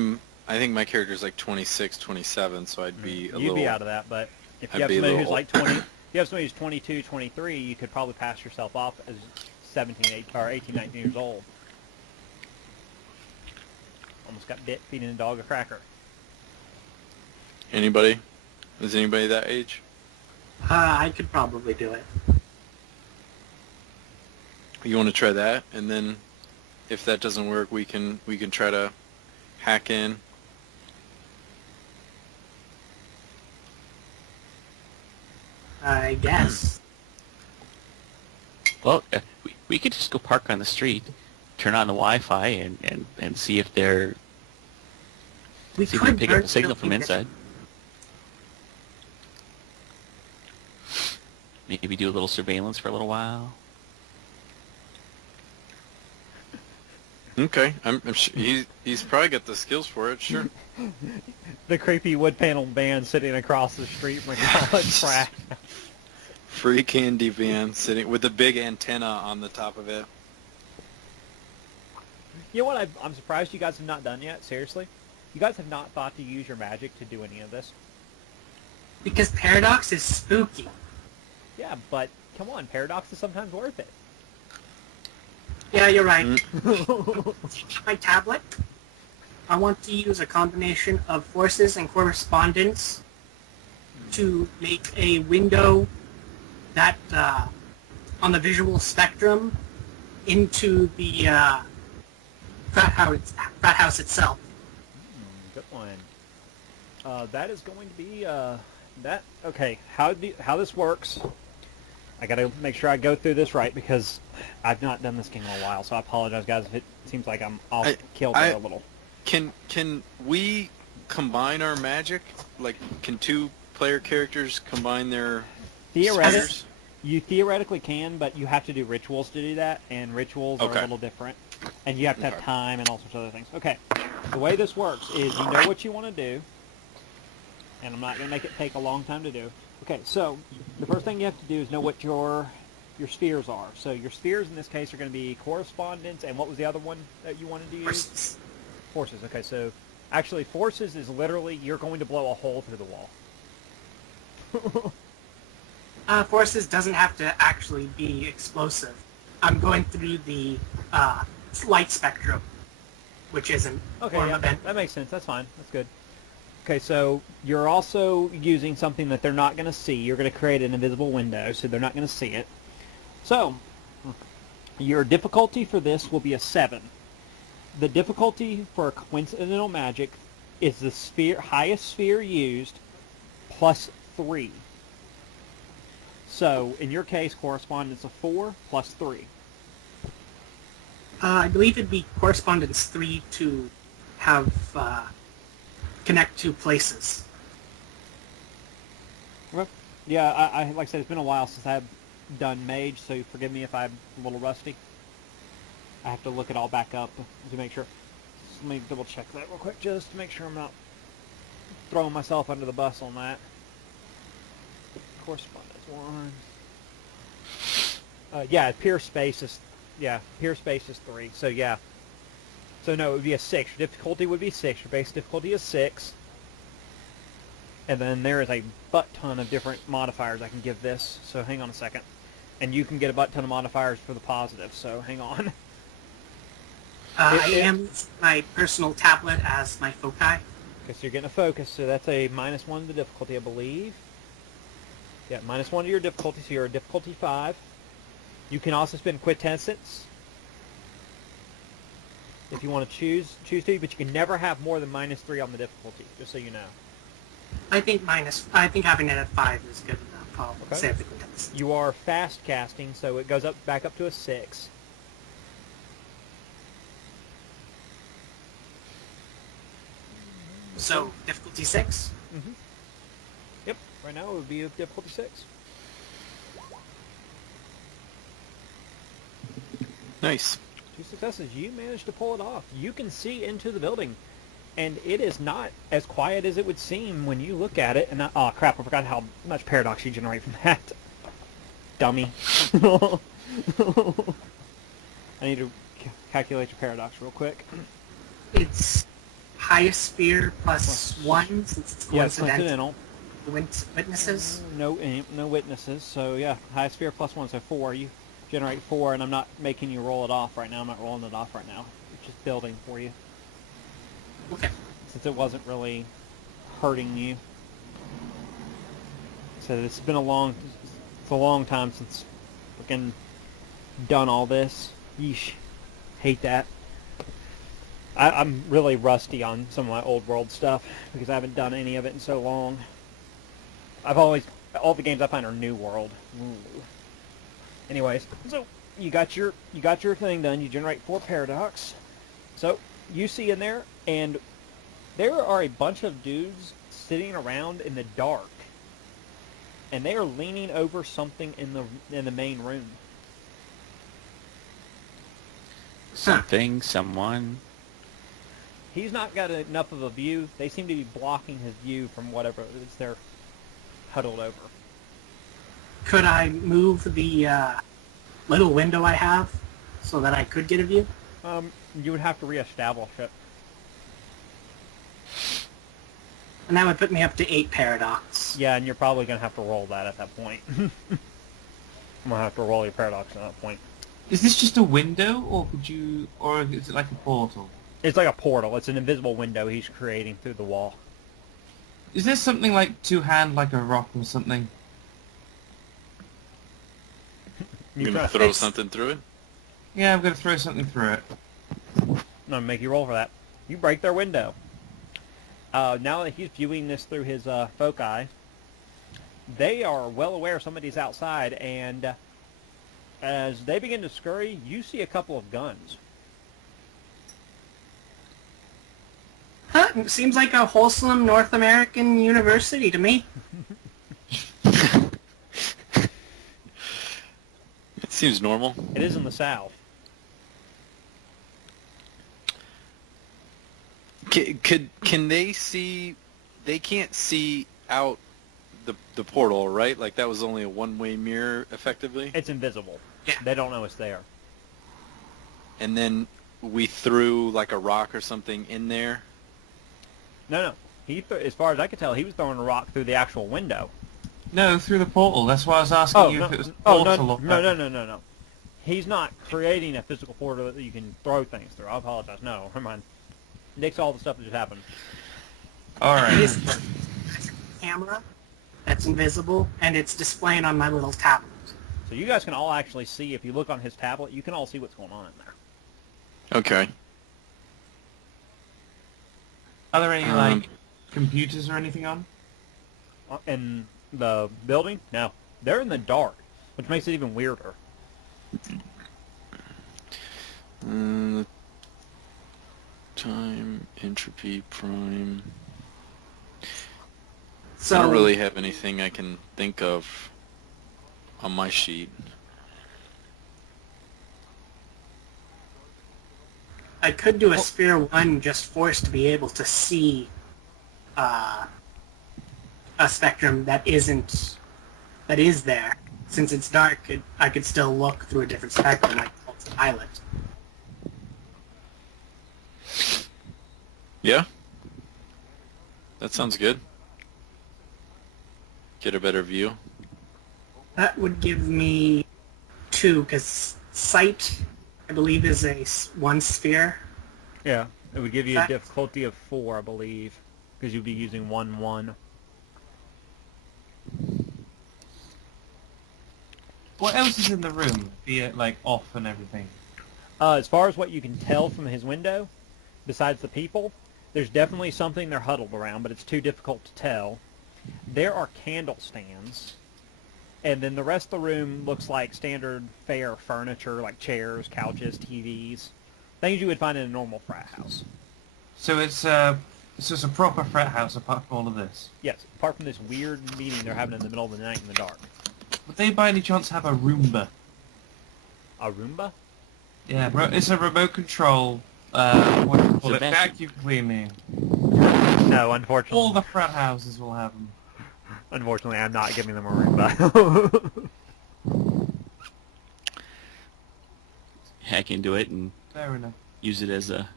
think my character's like 26, 27, so I'd be a You'd little... be out of that, but if you I'd have be a somebody who's little- like 20, if you have somebody who's 22, 23, you could probably pass yourself off as 17, 18, or 18, 19 years old. Almost got bit feeding a dog a cracker. Anybody? Is anybody that age? I could probably do it. You want to try that, and then if that doesn't work, we can try to hack in. I guess. Well, we could just go park on the street, turn on the Wi-Fi, and see if they're We see if we can could pick up burn the signal from condition. inside. Maybe do a little surveillance for a little while. Okay, I'm sure he's probably got the skills for it. Sure. The creepy wood panel van sitting across the street bringing all the trash. Free candy van sitting with a big antenna on the top of it. You know what I'm surprised you guys have not done yet? Seriously? You guys have not thought to use your magic to do any of this? Because Paradox is spooky. Yeah, but come on, Paradox is sometimes worth it. Yeah, you're right. Mm. My tablet, I want to use a combination of forces and correspondence to make a window that, on the visual spectrum, into the frat house itself. Good one. That is going to be okay. How this works? I gotta make sure I go through this right because I've not done this game in a while, so I apologize, guys, if it seems like I'm off kilter a little. Can we combine our magic? Like, can two player characters combine their spheres? You theoretically can, but you have to do rituals to do that, and rituals are a Okay. little different, and you have to have Okay. time and all sorts of other things. Okay, the way this works is you know what you want to do, and I'm not going to make it take a long time to do. Okay, so the first thing you have to do is know what your spheres are. So your spheres in this case are going to be correspondence, and what was the other one that you wanted to use? Forces. Forces. Okay, so actually forces is literally you're going to blow a hole through the wall. Forces doesn't have to actually be explosive. I'm going through the light spectrum, which isn't Okay, form yeah, event. that makes sense. That's fine. That's good. Okay, so you're also using something that they're not going to see. You're going to create an invisible window, so they're not going to see it. So, your difficulty for this will be a 7. The difficulty for coincidental magic is the highest sphere used plus 3. So, in your case, correspondence of 4 plus 3. I believe it'd be correspondence 3 to have connect to places. Okay. Yeah, I like I said, it's been a while since I've done Mage, so forgive me if I'm a little rusty. I have to look it all back up to make sure. Let me double check that real quick, just to make sure I'm not throwing myself under the bus on that. Correspondence 1. Yeah, pure space is 3. So yeah. So no, it would be a 6. Your difficulty would be 6. Your base difficulty is 6. And then there is a butt ton of different modifiers I can give this. So hang on a second. And you can get a butt ton of modifiers for the positive. So hang on. I am my personal tablet as my foci. Okay, so you're getting a focus. So that's a -1 to the difficulty, I believe. Yeah, -1 to your difficulty. So you're a difficulty 5. You can also spend quintessence if you want to choose to, but you can never have more than -3 on the difficulty, just so you know. I think having it at 5 is good enough. I'll Okay. save the contents. You are fast casting, so it goes back up to a 6. So difficulty 6. Mm-hmm. Yep, right now it would be a difficulty 6. Nice. 2 successes. You managed to pull it off. You can see into the building, and it is not as quiet as it would seem when you look at it. And oh crap! I forgot how much paradox you generate from that. Dummy. I need to calculate your paradox real quick. It's highest sphere plus 1 since it's Yeah, it's coincidental. coincidental. Witnesses. No witnesses. So yeah, highest sphere plus 1, so 4. You generate 4, and I'm not making you roll it off right now. I'm not rolling it off right now. It's just building for you. Okay. Since it wasn't really hurting you. So it's been a long time since freaking done all this. Yeesh. Hate that. I'm really rusty on some of my old world stuff because I haven't done any of it in so long. I've always All the games I find are New World. Ooh. Anyways, so you got your thing done. You generate 4 paradox. So you see in there, and there are a bunch of dudes sitting around in the dark, and they are leaning over something in the main room. Something, someone. He's not got enough of a view. They seem to be blocking his view from whatever it is they're huddled over. Could I move the little window I have so that I could get a view? You would have to reestablish it. And that would put me up to 8 paradox. Yeah, and you're probably going to have to roll that at that point. I'm going to have to roll your paradox at that point. Is this just a window, or is it like a portal? It's like a portal. It's an invisible window he's creating through the wall. Is there something like to hand like a rock or something? You gonna throw something through it? Yeah, I'm gonna throw something through it. I'm going to make you roll for that. You break their window. Now that he's viewing this through his foci, they are well aware somebody's outside, and as they begin to scurry, you see a couple of guns. Huh, it seems like a wholesome North American university to me. It seems normal. It is in the south. Can they see? They can't see out the portal, right? Like that was only a one-way mirror, effectively. It's invisible. Yeah. They don't know it's there. And then we threw like a rock or something in there. No. As far as I could tell, he was throwing a rock through the actual window. No, through the portal. That's why I was asking you if it was portal or No. He's not creating a physical portal that you can throw things through. I apologize. No, never mind. Nick's all the stuff that just happened. Alright. It's a camera that's invisible, and it's displaying on my little tablet. So you guys can all actually see, if you look on his tablet, you can all see what's going on in there. Okay. Are there any, like, computers or anything on? In the building? No. They're in the dark, which makes it even weirder. Time, entropy, prime. So I don't really have anything I can think of on my sheet. I could do a Sphere 1 just for us to be able to see a spectrum that is there. Since it's dark, I could still look through a different spectrum, like ultraviolet. Yeah? That sounds good. Get a better view. That would give me 2, because sight, I believe, is a 1 sphere. Yeah, it would give you a difficulty of 4, I believe, because you'd be using 1-1. What else is in the room? Be it, like, off and everything? As far as what you can tell from his window, besides the people, there's definitely something they're huddled around, but it's too difficult to tell. There are candle stands, and then the rest of the room looks like standard fare furniture, like chairs, couches, TVs, things you would find in a normal frat house. So it's a proper frat house apart from all of this? Yes, apart from this weird meeting they're having in the middle of the night in the dark. Would they by any chance have a Roomba? A Roomba? Yeah, it's a remote control, what do you call it? Vacuum. Vacuum cleaning. No, unfortunately. All the frat houses will have them. Unfortunately, I'm not giving them a Roomba. Hack into it and Fair enough. use it as a...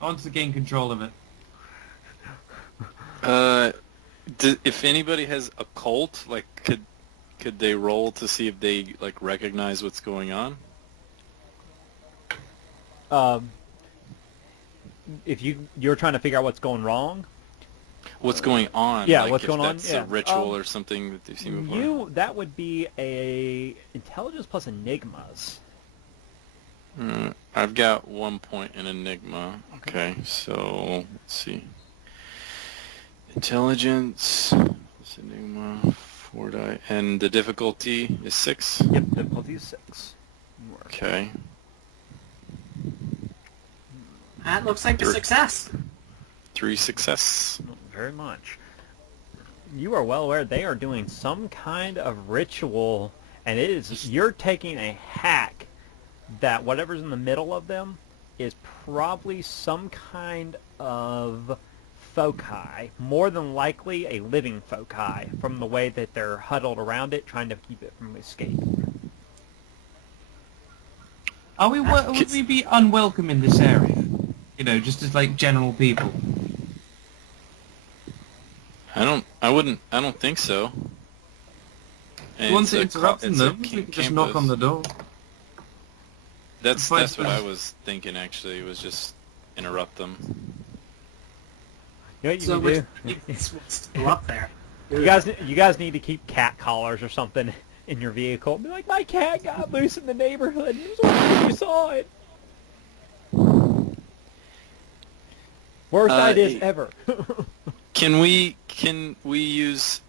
I want to gain control of it. If anybody has a cult, like, could they roll to see if they like recognize what's going on? If you're trying to figure out what's going wrong, What's going on? Yeah, like what's if going on, that's yeah. a ritual or something that they've seen before. that would be a intelligence plus enigmas. I've got 1 point in Enigma. Okay, so let's see. Intelligence Enigma, 4 die. And the difficulty is 6? Yep, difficulty is 6. Work. Okay. That looks like a success. 3 success. Very much. You are well aware they are doing some kind of ritual, and it is you're taking a hack that whatever's in the middle of them is probably some kind of foci, more than likely a living foci, from the way that they're huddled around it, trying to keep it from escape. Would we be unwelcome in this area? You know, just as like general people. I don't think so. And Once it's it a interrupts it's them, a we can just knock on the door. That's Fine. what I was thinking. Actually, was just interrupt them. You know what you So can do? it's still up there. You guys need to keep cat collars or something in your vehicle. Be like, my cat got loose in the neighborhood. It was like you saw it. Worst ideas ever. Can we use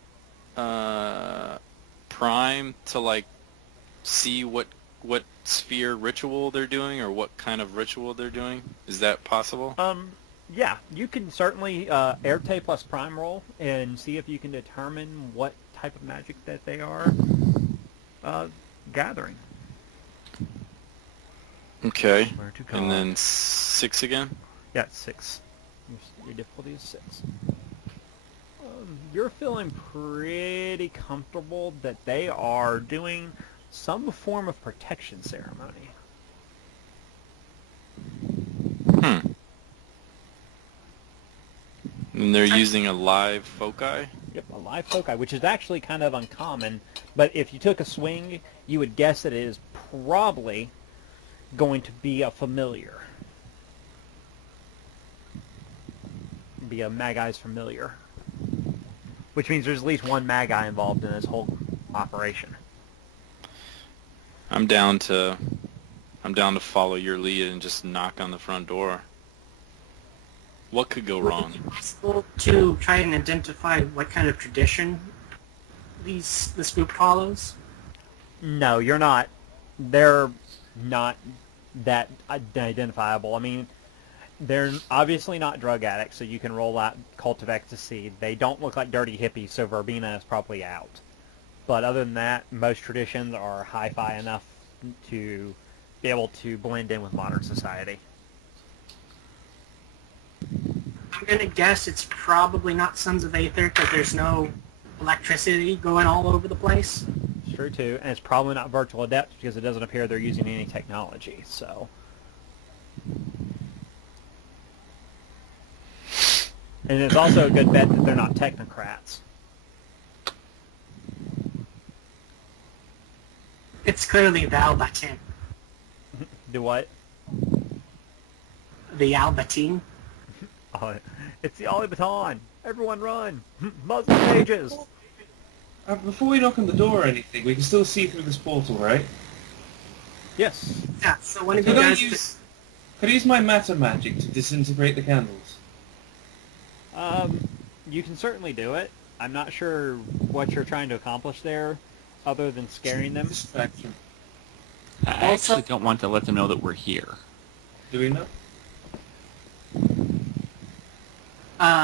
Prime to like see what sphere ritual they're doing, or what kind of ritual they're doing? Is that possible? Yeah, you can certainly Arte plus Prime roll and see if you can determine what type of magic that they are gathering. Okay. Where to go? And then 6 again? Yeah, it's 6. Your difficulty is 6. You're feeling pretty comfortable that they are doing some form of protection ceremony. And they're using a live foci? Yep, a live foci, which is actually kind of uncommon, but if you took a swing, you would guess that it is probably going to be a familiar. Be a Magi's familiar. Which means there's at least one Magi involved in this whole operation. I'm down to follow your lead and just knock on the front door. What could go wrong? Would it be possible to try and identify what kind of tradition this group follows? No, you're not. They're not that identifiable. I mean, they're obviously not drug addicts, so you can roll out Cult of Ecstasy. They don't look like dirty hippies, so Verbena is probably out. But other than that, most traditions are hi-fi enough to be able to blend in with modern society. I'm going to guess it's probably not Sons of Aether because there's no electricity going all over the place. It's true, too. And it's probably not Virtual Adepts because it doesn't appear they're using any technology, so... And it's also a good bet that they're not technocrats. It's clearly the Albatine. Do what? The Albatine. Oh, it's the Ollie Baton. Everyone run. Muslim mages. Before we knock on the door or anything, we can still see through this portal, right? Yes. Yeah, so one of you Could I guys... use my matter magic to disintegrate the candles? You can certainly do it. I'm not sure what you're trying to accomplish there, other than scaring them. Distraction. I Also- actually don't want to let them know that we're here. Do we know?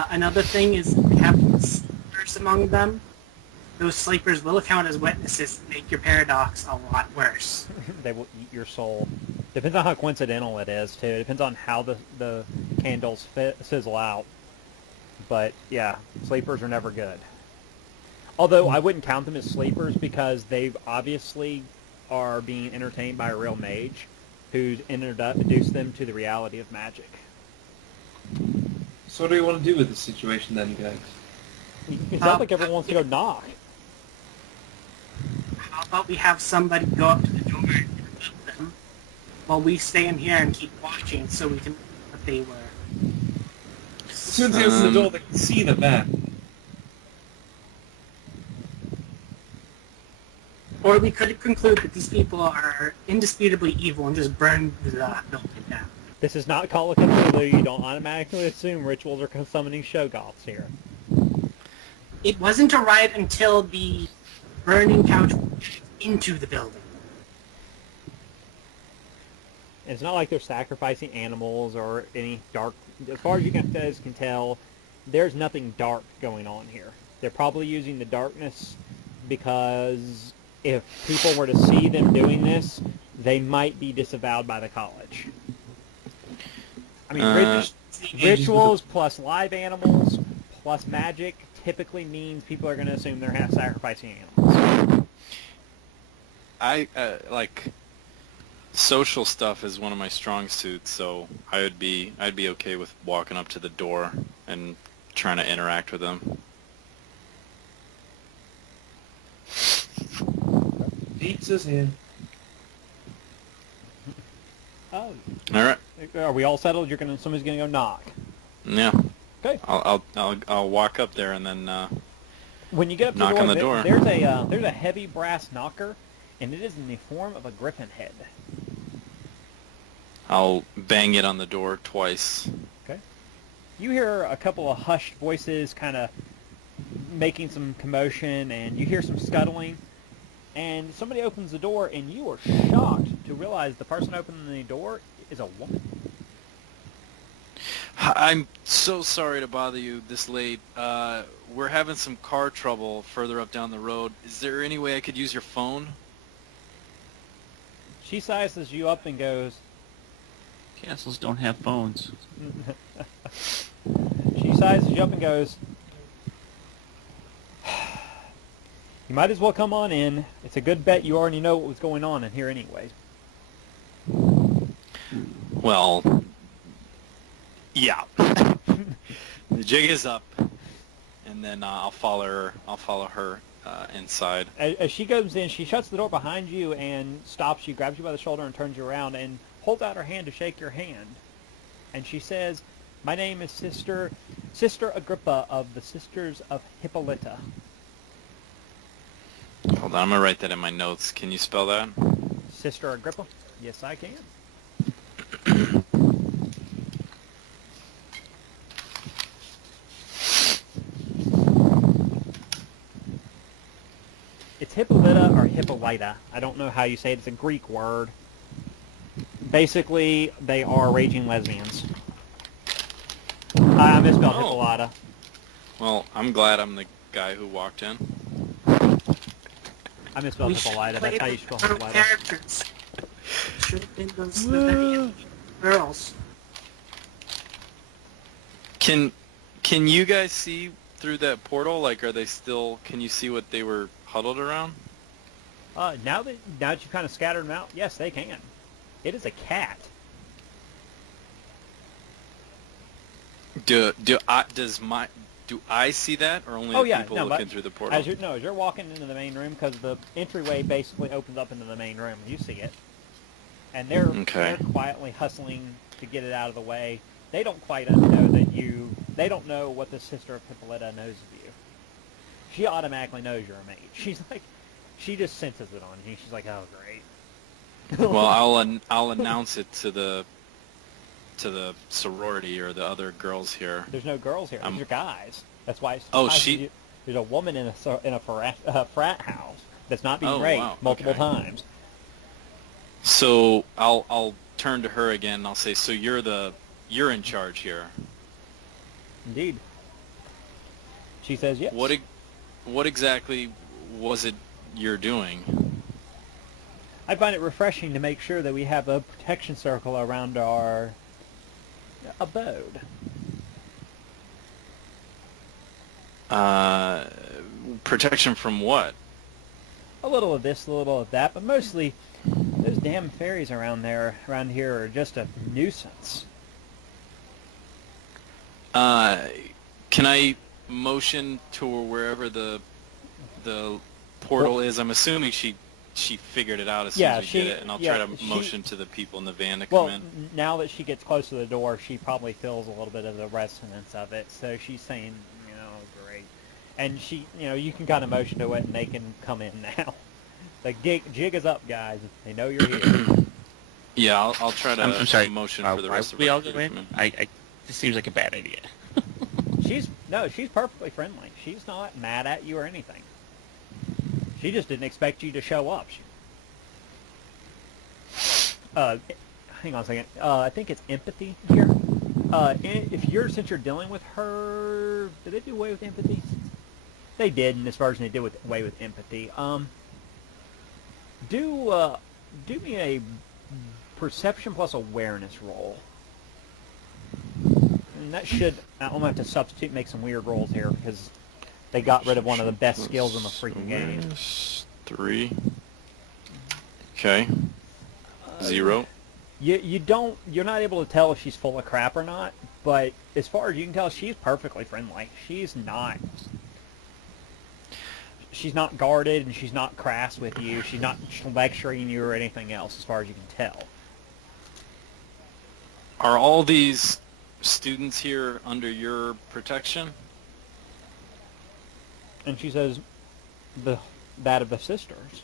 Another thing is we have sleepers among them. Those sleepers will count as witnesses and make your paradox a lot worse. They will eat your soul. Depends on how coincidental it is, too. It depends on how the candles sizzle out. But, yeah, sleepers are never good. Although, I wouldn't count them as sleepers because they obviously are being entertained by a real mage who's introduced them to the reality of magic. So what do we want to do with this situation then, guys? It sounds like everyone wants to go knock. How about we have somebody go up to the door and remove them while we stay in here and keep watching so we can know what they were. As soon as they open the door, they can see the van. Or we could conclude that these people are indisputably evil and just burn the building down. This is not Call of Cthulhu. You don't automatically assume rituals are summoning Shoggoths here. It wasn't a riot until the burning couch into the building. It's not like they're sacrificing animals or any dark. As far as you guys can tell, there's nothing dark going on here. They're probably using the darkness because if people were to see them doing this, they might be disavowed by the college. I mean, rituals plus live animals plus magic typically means people are going to assume they're sacrificing animals. I like social stuff is one of my strong suits, so I'd be okay with walking up to the door and trying to interact with them. Pizza's here. Oh, All right. are we all settled? Somebody's gonna go knock. Yeah. Okay. I'll walk up there and then When you get up to knock the on door, the door. there's a heavy brass knocker, and it is in the form of a griffin head. I'll bang it on the door twice. Okay. You hear a couple of hushed voices kind of making some commotion, and you hear some scuttling, and somebody opens the door, and you are shocked to realize the person opening the door is a woman. I'm so sorry to bother you this late. We're having some car trouble further up down the road. Is there any way I could use your phone? She sizes you up and goes, Castles don't have phones. she sizes you up and goes, you might as well come on in. It's a good bet you already know what was going on in here anyway. Well, yeah. The jig is up, and then I'll follow her inside. As she goes in, she shuts the door behind you and stops you, grabs you by the shoulder and turns you around and holds out her hand to shake your hand. And she says, my name is Sister Agrippa of the Sisters of Hippolyta. Hold on, I'm gonna write that in my notes. Can you spell that? Sister Agrippa? Yes, I can. It's Hippolyta or Hippolyta. I don't know how you say it. It's a Greek word. Basically, they are raging lesbians. I misspelled Oh. Hippolyta. Well, I'm glad I'm the guy who walked in. I misspelled Hippolyta. That's how you spell Hippolyta. Characters. Should have been those Slovenian girls. Can you guys see through that portal? Like, are they still? Can you see what they were huddled around? Now that you've kind of scattered them out, yes, they can. It is a cat. Do I see that, or only the people looking through the portal? As you're walking into the main room, because the entryway basically opens up into the main room. You see it, and they're quietly hustling to get it out of the way. They don't quite know that you. They don't know what the Sister of Hippolyta knows of you. She automatically knows you're a mage. She's like, she just senses it on you. She's like, oh great. Well, I'll announce it to the sorority or the other girls here. There's no girls here. These are guys. That's why. There's a woman in a frat house that's not being raped multiple times. So I'll turn to her again. And I'll say, so you're in charge here. Indeed. She says yes. What exactly was it you're doing? I find it refreshing to make sure that we have a protection circle around our abode. Protection from what? A little of this, a little of that, but mostly those damn fairies around here are just a nuisance. Can I motion to wherever the portal is? I'm assuming she figured it out as soon as we get it, and I'll try to motion to the people in the van to come in. Now that she gets close to the door, she probably feels a little bit of the resonance of it, so she's saying, great. And she, you can kind of motion to it, and they can come in now. The jig is up, guys. They know you're here. Yeah, I'll try to I'm sorry. motion for the rest of us. We all go in. This seems like a bad idea. she's perfectly friendly. She's not mad at you or anything. She just didn't expect you to show up. Hang on a second. I think it's empathy here. Since you're dealing with her, did they do away with empathy? They did in this version. They did away with empathy. Do me a perception plus awareness roll. And that should. I'm gonna have to substitute, make some weird rolls here because they got rid of one of the best skills in the freaking game. 3. Okay. 0. You're not able to tell if she's full of crap or not, but as far as you can tell, she's perfectly friendly. She's not guarded, and she's not crass with you. She's not lecturing you or anything else, as far as you can tell. Are all these students here under your protection? And she says, that of the sisters.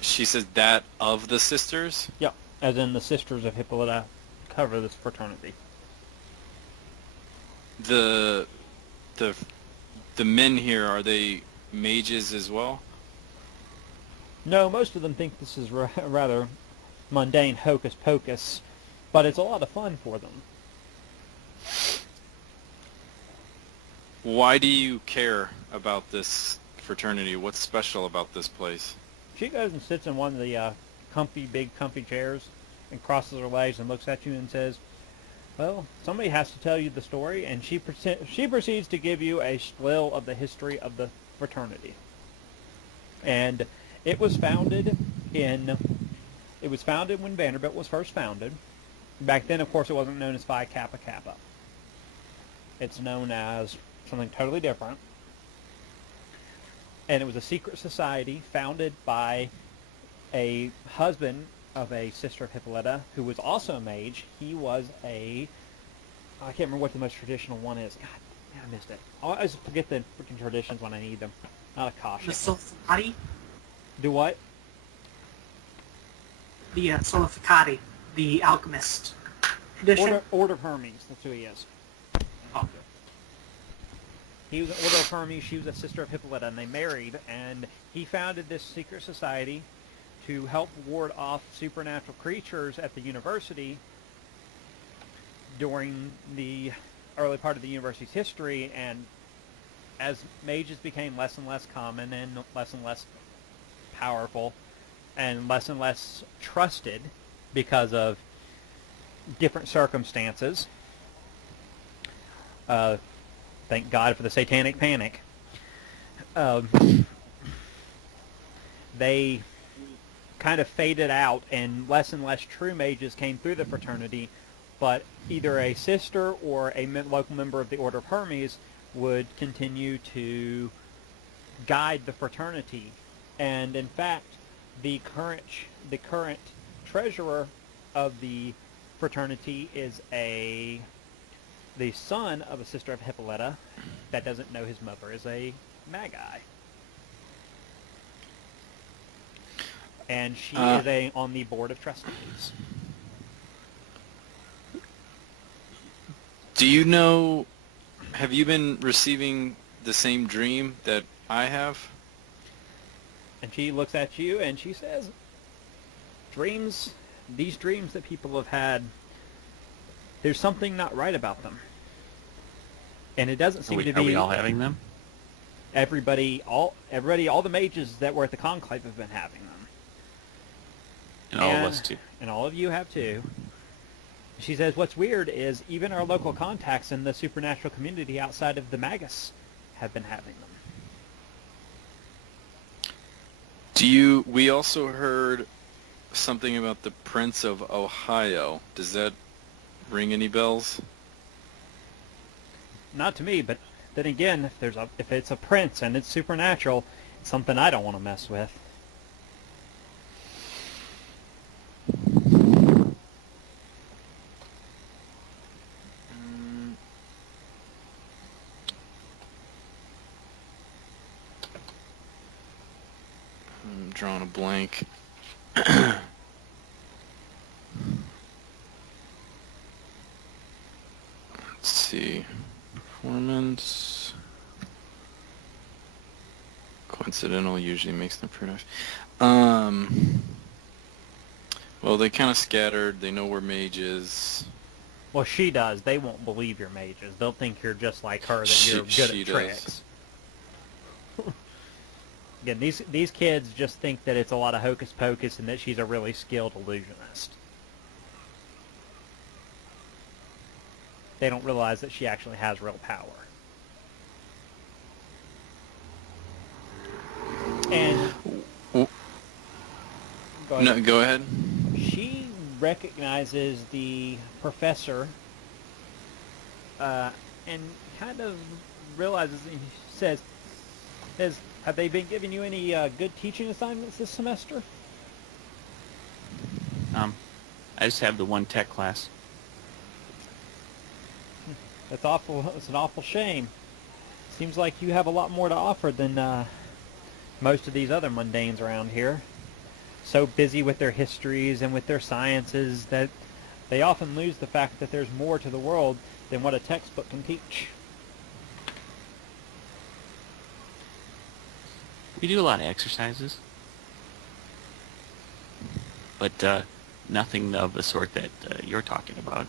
She says that of the sisters? Yep, as in the Sisters of Hippolyta cover this fraternity. The men here, are they mages as well? No, most of them think this is rather mundane hocus pocus, but it's a lot of fun for them. Why do you care about this fraternity? What's special about this place? She goes and sits in one of the big comfy chairs and crosses her legs and looks at you and says, well, somebody has to tell you the story, and she proceeds to give you a spiel of the history of the fraternity. And it was founded when Vanderbilt was first founded. Back then, of course, it wasn't known as Phi Kappa Kappa. It's known as something totally different. And it was a secret society founded by a husband of a sister of Hippolyta, who was also a mage. He was I can't remember what the most traditional one is. God, I missed it. I always forget the freaking traditions when I need them. Not a Kasha. The Solificati? Do what? The Solificati, the alchemist tradition. Order of Hermes, that's who he is. Oh. He was an Order of Hermes, she was a sister of Hippolyta, and they married, and he founded this secret society to help ward off supernatural creatures at the university during the early part of the university's history, and as mages became less and less common and less powerful and less trusted because of different circumstances, thank God for the satanic panic, they kind of faded out, and less true mages came through the fraternity, but either a sister or a local member of the Order of Hermes would continue to guide the fraternity. And in fact, the current treasurer of the fraternity is the son of a sister of Hippolyta that doesn't know his mother is a Magi. And she is on the board of trustees. Do you know, have you been receiving the same dream that I have? And she looks at you and she says, these dreams that people have had, there's something not right about them. And it doesn't seem to be... Are we all having them? Everybody, all the mages that were at the conclave have been having them. And all of us too. And all of you have too. She says, what's weird is even our local contacts in the supernatural community outside of the Magus have been having them. We also heard something about the Prince of Ohio. Does that ring any bells? Not to me, but then again, if it's a prince and it's supernatural, it's something I don't want to mess with. I'm drawing a blank. see. Performance. Coincidental usually makes them productive. Well, they kind of scattered. They know where Mage is. Well, she does. They won't believe you're mages. They'll think you're just like her, that you're good She at does. tricks. Again, these kids just think that it's a lot of hocus pocus and that she's a really skilled illusionist. They don't realize that she actually has real power. And No, go ahead. she recognizes the professor and kind of realizes, and says, have they been giving you any good teaching assignments this semester? I just have the one tech class. That's awful. It's an awful shame. Seems like you have a lot more to offer than most of these other mundanes around here. So busy with their histories and with their sciences that they often lose the fact that there's more to the world than what a textbook can teach. We do a lot of exercises, but nothing of the sort that you're talking about.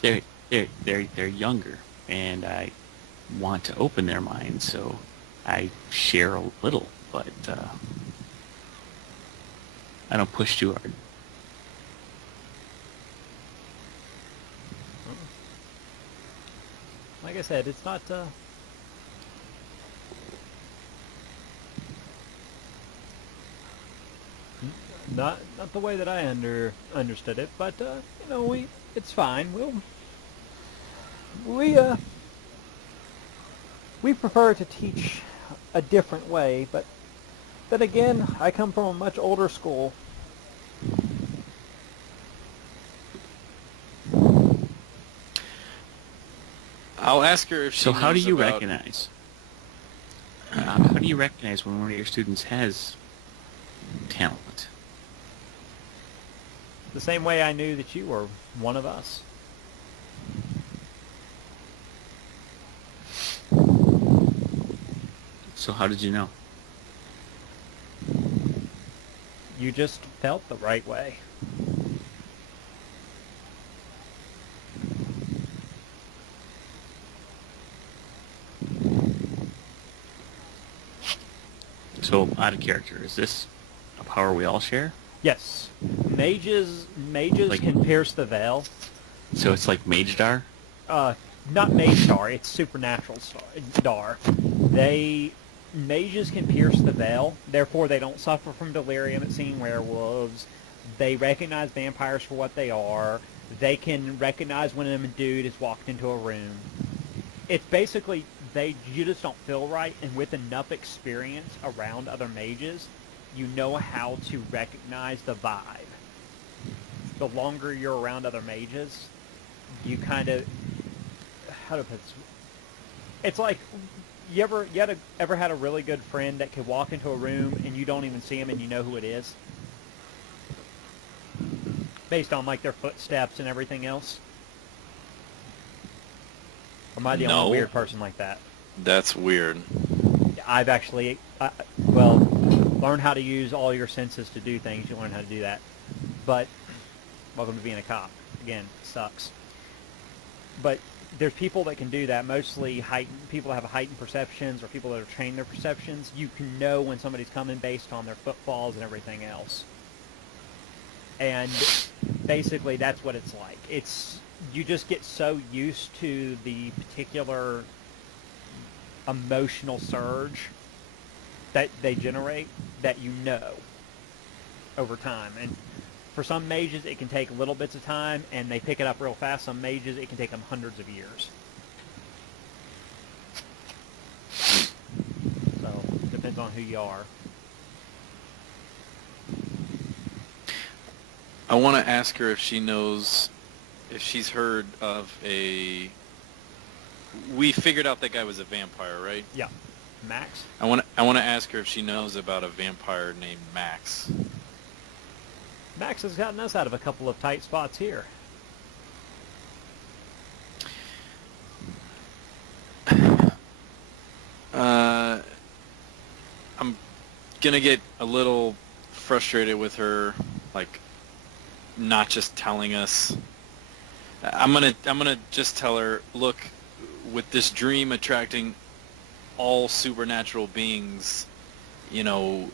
They're younger, and I want to open their minds, so I share a little, but I don't push too hard. Like I said, it's not not the way that I understood it, but you know, it's fine. We prefer to teach a different way, but then again, I come from a much older school. I'll ask her if she So how do knows you about- recognize? How do you recognize when one of your students has talent? The same way I knew that you were one of us. So how did you know? You just felt the right way. So out of character, is this a power we all share? Yes. Mages Like- can pierce the veil. So it's like Mage Dar? Not mage star, it's supernatural dar. Mages can pierce the veil, therefore they don't suffer from delirium at seeing werewolves. They recognize vampires for what they are. They can recognize when a dude has walked into a room. It's basically you just don't feel right, and with enough experience around other mages, you know how to recognize the vibe. The longer you're around other mages, you kind of, how to put this? It's like you ever had a really good friend that could walk into a room and you don't even see him and you know who it is, based on like their footsteps and everything else. Or am I the No. only weird person like that? That's weird. I've actually, well, learn how to use all your senses to do things. You learn how to do that. But welcome to being a cop. Again, sucks. But there's people that can do that, mostly people that have heightened perceptions or people that have trained their perceptions. You can know when somebody's coming based on their footfalls and everything else. And basically that's what it's like. You just get so used to the particular emotional surge that they generate that you know over time. And for some mages, it can take little bits of time, and they pick it up real fast. Some mages, it can take them hundreds of years. So, depends on who you are. I want to ask her if she knows, if she's heard of a... We figured out that guy was a vampire, right? Yeah. Max? I want to ask her if she knows about a vampire named Max. Max has gotten us out of a couple of tight spots here. gonna get a little frustrated with her, like, not just telling us. I'm gonna just tell her, look, with this dream attracting all supernatural beings, you know,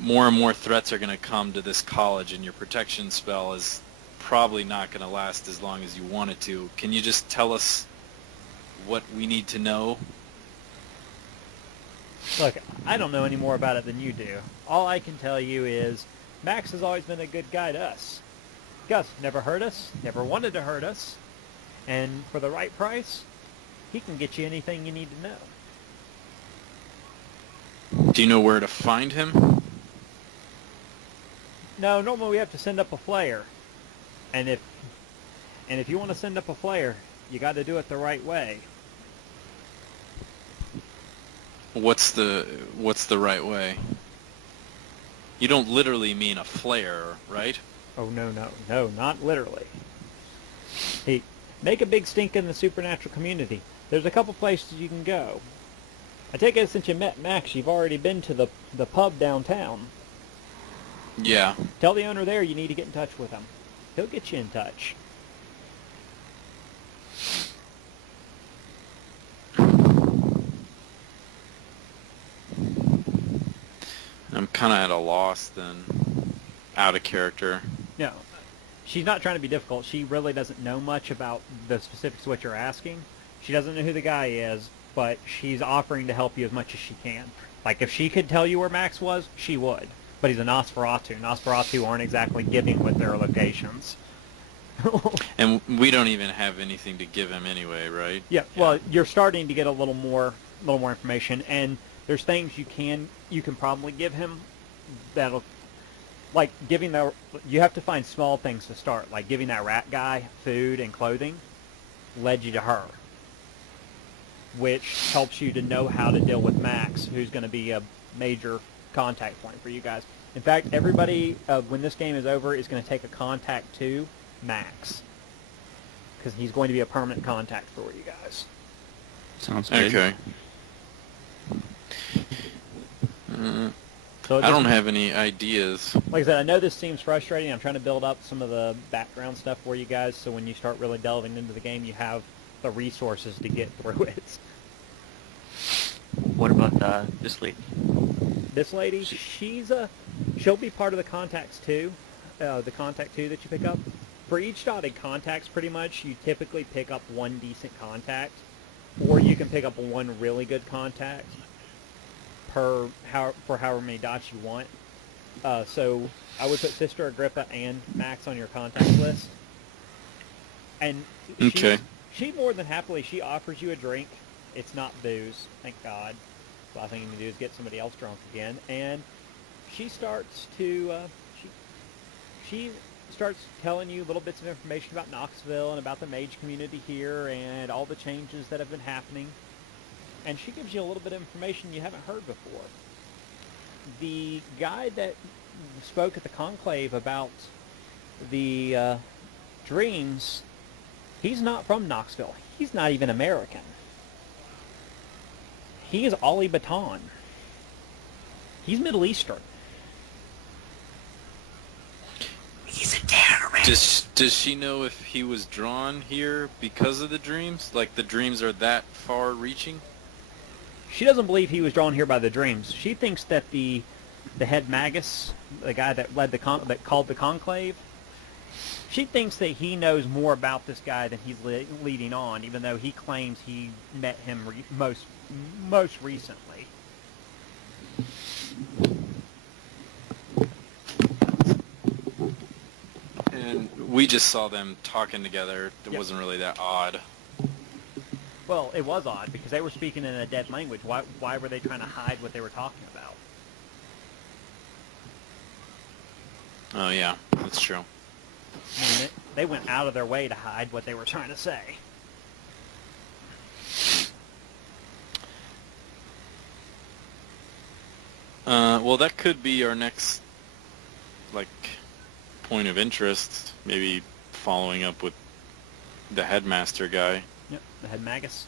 more and more threats are gonna come to this college, and your protection spell is probably not gonna last as long as you want it to. Can you just tell us what we need to know? Look, I don't know any more about it than you do. All I can tell you is Max has always been a good guy to us. Gus never hurt us, never wanted to hurt us, and for the right price, he can get you anything you need to know. Do you know where to find him? No, normally we have to send up a flare. And if you want to send up a flare, you got to do it the right way. What's the right way? You don't literally mean a flare, right? Oh, no, not literally. Hey, make a big stink in the supernatural community. There's a couple places you can go. I take it since you met Max, you've already been to the pub downtown. Yeah. Tell the owner there you need to get in touch with him. He'll get you in touch. I'm kind of at a loss then. Out of character. No, she's not trying to be difficult. She really doesn't know much about the specifics of what you're asking. She doesn't know who the guy is, but she's offering to help you as much as she can. Like, if she could tell you where Max was, she would. But he's a Nosferatu. Nosferatu aren't exactly giving with their locations. And we don't even have anything to give him anyway, right? Yeah, well, you're starting to get a little more information, and there's things you can probably give him that'll, like you have to find small things to start, like giving that rat guy food and clothing led you to her, which helps you to know how to deal with Max, who's going to be a major contact point for you guys. In fact, everybody, when this game is over, is going to take a contact to Max, because he's going to be a permanent contact for you guys. Sounds good. Okay. So I don't have any ideas. Like I said, I know this seems frustrating. I'm trying to build up some of the background stuff for you guys, so when you start really delving into the game, you have the resources to get through it. What about this lady? This lady, she'll be part of the contacts too, the contact too that you pick up. For each dotted contacts, pretty much, you typically pick up one decent contact, or you can pick up one really good contact for however many dots you want. So I would put Sister Agrippa and Max on your contact list. And Okay. she more than happily, she offers you a drink. It's not booze, thank God. The last thing you need to do is get somebody else drunk again. And she starts to, she starts telling you little bits of information about Knoxville and about the Mage community here and all the changes that have been happening. And she gives you a little bit of information you haven't heard before. The guy that spoke at the conclave about the dreams, he's not from Knoxville. He's not even American. He is Ali Baton. He's Middle Eastern. He's a terrorist. Does she know if he was drawn here because of the dreams? Like the dreams are that far-reaching? She doesn't believe he was drawn here by the dreams. She thinks that the head magus, the guy that led that called the conclave, she thinks that he knows more about this guy than he's leading on, even though he claims he met him most recently. And we just saw them talking together. It Yep. wasn't really that odd. Well, it was odd because they were speaking in a dead language. Why were they trying to hide what they were talking about? Oh yeah, that's true. I mean, they went out of their way to hide what they were trying to say. Well, that could be our next, like, point of interest. Maybe following up with the headmaster guy. Yep, the head magus.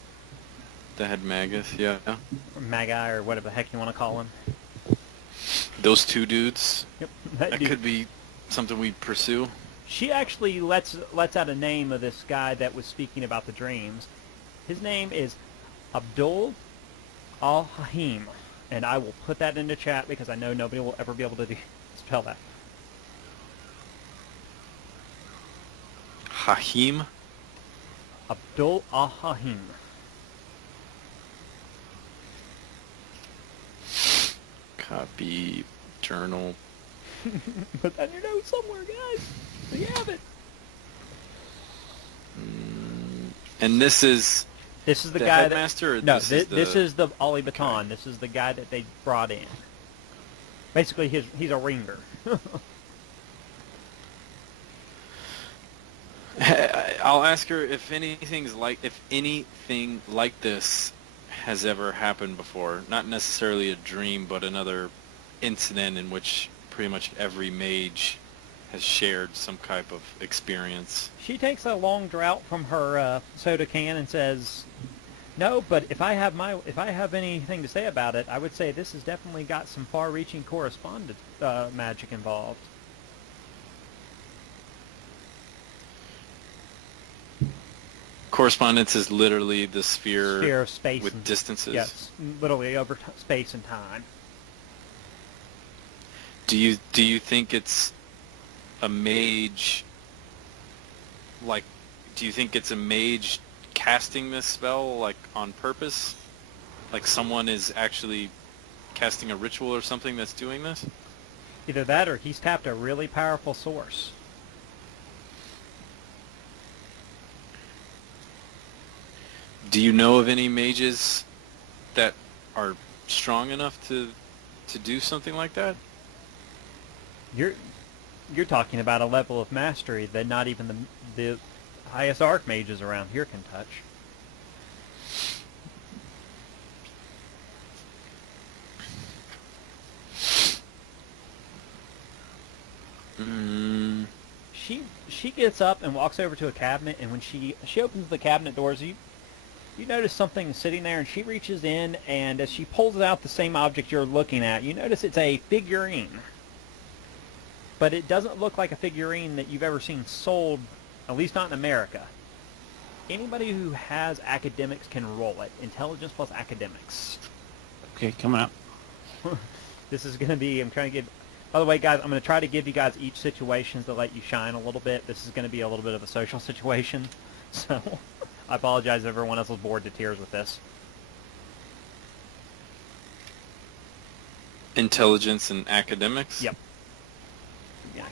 The head magus, yeah. Or Magi, or whatever the heck you want to call him. Those two dudes. Yep. That dude. could be something we pursue. She actually lets out a name of this guy that was speaking about the dreams. His name is Abdul Al-Hahim, and I will put that into chat because I know nobody will ever be able to spell that. Hahim. Abdul Al-Hahim. Copy journal. Put that in your notes somewhere, guys. So you have it. And this is This is the the guy headmaster. Or No, this this is the Ali Baton. Okay. This is the guy that they brought in. Basically, he's a ringer. I'll ask her if anything like this has ever happened before. Not necessarily a dream, but another incident in which pretty much every mage has shared some type of experience. She takes a long draught from her soda can and says, "No, but if I have anything to say about it, I would say this has definitely got some far-reaching correspondence magic involved." Correspondence is literally the sphere of space with and, distances. Yes, literally over space and time. Do you think it's a mage? Like, do you think it's a mage casting this spell like on purpose? Like someone is actually casting a ritual or something that's doing this? Either that or he's tapped a really powerful source. Do you know of any mages that are strong enough to do something like that? You're talking about a level of mastery that not even the highest archmages around here can touch. She gets up and walks over to a cabinet, and when she opens the cabinet doors, you notice something sitting there, and she reaches in, and as she pulls out the same object you're looking at, you notice it's a figurine. But it doesn't look like a figurine that you've ever seen sold, at least not in America. Anybody who has academics can roll it. Intelligence plus academics. Okay, coming up. This is going to be, I'm trying to give, by the way, guys, I'm going to try to give you guys each situations that let you shine a little bit. This is going to be a little bit of a social situation. So, I apologize if everyone else was bored to tears with this. Intelligence and academics? Yep. Yeah,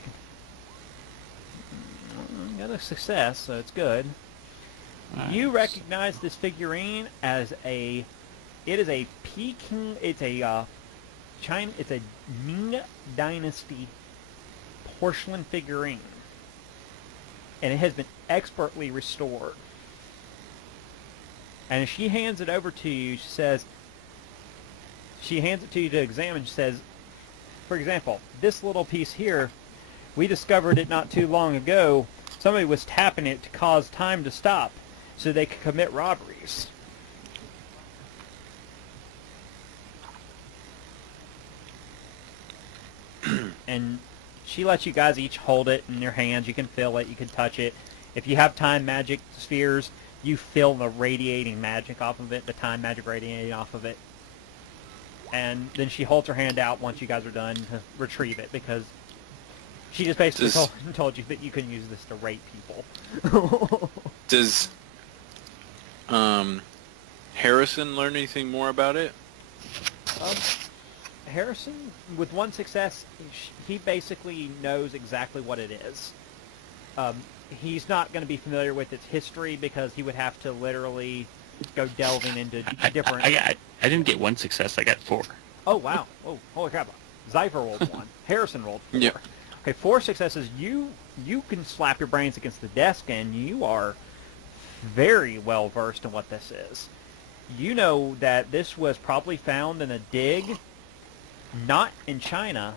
I got a success, so it's good. Nice. You recognize this figurine as it is a Peking, it's a Ming Dynasty porcelain figurine. And it has been expertly restored. And as she hands it over to you, she hands it to you to examine. She says, for example, this little piece here, we discovered it not too long ago. Somebody was tapping it to cause time to stop so they could commit robberies. And she lets you guys each hold it in your hands. You can feel it. You can touch it. If you have time magic spheres, you feel the radiating magic off of it, the time magic radiating off of it. And then she holds her hand out once you guys are done to retrieve it, because she just basically told you that you couldn't use this to rape people. Does Harrison learn anything more about it? Harrison, with one success, he basically knows exactly what it is. He's not going to be familiar with its history because he would have to literally go delving into different... I didn't get one success. I got 4. Oh, wow. Oh, holy crap. Zypher rolled 1. Harrison rolled 4. Yeah. Okay, 4 successes. You can slap your brains against the desk, and you are very well versed in what this is. You know that this was probably found in a dig, not in China,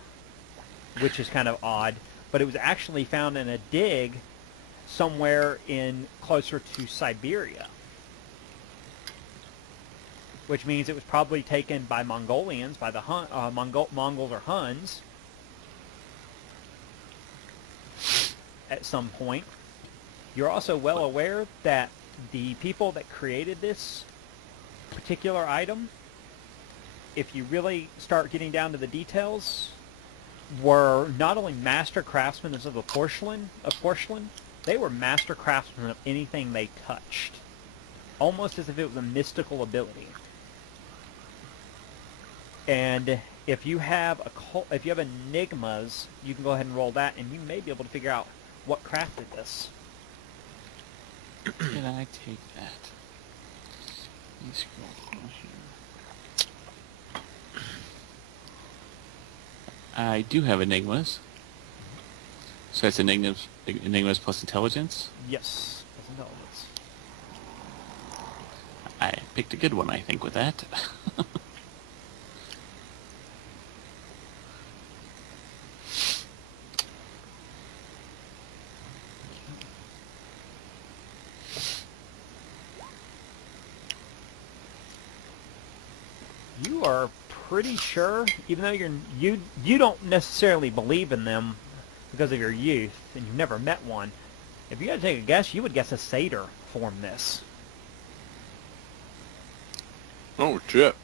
which is kind of odd, but it was actually found in a dig somewhere closer to Siberia. which means it was probably taken by Mongolians, by the Mongols or Huns at some point. You're also well aware that the people that created this particular item, if you really start getting down to the details, were not only master craftsmen of the porcelain, they were master craftsmen of anything they touched, almost as if it was a mystical ability. And if you have enigmas, you can go ahead and roll that, and you may be able to figure out what crafted this. Can I take that? Let me scroll down here. I do have enigmas. So that's enigmas plus intelligence. Yes, that's intelligence. I picked a good one, I think, with that. You are pretty sure, even though you don't necessarily believe in them because of your youth, and you've never met one. If you had to take a guess, you would guess a satyr formed this. Oh shit!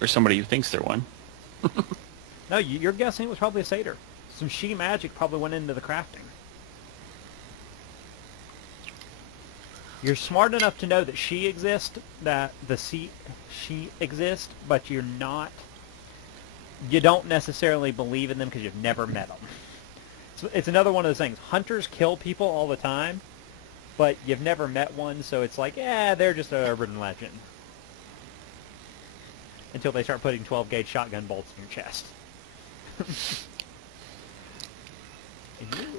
Or somebody who thinks they're one. No, you're guessing it was probably a satyr. Some she magic probably went into the crafting. You're smart enough to know that she exists, that she exists, but you don't necessarily believe in them because you've never met them. So it's another one of those things. Hunters kill people all the time, but you've never met one, so it's like, they're just an urban legend. Until they start putting 12-gauge shotgun bolts in your chest.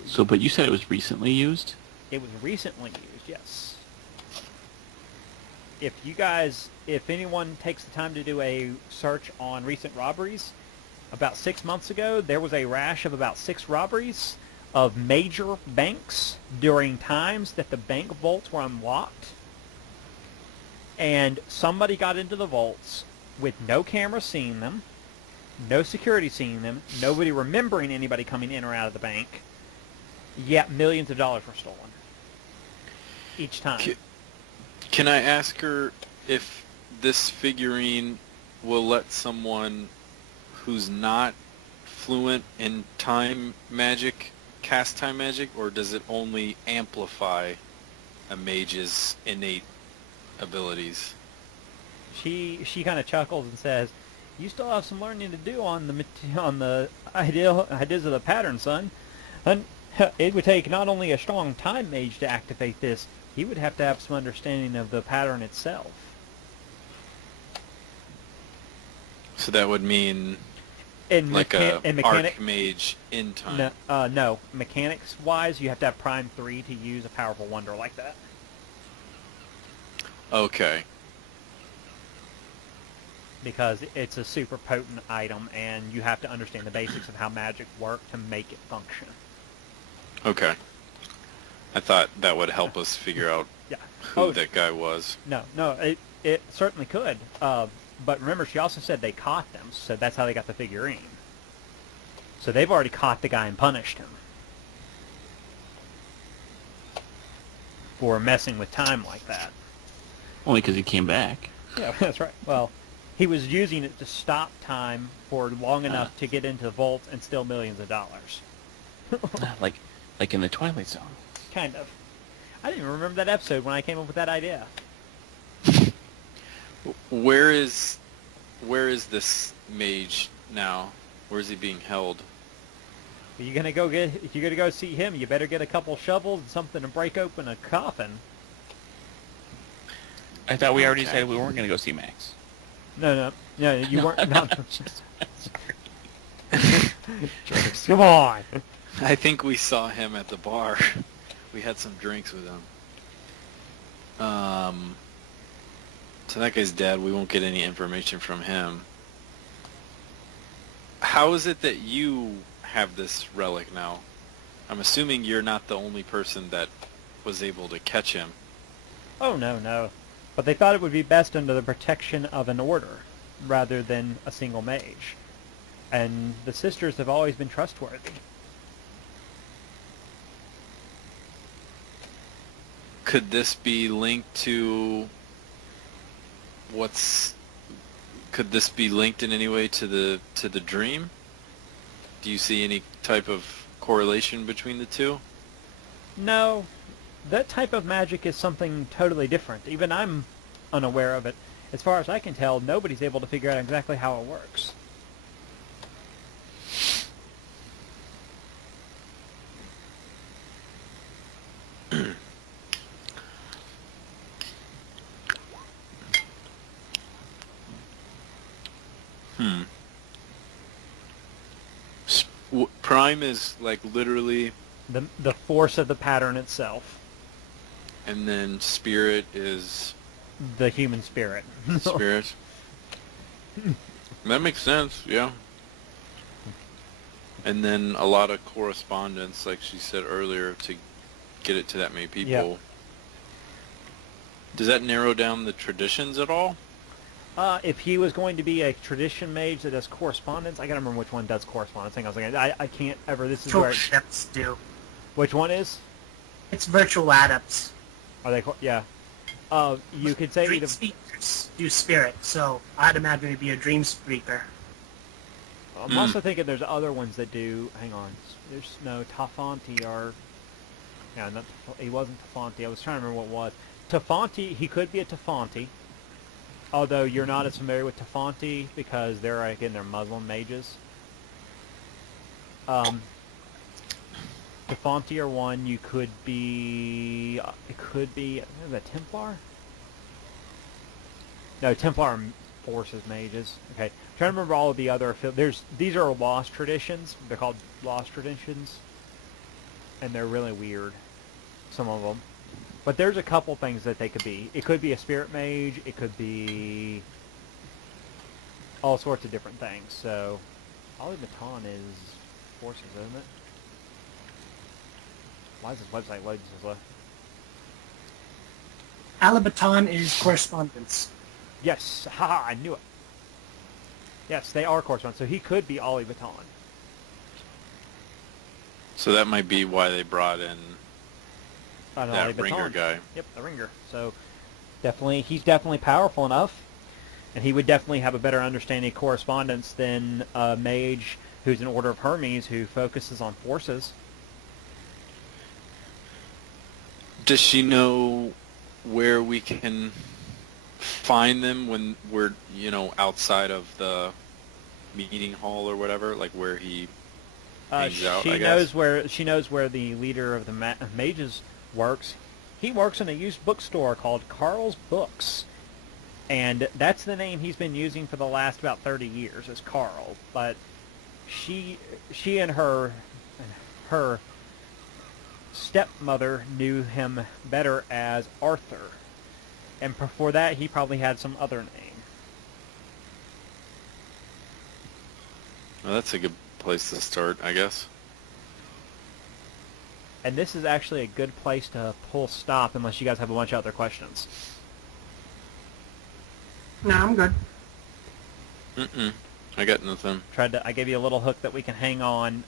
So, but you said it was recently used? It was recently used, yes. If anyone takes the time to do a search on recent robberies, about 6 months ago, there was a rash of about 6 robberies of major banks during times that the bank vaults were unlocked. And somebody got into the vaults with no camera seeing them, no security seeing them, nobody remembering anybody coming in or out of the bank, yet millions of dollars were stolen each time. Can I ask her if this figurine will let someone who's not fluent in time magic cast time magic, or does it only amplify a mage's innate abilities? She kind of chuckles and says, "You still have some learning to do on the ideas of the pattern, son. And it would take not only a strong time mage to activate this, he would have to have some understanding of the pattern itself." So that would mean like in archmage in time. No. Mechanics-wise, you have to have Prime 3 to use a powerful wonder like that. Okay. Because it's a super potent item, and you have to understand the basics of how magic works to make it function. Okay. I thought that would help us figure out who that guy was. No, it certainly could. But remember, she also said they caught them, so that's how they got the figurine. So they've already caught the guy and punished him for messing with time like that. Only because he came back. Yeah, that's right. Well, he was using it to stop time for long enough to get into the vault and steal millions of dollars. like in the Twilight Zone. Kind of. I didn't even remember that episode when I came up with that idea. Where is this mage now? Where is he being held? If you're gonna go see him, you better get a couple shovels and something to break open a coffin. I thought we already said we weren't going to go see Max. No, you weren't. No. Come on. I think we saw him at the bar. We had some drinks with him. So that guy's dead. We won't get any information from him. How is it that you have this relic now? I'm assuming you're not the only person that was able to catch him. Oh, no. But they thought it would be best under the protection of an order, rather than a single mage. And the sisters have always been trustworthy. Could this be linked to could this be linked in any way to the dream? Do you see any type of correlation between the two? No, that type of magic is something totally different. Even I'm unaware of it. As far as I can tell, nobody's able to figure out exactly how it works. Prime is like literally, The force of the pattern itself. and then spirit is The human spirit. spirit. That makes sense, yeah. And then a lot of correspondence, like she said earlier, to get it to that many people. Yep. Does that narrow down the traditions at all? If he was going to be a tradition mage that does correspondence, I gotta remember which one does correspondence. I think I was like, I can't ever. This is Virtual where. adepts do. Which one is? It's virtual adepts. Are they? Yeah. You could say Dream either. speakers do spirit, so I'd imagine it'd be a dream speaker. I'm also thinking there's other ones that do. Hang on. There's no Tafanti or. Yeah, not. He wasn't Tafanti. I was trying to remember what it was. Tafanti. He could be a Tafanti. Although you're not as familiar with Tafanti because they're again they're Muslim mages. Tafanti are one. You could be. It could be. Is that Templar? No, Templar are forces mages. Okay, I'm trying to remember all of the other. These are lost traditions. They're called lost traditions, and they're really weird. Some of them. But there's a couple things that they could be. It could be a spirit mage. It could be all sorts of different things. So, Ollie Baton is forces, isn't it? Why is this website loading so slow? Alabaton is correspondence. Yes, haha, I knew it. Yes, they are correspondents. So he could be Ollie Baton. So that might be why they brought in Ollie that Baton. ringer guy. Yep, the ringer. So definitely, he's definitely powerful enough, and he would definitely have a better understanding of correspondence than a mage who's an Order of Hermes who focuses on forces. Does she know where we can find them when we're, outside of the meeting hall or whatever, like where he hangs out, I guess? She knows where the leader of the mages works. He works in a used bookstore called Carl's Books, and that's the name he's been using for the last about 30 years is Carl. But she and her stepmother knew him better as Arthur, and before that he probably had some other name. Well, that's a good place to start, I guess. And this is actually a good place to pull stop unless you guys have a bunch of other questions. No, I'm good. I got nothing. I gave you a little hook that we can hang on